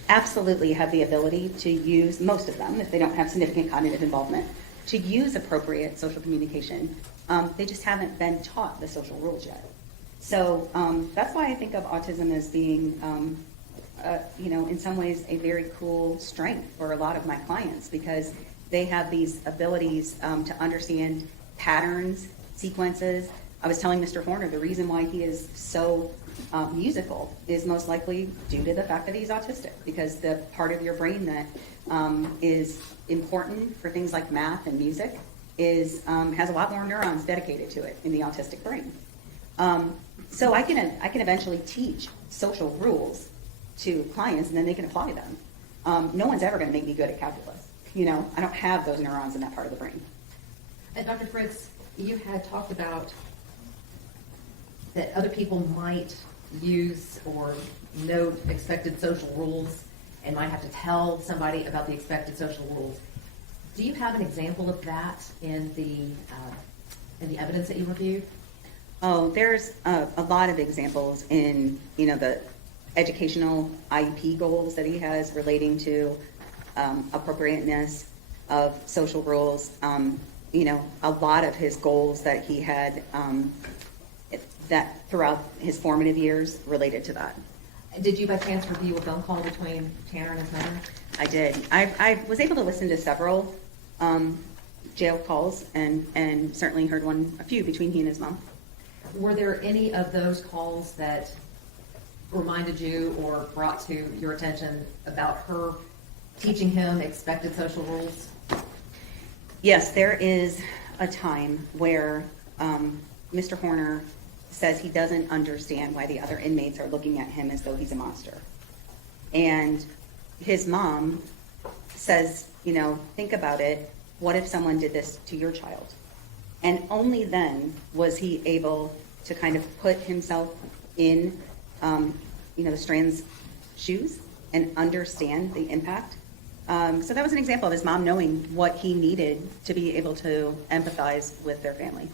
absolutely have the ability to use, most of them, if they don't have significant cognitive involvement, to use appropriate social communication. They just haven't been taught the social rules yet. So that's why I think of autism as being, in some ways, a very cool strength for a lot of my clients, because they have these abilities to understand patterns, sequences. I was telling Mr. Horner the reason why he is so musical is most likely due to the fact that he's autistic, because the part of your brain that is important for things like math and music has a lot more neurons dedicated to it in the autistic brain. So I can eventually teach social rules to clients, and then they can apply them. No one's ever going to make me good at calculus. I don't have those neurons in that part of the brain. And Dr. Fritz, you had talked about that other people might use or note expected social rules and might have to tell somebody about the expected social rules. Do you have an example of that in the evidence that you reviewed? Oh, there's a lot of examples in, the educational IEP goals that he has relating to appropriateness of social rules. A lot of his goals that he had that throughout his formative years related to that. Did you by chance review a phone call between Tanner and his mother? I did. I was able to listen to several jail calls and certainly heard a few between he and his mom. Were there any of those calls that reminded you or brought to your attention about her teaching him expected social rules? Yes, there is a time where Mr. Horner says he doesn't understand why the other inmates are looking at him as though he's a monster. And his mom says, think about it. What if someone did this to your child? And only then was he able to kind of put himself in, the Strand's shoes and understand the impact. So that was an example of his mom knowing what he needed to be able to empathize with their family.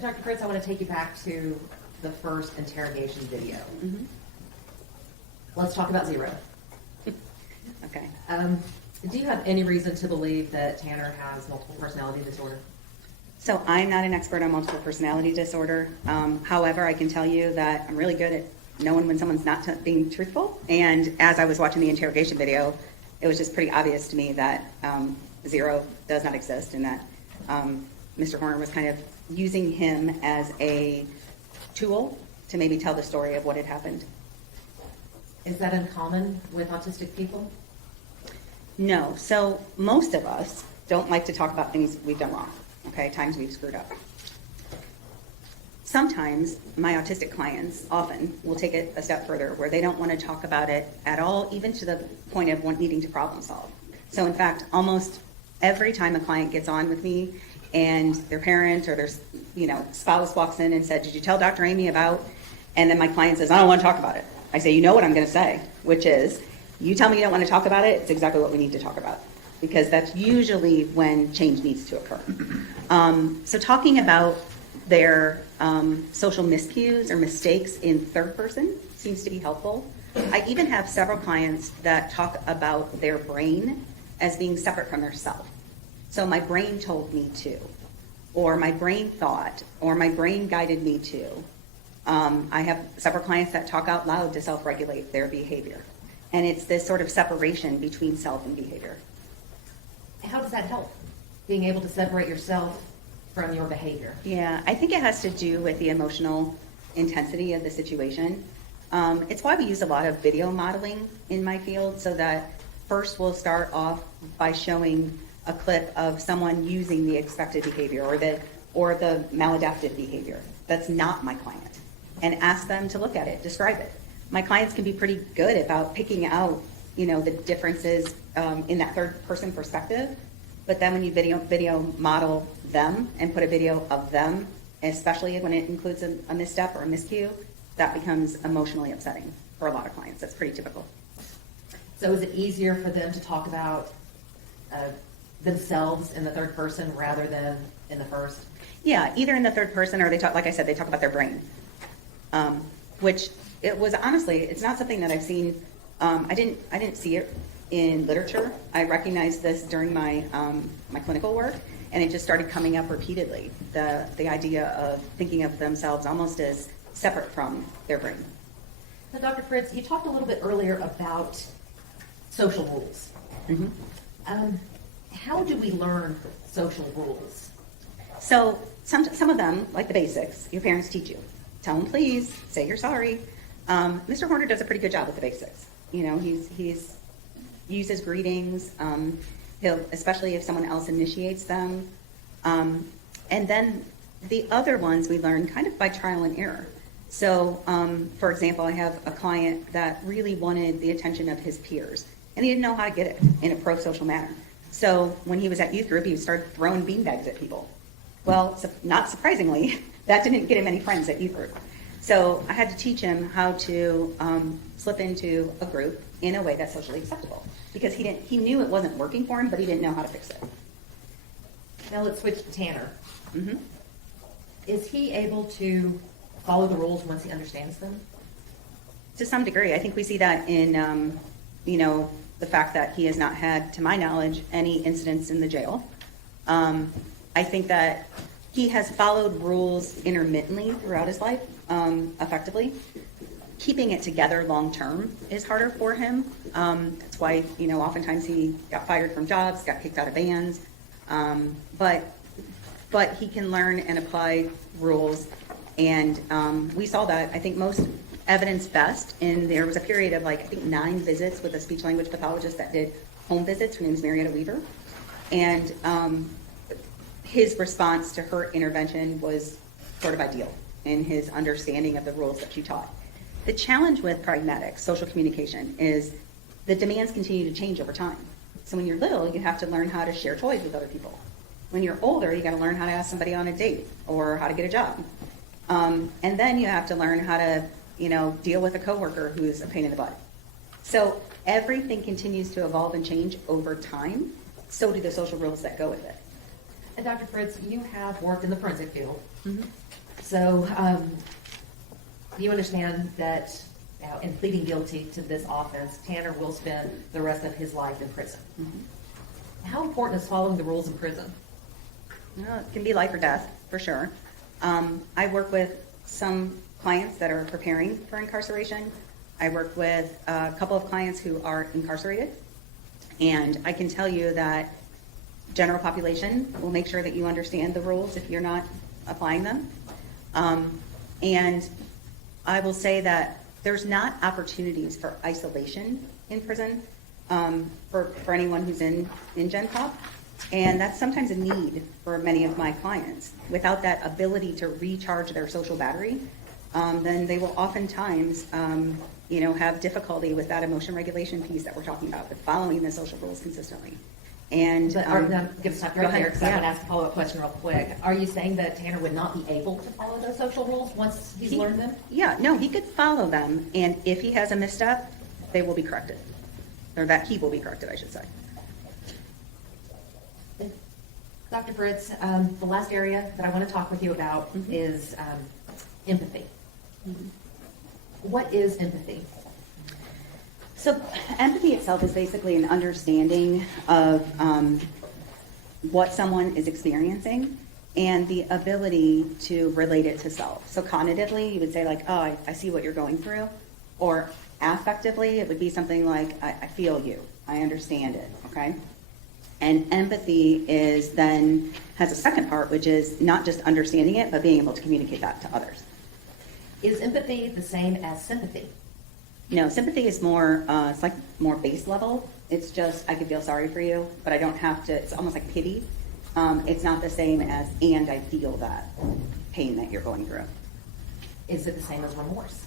Dr. Fritz, I want to take you back to the first interrogation video. Mm-hmm. Let's talk about 0. Okay. Do you have any reason to believe that Tanner has multiple personality disorder? So I'm not an expert on multiple personality disorder. However, I can tell you that I'm really good at knowing when someone's not being truthful. And as I was watching the interrogation video, it was just pretty obvious to me that 0 does not exist, and that Mr. Horner was kind of using him as a tool to maybe tell the story of what had happened. Is that uncommon with autistic people? No. So most of us don't like to talk about things we've done wrong, okay, times we've screwed up. Sometimes my autistic clients often will take it a step further where they don't want to talk about it at all, even to the point of needing to problem solve. So in fact, almost every time a client gets on with me and their parent or their spouse walks in and said, did you tell Dr. Amy about, and then my client says, I don't want to talk about it. I say, you know what I'm going to say, which is, you tell me you don't want to talk about it, it's exactly what we need to talk about, because that's usually when change needs to occur. So talking about their social miscues or mistakes in third person seems to be helpful. I even have several clients that talk about their brain as being separate from their self. So my brain told me to, or my brain thought, or my brain guided me to. I have several clients that talk out loud to self-regulate their behavior. And it's this sort of separation between self and behavior. How does that help, being able to separate yourself from your behavior? Yeah, I think it has to do with the emotional intensity of the situation. It's why we use a lot of video modeling in my field, so that first we'll start off by showing a clip of someone using the expected behavior or the maladaptive behavior that's not my client, and ask them to look at it, describe it. My clients can be pretty good about picking out, the differences in that third person perspective. But then when you video model them and put a video of them, especially when it includes a misstep or a miscue, that becomes emotionally upsetting for a lot of clients. That's pretty typical. So is it easier for them to talk about themselves in the third person rather than in the first? Yeah, either in the third person or they talk, like I said, they talk about their brain. Which it was honestly, it's not something that I've seen. I didn't see it in literature. I recognized this during my my clinical work, and it just started coming up repeatedly. The idea of thinking of themselves almost as separate from their brain. Now, Dr. Fritz, you talked a little bit earlier about social rules. How do we learn social rules? So some of them, like the basics, your parents teach you. Tell them please, say you're sorry. Mr. Horner does a pretty good job with the basics. You know, he's uses greetings. He'll, especially if someone else initiates them. And then the other ones we learn kind of by trial and error. So, for example, I have a client that really wanted the attention of his peers, and he didn't know how to get it in a pro-social manner. So when he was at youth group, he started throwing beanbags at people. Well, not surprisingly, that didn't get him any friends at youth group. So I had to teach him how to slip into a group in a way that's socially acceptable, because he knew it wasn't working for him, but he didn't know how to fix it. Now let's switch to Tanner. Mm-hmm. Is he able to follow the rules once he understands them? To some degree, I think we see that in, the fact that he has not had, to my knowledge, any incidents in the jail. I think that he has followed rules intermittently throughout his life, effectively. Keeping it together long term is harder for him. That's why, oftentimes he got fired from jobs, got kicked out of bands. But he can learn and apply rules. And we saw that, I think, most evidence best. And there was a period of 9 visits with a speech language pathologist that did home visits. Her name is Marietta Weaver. And his response to her intervention was sort of ideal in his understanding of the rules that she taught. The challenge with pragmatic social communication is the demands continue to change over time. So when you're little, you have to learn how to share toys with other people. When you're older, you got to learn how to ask somebody on a date or how to get a job. And then you have to learn how to, deal with a coworker who's a pain in the butt. So everything continues to evolve and change over time. So do the social rules that go with it. And Dr. Fritz, you have worked in the forensic field. Mm-hmm. So you understand that in pleading guilty to this offense, Tanner will spend the rest of his life in prison. Mm-hmm. How important is following the rules in prison? It can be life or death, for sure. I work with some clients that are preparing for incarceration. I work with a couple of clients who are incarcerated. And I can tell you that general population will make sure that you understand the rules if you're not applying them. And I will say that there's not opportunities for isolation in prison for anyone who's in Gen Pop. And that's sometimes a need for many of my clients. Without that ability to recharge their social battery, then they will oftentimes, have difficulty with that emotion regulation piece that we're talking about, with following the social rules consistently. And But I'm going to stop right there because I Yeah. want to ask a follow-up question real quick. Are you saying that Tanner would not be able to follow those social rules once he's learned them? Yeah, no, he could follow them, and if he has a misstep, they will be corrected. Or that he will be corrected, I should say. Dr. Fritz, the last area that I want to talk with you about is empathy. What is empathy? So empathy itself is basically an understanding of what someone is experiencing and the ability to relate it to self. So cognitively, you would say oh, I see what you're going through. Or affectively, it would be something like, I feel you, I understand it, okay? And empathy has a second part, which is not just understanding it, but being able to communicate that to others. Is empathy the same as sympathy? No, sympathy is more, it's more base level. It's just, I can feel sorry for you, but I don't have to, it's almost like pity. It's not the same as, and I feel that pain that you're going through. Is it the same as remorse?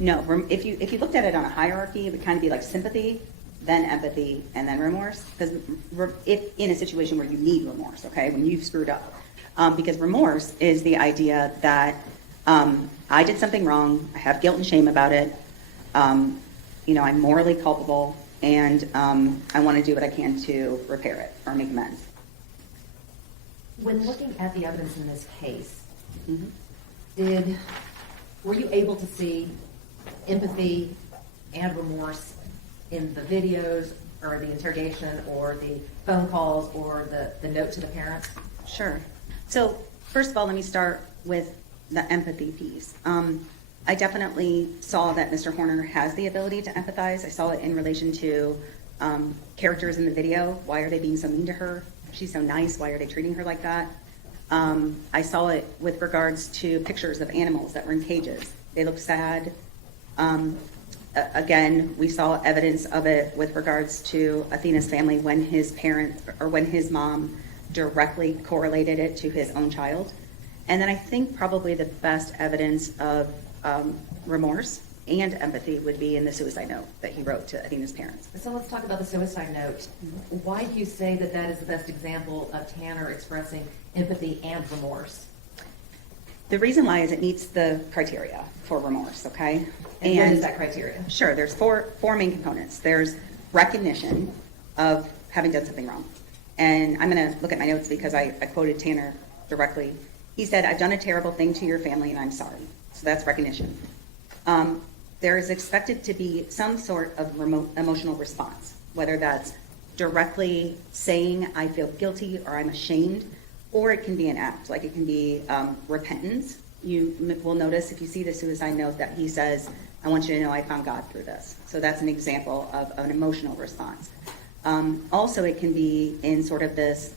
No, if you looked at it on a hierarchy, it would kind of be like sympathy, then empathy, and then remorse. Because if in a situation where you need remorse, okay, when you've screwed up. Because remorse is the idea that I did something wrong, I have guilt and shame about it, I'm morally culpable, and I want to do what I can to repair it or make amends. When looking at the evidence in this case, Mhm. were you able to see empathy and remorse in the videos or the interrogation or the phone calls or the note to the parents? Sure. So first of all, let me start with the empathy piece. I definitely saw that Mr. Horner has the ability to empathize. I saw it in relation to characters in the video. Why are they being so mean to her? She's so nice. Why are they treating her like that? I saw it with regards to pictures of animals that were in cages. They look sad. Again, we saw evidence of it with regards to Athena's family when his parents or when his mom directly correlated it to his own child. And then I think probably the best evidence of remorse and empathy would be in the suicide note that he wrote to Athena's parents. So let's talk about the suicide note. Why do you say that that is the best example of Tanner expressing empathy and remorse? The reason why is it meets the criteria for remorse, okay? And what is that criteria? Sure, there's four main components. There's recognition of having done something wrong. And I'm going to look at my notes because I quoted Tanner directly. He said, "I've done a terrible thing to your family and I'm sorry." So that's recognition. There is expected to be some sort of emotional response, whether that's directly saying, "I feel guilty" or "I'm ashamed," or it can be an act, like it can be repentance. You will notice if you see the suicide note that he says, "I want you to know I found God through this." So that's an example of an emotional response. Also, it can be in sort of this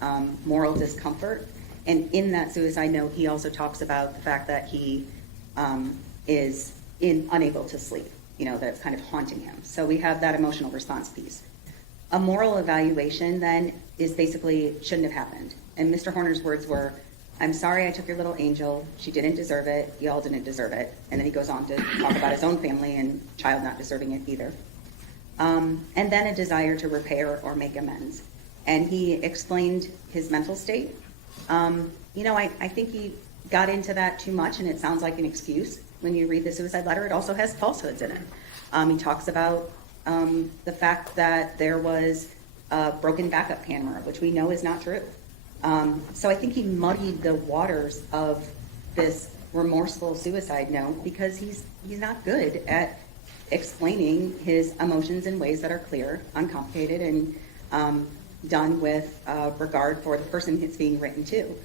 moral discomfort. And in that suicide note, he also talks about the fact that he is unable to sleep, that it's kind of haunting him. So we have that emotional response piece. A moral evaluation then is basically shouldn't have happened. And Mr. Horner's words were, "I'm sorry I took your little angel. She didn't deserve it. Y'all didn't deserve it." And then he goes on to talk about his own family and child not deserving it either. And then a desire to repair or make amends. And he explained his mental state. I think he got into that too much, and it sounds like an excuse. When you read the suicide letter, it also has falsehoods in it. He talks about the fact that there was a broken backup camera, which we know is not true. So I think he muddied the waters of this remorseful suicide note because he's not good at explaining his emotions in ways that are clear, uncomplicated, and done with regard for the person it's being written to.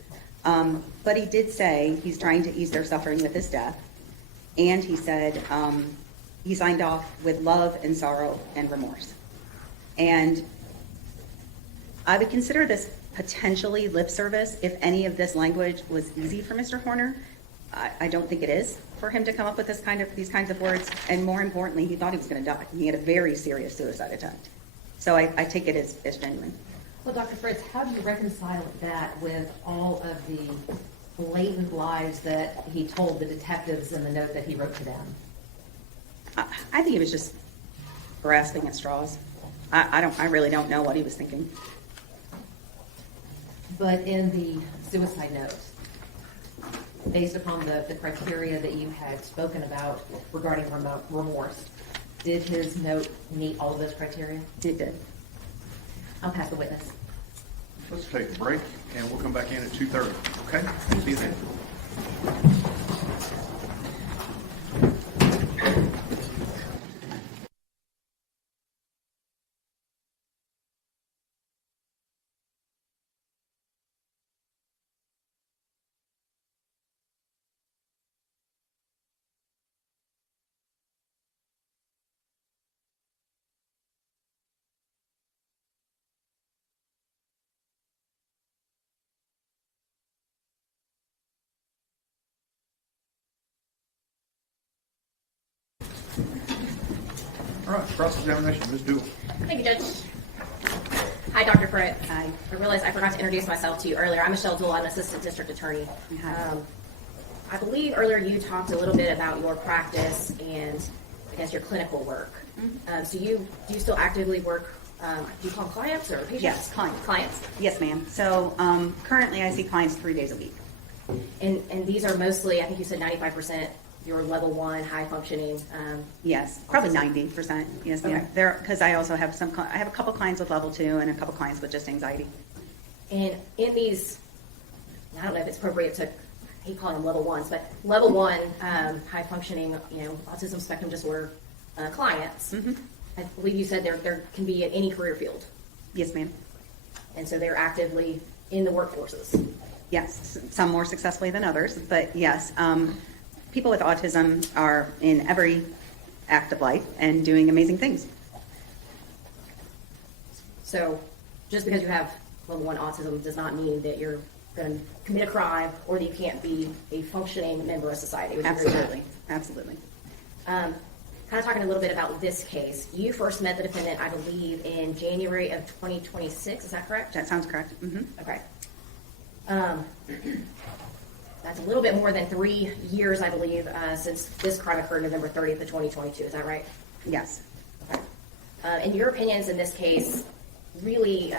But he did say he's trying to ease their suffering with his death, and he said he signed off with love and sorrow and remorse. And I would consider this potentially lip service if any of this language was easy for Mr. Horner. I don't think it is for him to come up with these kinds of words. And more importantly, he thought he was going to die. He had a very serious suicide attempt. So I take it as genuine. Well, Dr. Fritz, how do you reconcile that with all of the blatant lies that he told the detectives in the note that he wrote to them? I think he was just grasping at straws. I really don't know what he was thinking. But in the suicide note, based upon the criteria that you had spoken about regarding remorse, did his note meet all of those criteria? It did. I'll pass the witness. Let's take a break, and we'll come back in at 2:30, okay? See you then. All right, cross-examination, Ms. Dool. Thank you, Judge. Hi, Dr. Fritz. Hi. I realized I forgot to introduce myself to you earlier. I'm Michelle Dool. I'm an assistant district attorney. Hi. I believe earlier you talked a little bit about your practice and I guess your clinical work. So do you still actively work? Do you call them clients or patients? Yes, clients. Clients. Yes, ma'am. So currently I see clients 3 days a week. And these are mostly, I think you said 95% your level 1 high functioning. Yes, probably 90%. Yes, ma'am. Okay. There, because I also have I have a couple clients with level 2 and a couple clients with just anxiety. And in these, I don't know if it's appropriate to, I hate calling them level 1s, but level 1 high functioning, autism spectrum disorder clients. I believe you said there can be in any career field, Yes, ma'am. and so they're actively in the workforces. Yes, some more successfully than others, but yes, people with autism are in every act of life and doing amazing things. So just because you have level 1 autism does not mean that you're going to commit a crime or that you can't be a functioning member of society. Would you agree with that? Absolutely, absolutely. Kind of talking a little bit about this case. You first met the defendant, I believe, in January of 2026. Is that correct? That sounds correct. Okay. That's a little bit more than 3 years, I believe, since this crime occurred November 30th of 2022. Is that right? Yes. Okay. And your opinions in this case, really,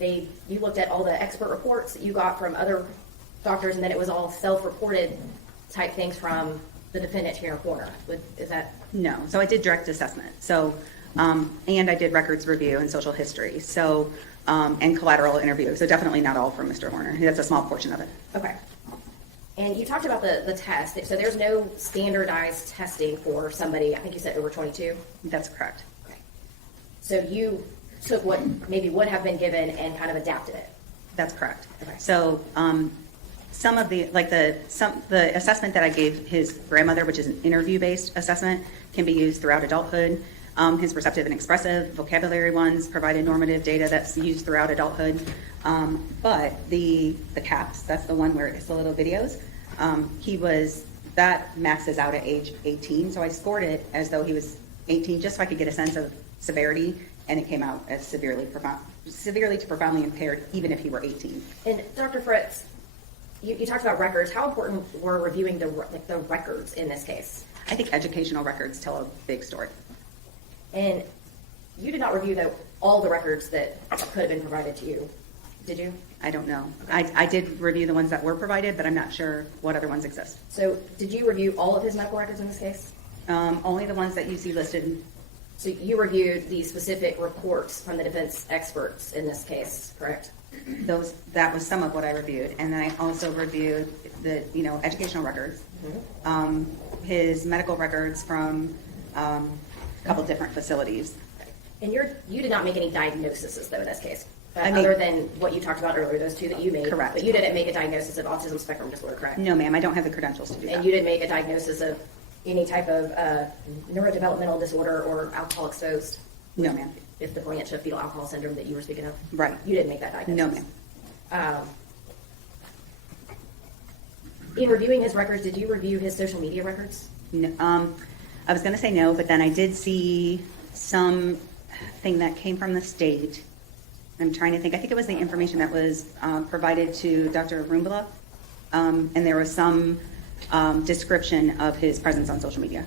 you looked at all the expert reports that you got from other doctors, and then it was all self-reported type things from the defendant to your corner. Is that? No. So I did direct assessment. So, and I did records review and social history. So, and collateral interview. So definitely not all from Mr. Horner. That's a small portion of it. Okay. And you talked about the test. So there's no standardized testing for somebody, I think you said over 22? That's correct. Okay. So you took what maybe would have been given and kind of adapted it. That's correct. Okay. So, some of the assessment that I gave his grandmother, which is an interview-based assessment, can be used throughout adulthood. His receptive and expressive vocabulary ones provided normative data that's used throughout adulthood. But the CAPS, that's the one where it's the little videos, that maxes out at age 18. So I scored it as though he was 18, just so I could get a sense of severity, and it came out as severely to profoundly impaired, even if he were 18. And Dr. Fritz, you talked about records. How important were reviewing the records in this case? I think educational records tell a big story. And you did not review all the records that could have been provided to you, did you? I don't know. I did review the ones that were provided, but I'm not sure what other ones exist. So did you review all of his medical records in this case? Only the ones that you see listed. So you reviewed the specific reports from the defense experts in this case, correct? That was some of what I reviewed, and then I also reviewed the educational records, his medical records from a couple different facilities. And you did not make any diagnoses though in this case, I other than what you talked about earlier, those two that you made. Correct. But you didn't make a diagnosis of autism spectrum disorder, correct? No, ma'am, I don't have the credentials to do that. And you didn't make a diagnosis of any type of neurodevelopmental disorder or alcohol exposed? No, ma'am. If the branch of fetal alcohol syndrome that you were speaking of? Right. You didn't make that diagnosis? No, ma'am. In reviewing his records, did you review his social media records? No, I was going to say no, but then I did see something that came from the state. I'm trying to think. I think it was the information that was provided to Dr. Rumbala, and there was some description of his presence on social media.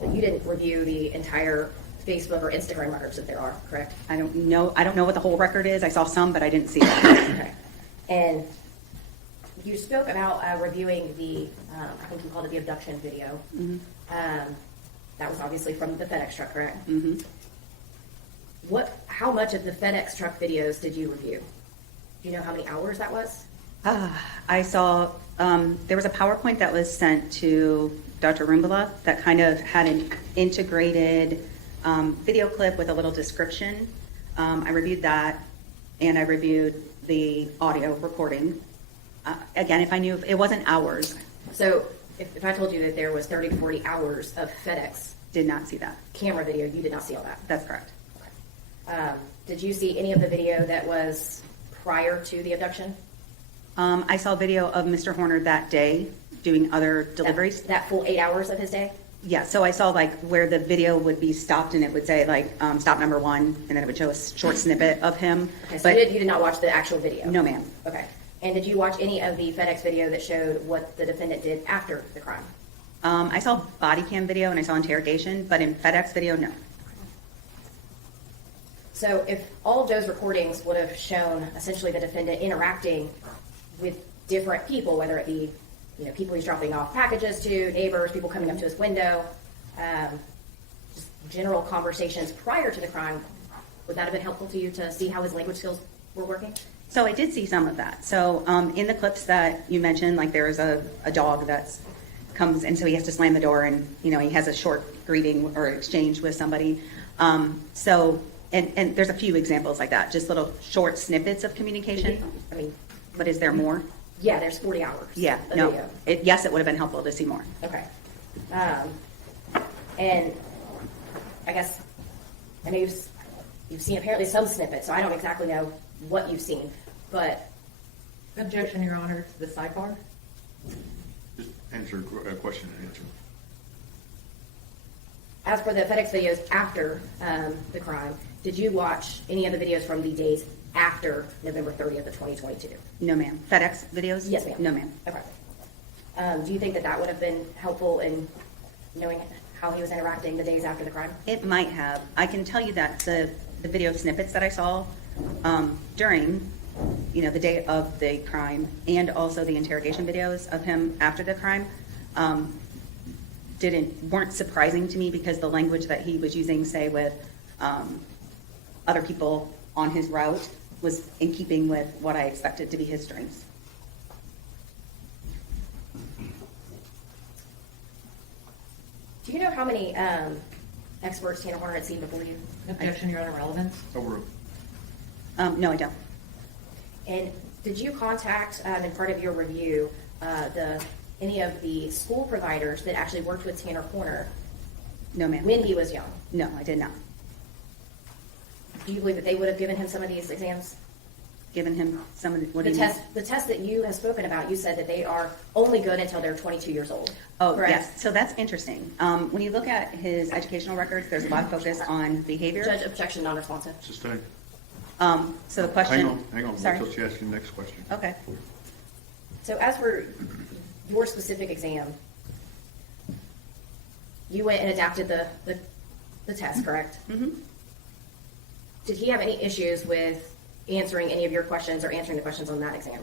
But you didn't review the entire Facebook or Instagram records that there are, correct? I don't know what the whole record is. I saw some, but I didn't see it. Okay. And you spoke about reviewing the, I think you called it the abduction video. That was obviously from the FedEx truck, correct? Mm-hmm. How much of the FedEx truck videos did you review? Do you know how many hours that was? I saw there was a PowerPoint that was sent to Dr. Rumbala that kind of had an integrated video clip with a little description. I reviewed that, and I reviewed the audio recording. Again, if I knew, it wasn't hours. So if I told you that there was 30 to 40 hours of FedEx Did not see that. camera video, you did not see all that? That's correct. Did you see any of the video that was prior to the abduction? I saw video of Mr. Horner that day doing other deliveries. That full 8 hours of his day? Yeah, so I saw like where the video would be stopped and it would say like stop number 1, and then it would show a short snippet of him. Okay, so But you did not watch the actual video? no, ma'am. Okay. And did you watch any of the FedEx video that showed what the defendant did after the crime? I saw body cam video and I saw interrogation, but in FedEx video, no. So if all of those recordings would have shown essentially the defendant interacting with different people, whether it be you know, people he's dropping off packages to, neighbors, people coming up to his window, just general conversations prior to the crime. Would that have been helpful to you to see how his language skills were working? So I did see some of that. So in the clips that you mentioned, like there is a dog that comes, and so he has to slam the door, and you know he has a short greeting or exchange with somebody. And there's a few examples like that, just little short snippets of communication. I mean, But is there more? yeah, there's 40 hours. Yeah, of no. video. Yes, it would have been helpful to see more. Okay. And I guess, I know you've seen apparently some snippets, so I don't exactly know what you've seen, but Objection, Your Honor, to the sidebar. Just answer a question and answer. as for the FedEx videos after the crime, did you watch any of the videos from the days after November 30th of 2022? No, ma'am. FedEx videos? Yes, ma'am. No, ma'am. Okay. Do you think that that would have been helpful in knowing how he was interacting the days after the crime? It might have. I can tell you that the video snippets that I saw during, the day of the crime, and also the interrogation videos of him after the crime, weren't surprising to me, because the language that he was using, say with other people on his route, was in keeping with what I expected to be his strengths. Do you know how many experts Tanner Horner had seen before you? Objection, Your Honor, relevance. Overruled. No, I don't. And did you contact, in part of your review, any of the school providers that actually worked with Tanner Horner No, ma'am. when he was young? No, I did not. Do you believe that they would have given him some of these exams? Given him some of the, what do The you mean? test, the test that you have spoken about, you said that they are only good until they're 22 years old. Oh, correct? yes. So that's interesting. When you look at his educational records, there's a lot of focus on behavior. Judge, objection, non-responsive. Sustained. So the question. Hang on, Sorry. wait till she asks you the next question. Okay. So as for your specific exam, you went and adapted the test, correct? Mm-hmm. Did he have any issues with answering any of your questions or answering the questions on that exam?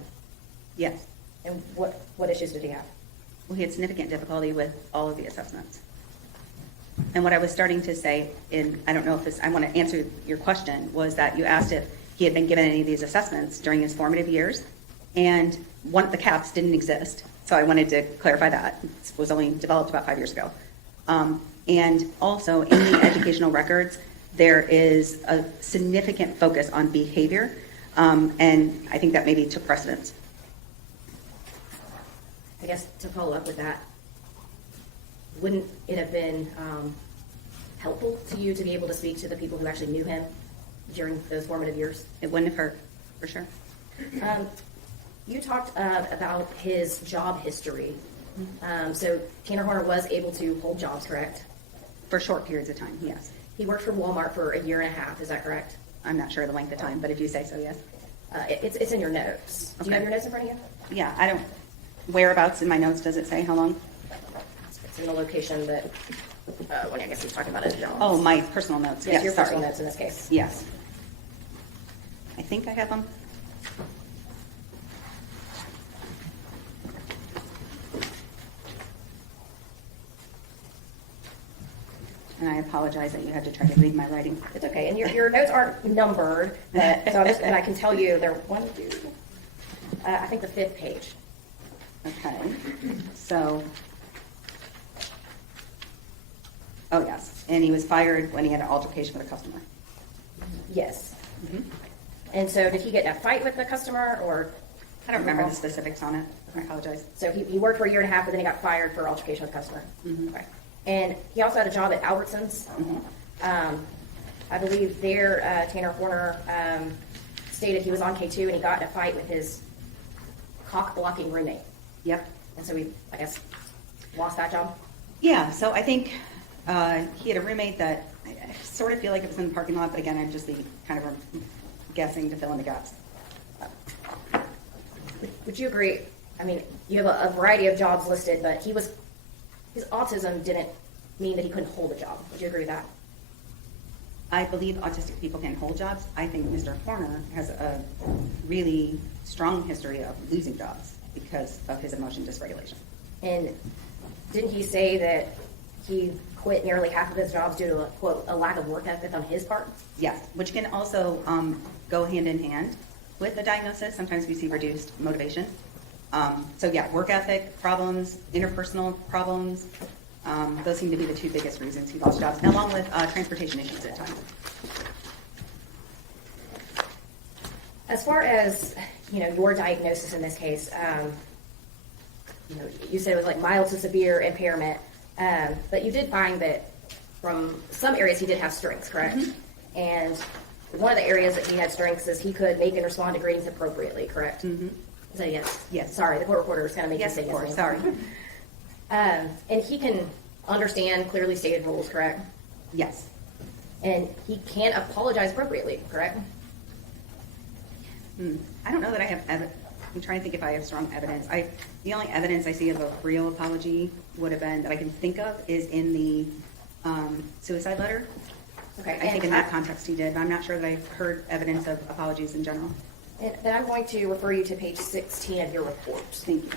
Yes. And what issues did he have? Well, he had significant difficulty with all of the assessments. And what I was starting to say, I don't know if I want to answer your question, was that you asked if he had been given any of these assessments during his formative years, and one of the CAPs didn't exist. So I wanted to clarify that. It was only developed about 5 years ago. And also in the educational records, there is a significant focus on behavior, and I think that maybe took precedence. I guess to follow up with that, wouldn't it have been helpful to you to be able to speak to the people who actually knew him during those formative years? It wouldn't have hurt, for sure. You talked about his job history. So Tanner Horner was able to hold jobs, correct? For short periods of time, yes. He worked for Walmart for 1.5 years, is that correct? I'm not sure the length of time, but if you say so, yes. It's in your notes. Do you have your notes in front of you? Yeah, I don't, whereabouts in my notes does it say how long? It's in the location that, I guess he's talking about his job. Oh, my personal notes. Yes, your sorry. personal notes in this case. Yes. I think I have them. And I apologize that you had to try to read my writing. It's okay, and your notes aren't numbered, but, and I can tell you they're I think the 5th page. Okay, so, oh yes, and he was fired when he had an altercation with a customer. Yes. Mhm. And so did he get in a fight with the customer, or? I don't remember the specifics on it. I apologize. So he worked for 1.5 years, but then he got fired for altercation with a customer. Mhm. Okay. And he also had a job at Albertsons. I believe there, Tanner Horner stated he was on K2 and he got in a fight with his cock-blocking roommate. Yep. And so he, I guess, lost that job. Yeah, so I think he had a roommate that I sort of feel like it was in the parking lot, but again, I'm just kind of guessing to fill in the gaps. Would you agree? I mean, you have a variety of jobs listed, but his autism didn't mean that he couldn't hold a job. Would you agree with that? I believe autistic people can hold jobs. I think Mr. Horner has a really strong history of losing jobs. because of his emotion dysregulation. And didn't he say that he quit nearly half of his jobs due to, a, quote, a lack of work ethic on his part? Yes, which can also go hand in hand with the diagnosis. Sometimes we see reduced motivation. So yeah, work ethic problems, interpersonal problems, those seem to be the two biggest reasons he lost jobs, and along with transportation issues at times. As far as, your diagnosis in this case, you said it was like mild to severe impairment, but you did find that from some areas he did have strengths, correct? Mm-hmm. And one of the areas that he had strengths is he could make and respond to greetings appropriately, correct? Mm-hmm. So yes. Yes. Sorry, the court reporter was kind of making Yes, you of say course, yes. sorry. And he can understand clearly stated rules, correct? Yes. And he can apologize appropriately, correct? I don't know that I have I'm trying to think if I have strong evidence. The only evidence I see of a real apology would have been, that I can think of, is in the suicide letter. Okay. I think in that context he did, but I'm not sure that I've heard evidence of apologies in general. And then I'm going to refer you to page 16 of your report. Thank you.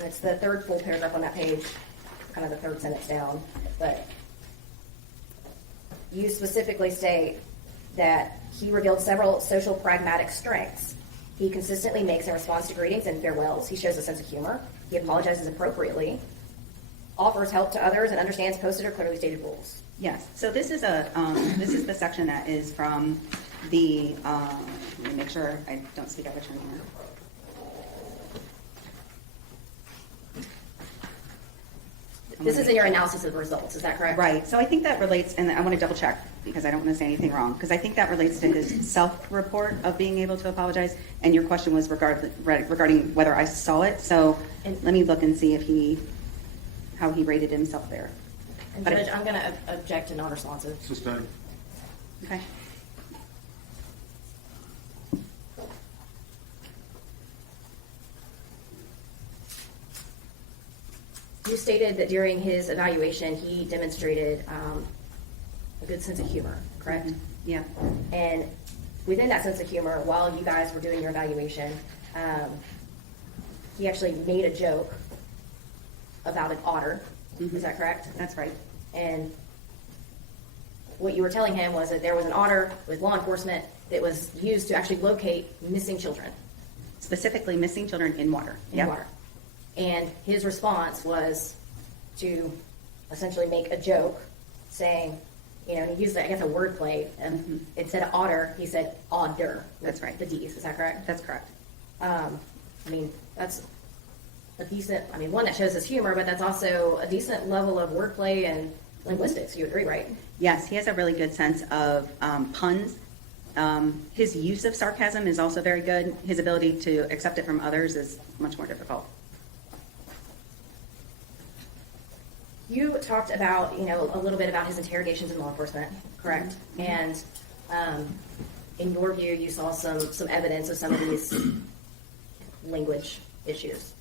It's the third full paragraph on that page, kind of the third sentence down. But you specifically state that he revealed several social pragmatic strengths. He consistently makes a response to greetings and farewells. He shows a sense of humor. He apologizes appropriately, offers help to others, and understands posted or clearly stated rules. Yes, so this is this is the section that is from the, let me make sure I don't speak out of turn here. This is in your analysis of results, is that correct? Right, so I think that relates, and I want to double check because I don't want to say anything wrong, because I think that relates to his self-report of being able to apologize, and your question was regarding whether I saw it, so let me look and see how he rated himself there. And But Judge, I'm going to object to non-responsive. Sustained. Okay. You stated that during his evaluation, he demonstrated a good sense of humor, correct? Yeah. And within that sense of humor, while you guys were doing your evaluation, he actually made a joke about an otter. Is that correct? That's right. And what you were telling him was that there was an otter with law enforcement that was used to actually locate missing children Specifically missing children in water. in Yep. water. And his response was to essentially make a joke saying, and he used, I guess, a wordplay. And instead of otter, he said odder. That's right. The D's, is that correct? That's correct. That's a decent, one that shows his humor, but that's also a decent level of wordplay and linguistics. You agree, right? Yes, he has a really good sense of puns. His use of sarcasm is also very good. His ability to accept it from others is much more difficult. You talked about, a little bit about his interrogations in law enforcement, correct? And in your view, you saw some evidence of some of these language issues.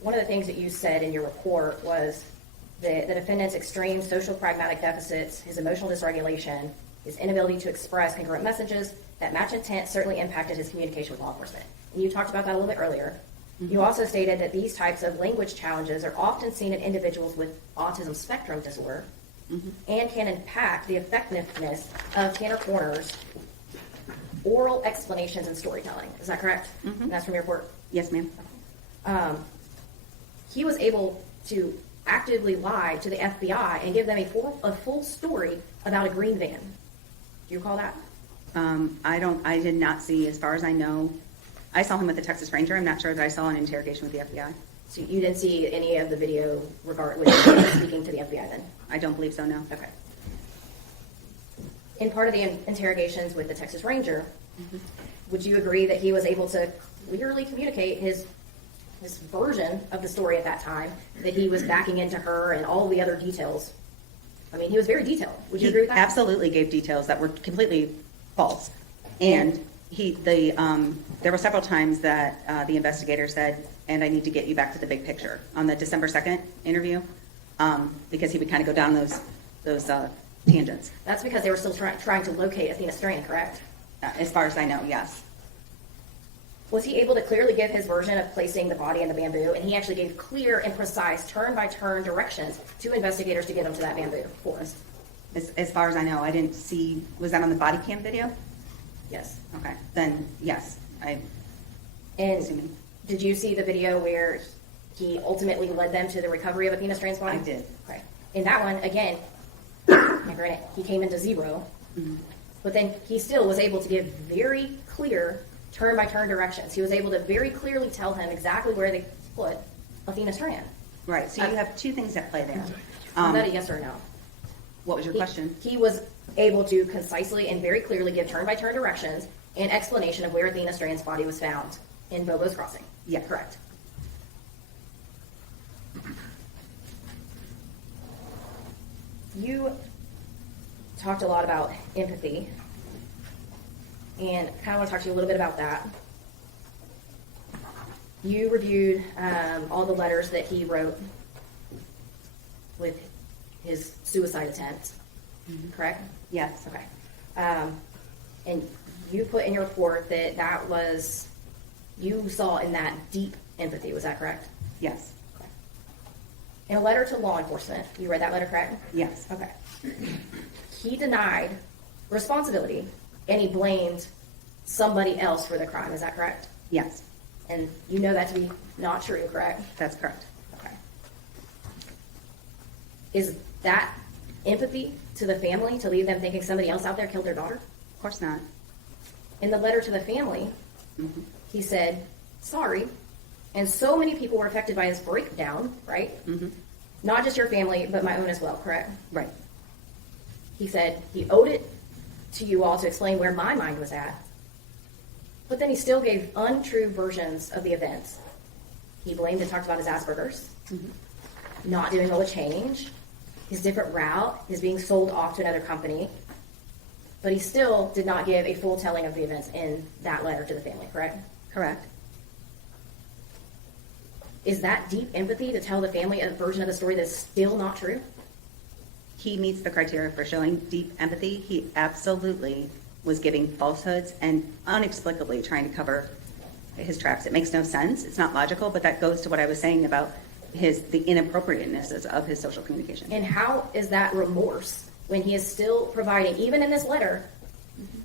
One of the things that you said in your report was that the defendant's extreme social pragmatic deficits, his emotional dysregulation, his inability to express congruent messages that match intent certainly impacted his communication with law enforcement. And you talked about that a little bit earlier. You also stated that these types of language challenges are often seen in individuals with autism spectrum disorder and can impact the effectiveness of Tanner Corner's oral explanations and storytelling. Is that correct? And that's from your report? Yes, ma'am. He was able to actively lie to the FBI and give them a full story about a green van. Do you recall that? I did not see, as far as I know, I saw him with the Texas Ranger. I'm not sure that I saw an interrogation with the FBI. So you didn't see any of the video with speaking to the FBI then? I don't believe so, no. Okay. In part of the interrogations with the Texas Ranger, would you agree that he was able to clearly communicate his version of the story at that time, that he was backing into her and all the other details? He was very detailed. Would you agree with that? Absolutely gave details that were completely false. And there were several times that the investigator said, and I need to get you back to the big picture, on the December 2nd interview, because he would kind of go down those tangents. That's because they were still trying to locate Athena Strand, correct? As far as I know, yes. Was he able to clearly give his version of placing the body in the bamboo? And he actually gave clear and precise turn-by-turn directions to investigators to get them to that bamboo forest. As far as I know, I didn't see, was that on the body cam video? Yes. Okay, then, yes, And assuming. did you see the video where he ultimately led them to the recovery of Athena Strand's body? I did. Okay. In that one, again, now granted, he came into 0, but then he still was able to give very clear turn-by-turn directions. He was able to very clearly tell him exactly where they put Athena Strand. Right, so you have two things at play there. Was that a yes or no? What was your question? He was able to concisely and very clearly give turn-by-turn directions and explanation of where Athena Strand's body was found in Bobo's Crossing. Yeah. Correct. You talked a lot about empathy, and kind of want to talk to you a little bit about that. You reviewed all the letters that he wrote with his suicide attempt, correct? Yes. Okay. And you put in your report that that was, you saw in that deep empathy, was that correct? Yes. Okay. In a letter to law enforcement, you read that letter, correct? Yes. Okay. He denied responsibility and he blamed somebody else for the crime, is that correct? Yes, And you know that to be not true, correct? that's correct. Okay. Is that empathy to the family to leave them thinking somebody else out there killed their daughter? Of course not. In the letter to the family, he said, sorry, and so many people were affected by his breakdown, right? Not just your family, but my own as well, correct? Right. He said he owed it to you all to explain where my mind was at, but then he still gave untrue versions of the events. He blamed and talked about his Asperger's, not doing well with change, his different route, his being sold off to another company, but he still did not give a full telling of the events in that letter to the family, correct? Correct. Is that deep empathy to tell the family a version of the story that's still not true? He meets the criteria for showing deep empathy. He absolutely was giving falsehoods and inexplicably trying to cover his tracks. It makes no sense. It's not logical, but that goes to what I was saying about the inappropriatenesses of his social communication. And how is that remorse when he is still providing, even in this letter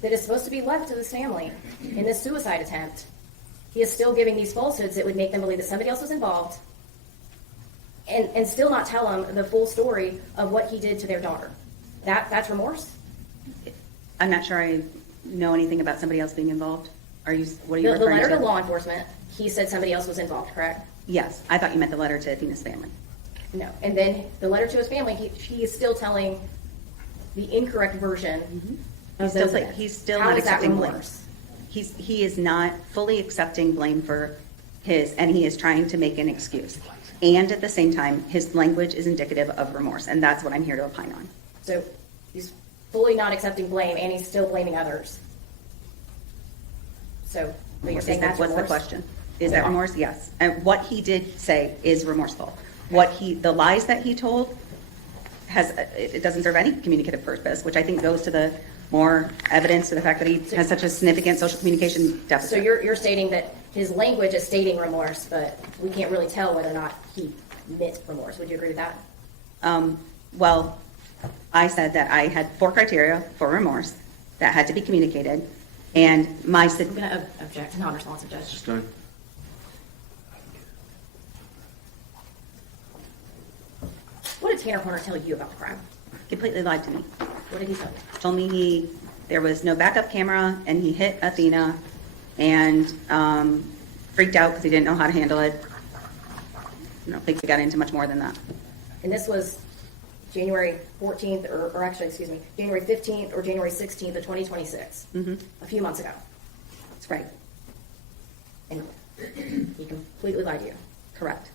that is supposed to be left to this family in this suicide attempt, he is still giving these falsehoods that would make them believe that somebody else was involved and still not tell them the full story of what he did to their daughter. That's remorse? I'm not sure I know anything about somebody else being involved. What are you The referring letter to? to law enforcement, he said somebody else was involved, correct? Yes, I thought you meant the letter to Athena's family. No. And then the letter to his family, he is still telling the incorrect version of He's still, those events. he's still How not is that accepting blame. remorse? He is not fully accepting blame for and he is trying to make an excuse. And at the same time, his language is indicative of remorse, and that's what I'm here to opine on. So he's fully not accepting blame and he's still blaming others. So, but you're saying that's What's remorse? the question? Is that remorse? Yes. And what he did say is remorseful. The lies that he told it doesn't serve any communicative purpose, which I think goes to the more evidence to the fact that he has such a significant social communication So deficit. you're stating that his language is stating remorse, but we can't really tell whether or not he meant remorse. Would you agree with that? Well, I said that I had 4 criteria for remorse that had to be communicated, and my I'm going to object, non-responsive judge. Just done. What did Tanner Horner tell you about the crime? completely lied to me. What did he tell you? Told me there was no backup camera, and he hit Athena, and freaked out because he didn't know how to handle it. I don't think we got into much more than that. And this was January 14th, or actually, excuse me, January 15th or January 16th of 2026, a few months ago. That's right. And he completely lied to you. Correct.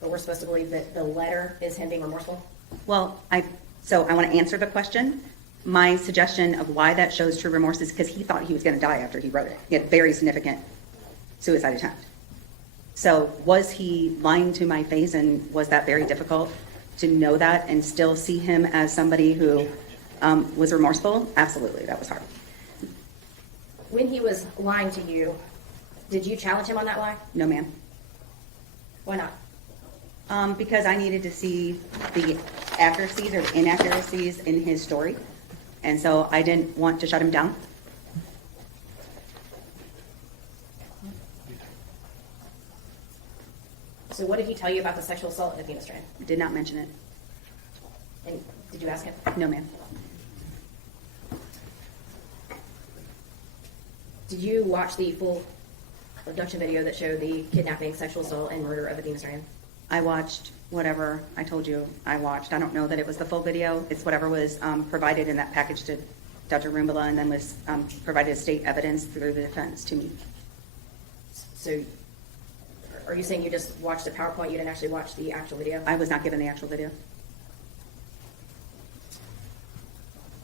But we're supposed to believe that the letter is him being remorseful? Well, I want to answer the question. My suggestion of why that shows true remorse is because he thought he was going to die after he wrote it. He had a very significant suicide attempt. So was he lying to my face, and was that very difficult to know that and still see him as somebody who was remorseful, absolutely, that was hard. When he was lying to you, did you challenge him on that lie? No, ma'am. Why not? Because I needed to see the accuracies or the inaccuracies in his story. And so I didn't want to shut him down. So what did he tell you about the sexual assault at Athena Strand? Did not mention it. And did you ask him? No, ma'am. Did you watch the full abduction video that showed the kidnapping, sexual assault, and murder of Athena Strand? I watched whatever I told you I watched. I don't know that it was the full video. It's whatever was provided in that package to Dr. Rumbala and then was provided as state evidence through the defense to me. So are you saying you just watched the PowerPoint, you didn't actually watch the actual video? I was not given the actual video.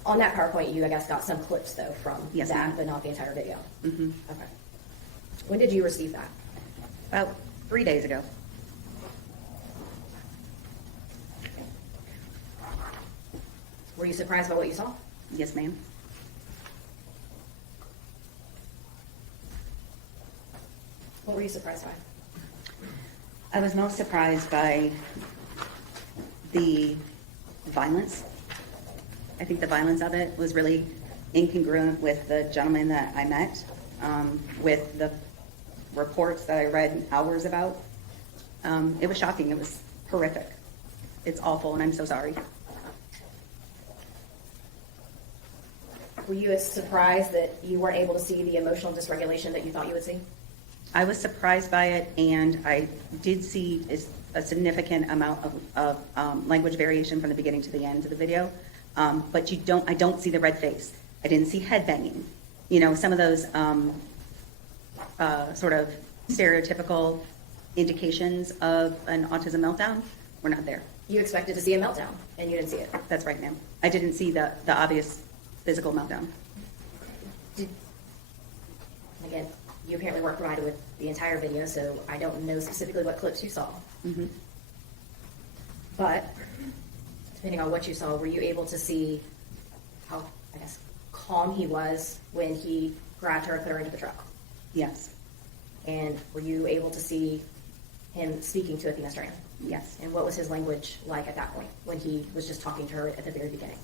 On that PowerPoint, you, I guess, got some clips, though, from Yes, that, ma'am. but not the entire video? Mm-hmm. Okay. When did you receive that? About 3 days ago. Were you surprised by what you saw? Yes, ma'am. What were you surprised by? I was most surprised by the violence. I think the violence of it was really incongruent with the gentleman that I met, with the reports that I read hours about. It was shocking. It was horrific. It's awful, and I'm so sorry. Were you as surprised that you weren't able to see the emotional dysregulation that you thought you would see? I was surprised by it, and I did see a significant amount of language variation from the beginning to the end of the video. But I don't see the red face. I didn't see head banging. You know, some of those sort of stereotypical indications of an autism meltdown were not there. You expected to see a meltdown, and you didn't see it. That's right, ma'am. I didn't see the obvious physical meltdown. Again, you apparently weren't provided with the entire video, so I don't know specifically what clips you saw. Mm-hmm. But depending on what you saw, were you able to see how, I guess, calm he was when he grabbed her and put her into the truck? Yes. And were you able to see him speaking to Athena Strand? Yes. And what was his language like at that point when he was just talking to her at the very beginning?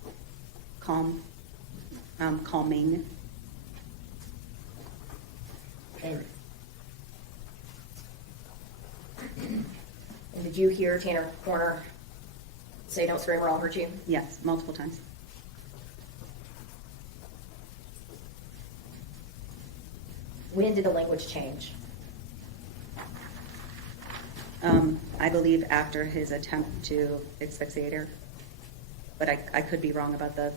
Calm. Calming. And did you hear Tanner Corner say, "Don't scream or I'll hurt you"? Yes, multiple times. When did the language change? I believe after his attempt to asphyxiate her, but I could be wrong about the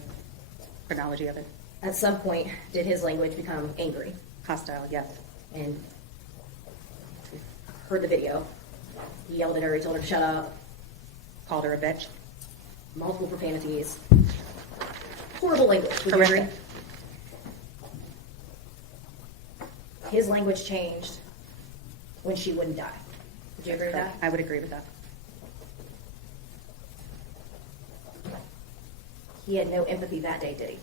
chronology of it. At some point, did his language become angry? Hostile, yes. And heard the video. He yelled at her, he told her to shut up, Called her a bitch. multiple profanities. Horrible language, would you agree? Horrific. His language changed when she wouldn't die. Would you agree with that? I would agree with that. He had no empathy that day, did he?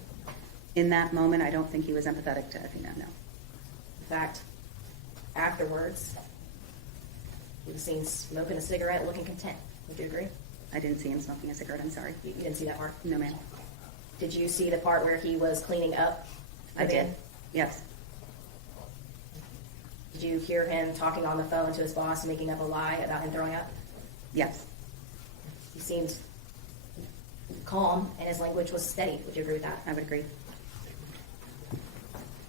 In that moment, I don't think he was empathetic to Athena, no. In fact, afterwards, he was seen smoking a cigarette, looking content. Would you agree? I didn't see him smoking a cigarette, I'm sorry. You didn't see that part? No, ma'am. Did you see the part where he was cleaning up? I the did. bin? Yes. Did you hear him talking on the phone to his boss, making up a lie about him throwing up? Yes. He seemed calm, and his language was steady. Would you agree with that? I would agree.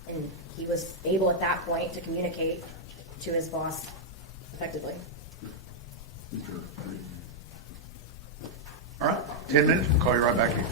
And he was able at that point to communicate to his boss effectively. All right, 10 minutes, we'll call you right back here.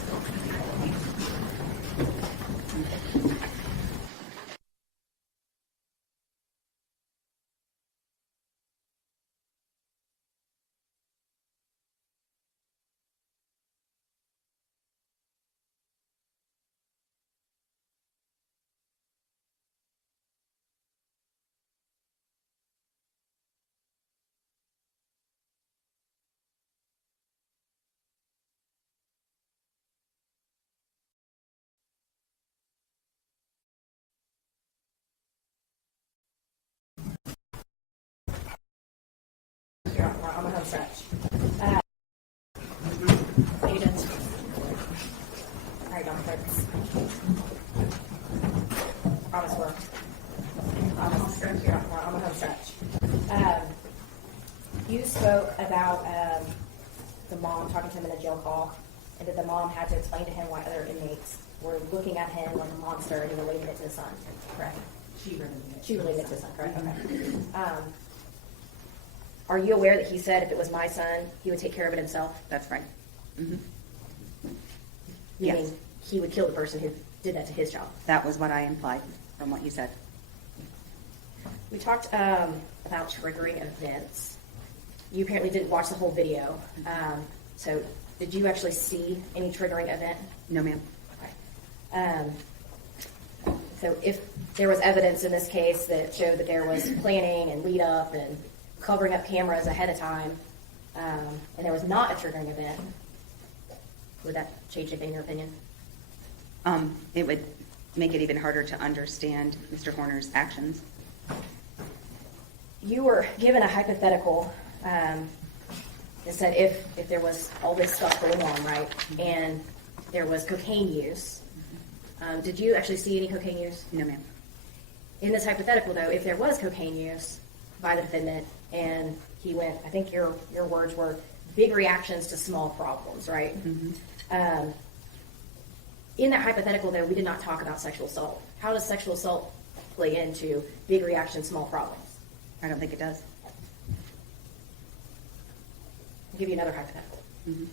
You spoke about the mom talking to him in a jail call, and that the mom had to explain to him why other inmates were looking at him like a monster, and he related it to the son, correct? She related it to the son, correct? Okay. Are you aware that he said if it was my son, he would take care of it himself? That's right. Mhm. Meaning Yes. he would kill the person who did that to his child. That was what I implied from what you said. We talked about triggering events. You apparently didn't watch the whole video. So did you actually see any triggering event? No, ma'am. Okay. So if there was evidence in this case that showed that there was planning and lead up and covering up cameras ahead of time, and there was not a triggering event, would that change anything in your opinion? It would make it even harder to understand Mr. Horner's actions. You were given a hypothetical that said if there was all this stuff going on, right, and there was cocaine use, did you actually see any cocaine use? No, ma'am. In this hypothetical, though, if there was cocaine use by the defendant and he went, I think your words were big reactions to small problems, right? Mm-hmm. In that hypothetical, though, we did not talk about sexual assault. How does sexual assault play into big reactions, small problems? I don't think it does. I'll give you another hypothetical. Mm-hmm.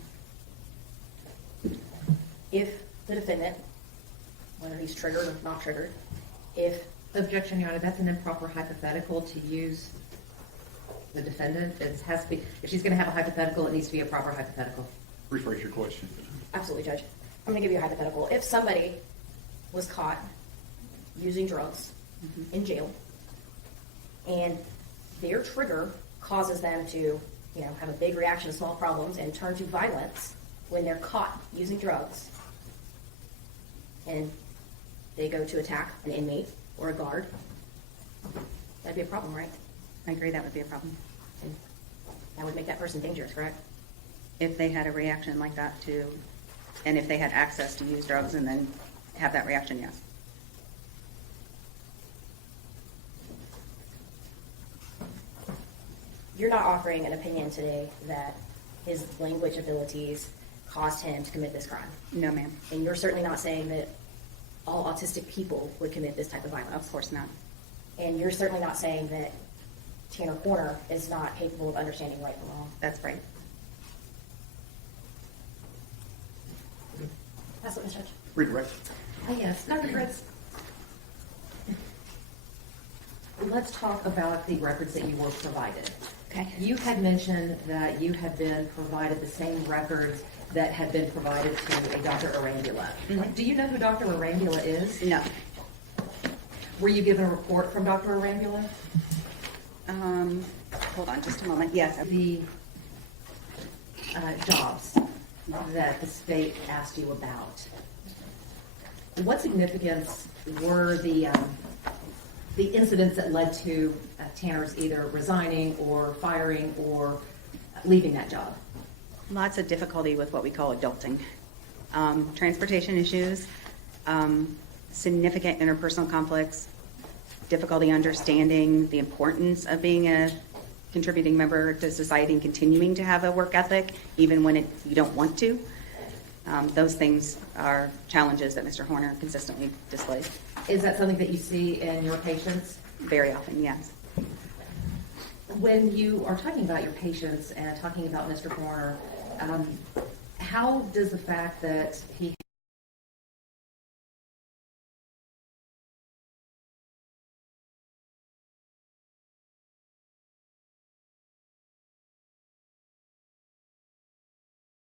If the defendant, whether he's triggered or not triggered, if Objection, Your Honor, that's an improper hypothetical to use the defendant. It has to be, if she's going to have a hypothetical, it needs to be a proper hypothetical. Rephrase your question. absolutely, Judge, I'm going to give you a hypothetical. If somebody was caught using drugs in jail, and their trigger causes them to, have a big reaction to small problems and turn to violence when they're caught using drugs, and they go to attack an inmate or a guard, that'd be a problem, right? I agree that would be a problem. And that would make that person dangerous, correct? If they had a reaction like that to, and if they had access to use drugs and then have that reaction, yes. You're not offering an opinion today that his language abilities caused him to commit this crime. No, ma'am. And you're certainly not saying that all autistic people would commit this type of violence. Of course not. And you're certainly not saying that Tanner Horner is not capable of understanding right from wrong. That's right. That's what, Ms. Judge. Redirect. Yes, Dr. Fritz. Let's talk about the records that you were provided. Okay. You had mentioned that you had been provided the same records that had been provided to a Dr. Arambula. Mhm. Do you know who Dr. Arambula is? No. Were you given a report from Dr. Arambula? Hold on just a moment. Yes. The jobs that the state asked you about. What significance were the incidents that led to Tanner's either resigning or firing or leaving that job? Lots of difficulty with what we call adulting. Transportation issues, significant interpersonal conflicts, difficulty understanding the importance of being a contributing member to society and continuing to have a work ethic, even when you don't want to. Those things are challenges that Mr. Horner consistently displays. Is that something that you see in your patients? Very often, yes. When you are talking about your patients and talking about Mr. Horner, how does the fact that he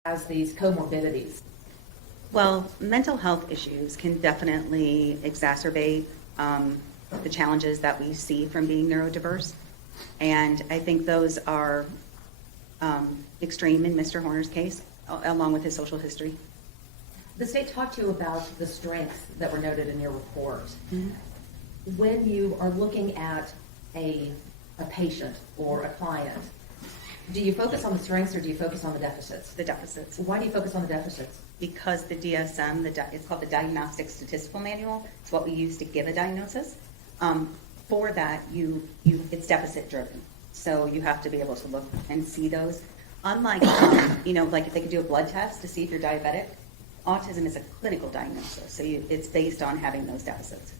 has these comorbidities? Well, mental health issues can definitely exacerbate the challenges that we see from being neurodiverse. And I think those are extreme in Mr. Horner's case, along with his social history. The state talked to you about the strengths that were noted in your report. Mm-hmm. When you are looking at a patient or a client, do you focus on the strengths or do you focus on the deficits? The deficits. Why do you focus on the deficits? Because the DSM, it's called the Diagnostic Statistical Manual. It's what we use to give a diagnosis. For that, it's deficit driven. So you have to be able to look and see those. Unlike, like if they could do a blood test to see if you're diabetic, autism is a clinical diagnosis, so it's based on having those deficits.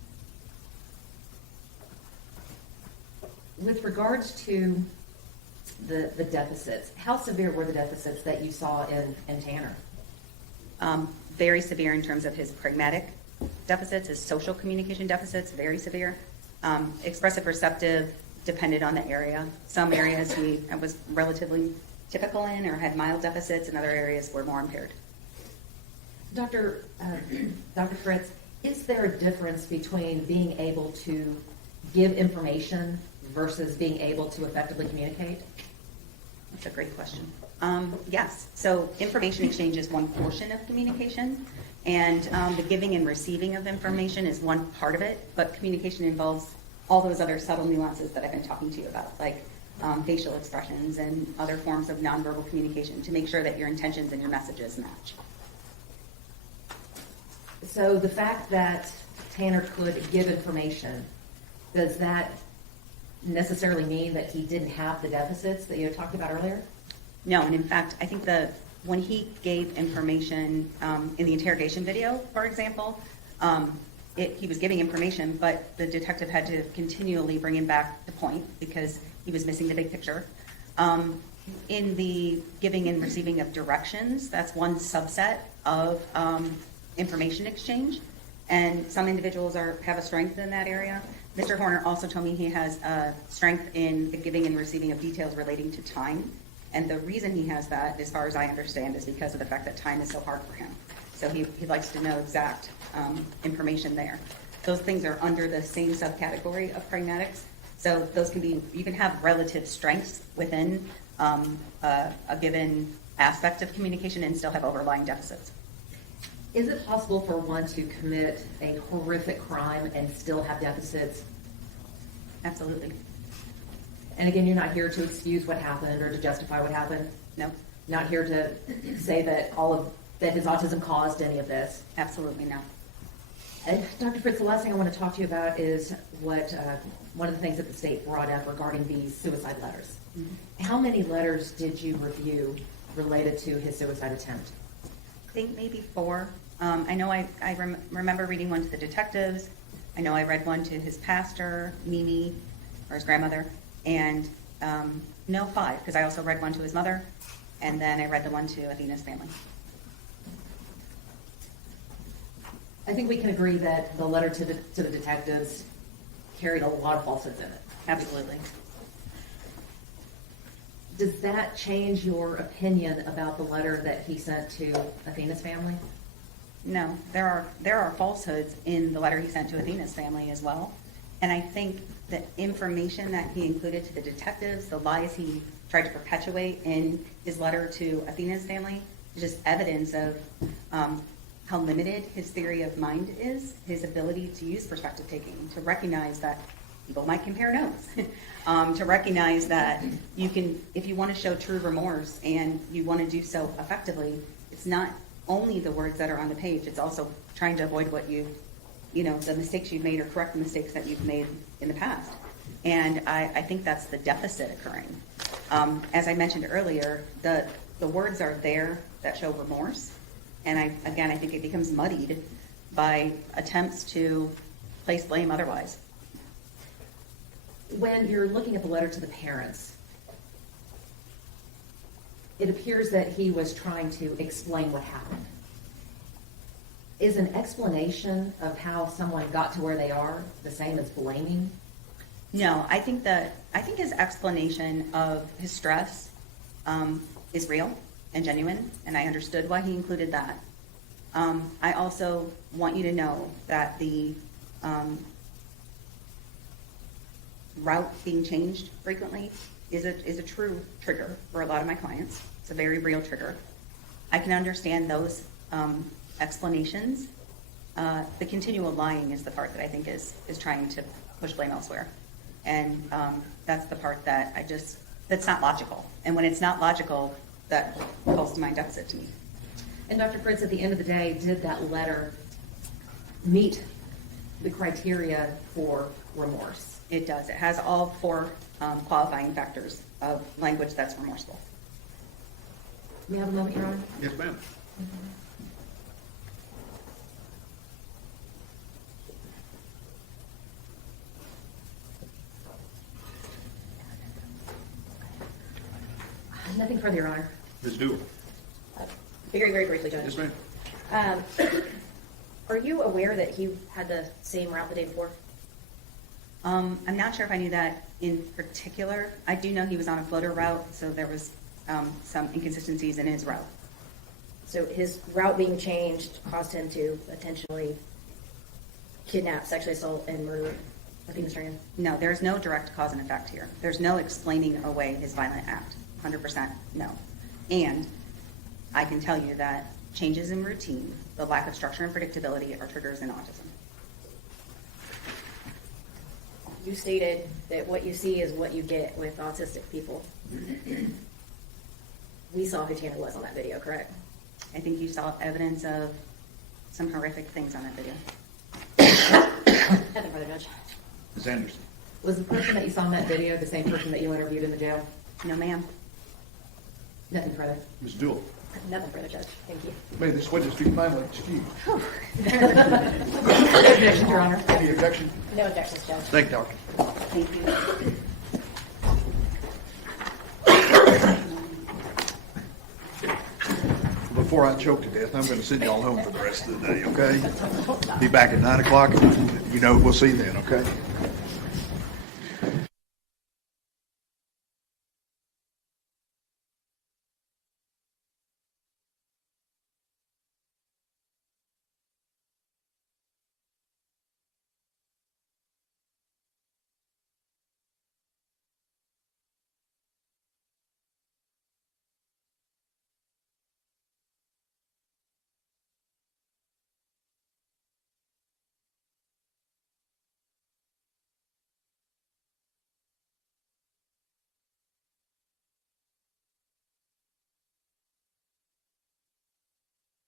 With regards to the deficits, how severe were the deficits that you saw in Tanner? Very severe in terms of his pragmatic deficits, his social communication deficits, very severe. Expressive receptive depended on the area. Some areas he was relatively typical in or had mild deficits, and other areas were more impaired. Dr. Fritz, is there a difference between being able to give information versus being able to effectively communicate? That's a great question. Yes. So information exchange is one portion of communication, and the giving and receiving of information is one part of it, but communication involves all those other subtle nuances that I've been talking to you about, like facial expressions and other forms of nonverbal communication to make sure that your intentions and your messages match. So the fact that Tanner could give information, does that necessarily mean that he didn't have the deficits that you had talked about earlier? No, and in fact, I think when he gave information in the interrogation video, for example, he was giving information, but the detective had to continually bring him back to point because he was missing the big picture. In the giving and receiving of directions, that's one subset of information exchange, and some individuals have a strength in that area. Mr. Horner also told me he has a strength in the giving and receiving of details relating to time, and the reason he has that, as far as I understand, is because of the fact that time is so hard for him. So he likes to know exact information there. Those things are under the same subcategory of pragmatics. So those you can have relative strengths within a given aspect of communication and still have overlying deficits. Is it possible for one to commit a horrific crime and still have deficits? Absolutely. And again, you're not here to excuse what happened or to justify what happened? No. Not here to say that that his autism caused any of this? Absolutely not. And Dr. Fritz, the last thing I want to talk to you about is one of the things that the state brought up regarding these suicide letters. Mm-hmm. How many letters did you review related to his suicide attempt? I think maybe 4. I know I remember reading one to the detectives. I know I read one to his pastor, Mimi, or his grandmother, and 5, because I also read one to his mother, and then I read the one to Athena's family. I think we can agree that the letter to the detectives carried a lot of falsehoods in it. Absolutely. Does that change your opinion about the letter that he sent to Athena's family? No, there are falsehoods in the letter he sent to Athena's family as well. And I think the information that he included to the detectives, the lies he tried to perpetuate in his letter to Athena's family, is just evidence of how limited his theory of mind is, his ability to use perspective taking, to recognize that people might compare notes, to recognize that you can, if you want to show true remorse and you want to do so effectively, it's not only the words that are on the page, it's also trying to avoid the mistakes you've made or correct the mistakes that you've made in the past. And I think that's the deficit occurring. As I mentioned earlier, the words are there that show remorse. And I think it becomes muddied by attempts to place blame otherwise. When you're looking at the letter to the parents, it appears that he was trying to explain what happened. Is an explanation of how someone got to where they are the same as blaming? No, I think his explanation of his stress is real and genuine, and I understood why he included that. I also want you to know that the route being changed frequently is a true trigger for a lot of my clients. It's a very real trigger. I can understand those explanations. The continual lying is the part that I think is trying to push blame elsewhere. And that's the part that that's not logical. And when it's not logical, that calls to mind deficit to me. And Dr. Fritz, at the end of the day, did that letter meet the criteria for remorse? It does. It has all 4 qualifying factors of language that's remorseful. We have a moment, Your Honor? Yes, ma'am. Nothing further, Your Honor. Ms. Dooley? Very, very briefly, Judge. Yes, ma'am. Are you aware that he had the same route the day before? I'm not sure if I knew that in particular. I do know he was on a floater route, so there was some inconsistencies in his route. So his route being changed caused him to potentially kidnap, sexually assault, and murder Athena Strand? No, there's no direct cause and effect here. There's no explaining away his violent act. 100% no. And I can tell you that changes in routine, the lack of structure and predictability are triggers in autism. You stated that what you see is what you get with autistic people. We saw who Tanner was on that video, correct? I think you saw evidence of some horrific things on that video. Nothing further, Judge. Ms. Anderson? Was the person that you saw in that video the same person that you interviewed in the jail? No, ma'am. Nothing further. Ms. Dooley? Nothing further, Judge. Thank you. May this witness be kindly excused. No objection, Your Honor. Any objection? No objections, Judge. Thank you, Doctor. Thank you. Before I choke to death, I'm going to send y'all home for the rest of the day, okay? Be back at 9 o'clock. You know, we'll see you then, okay?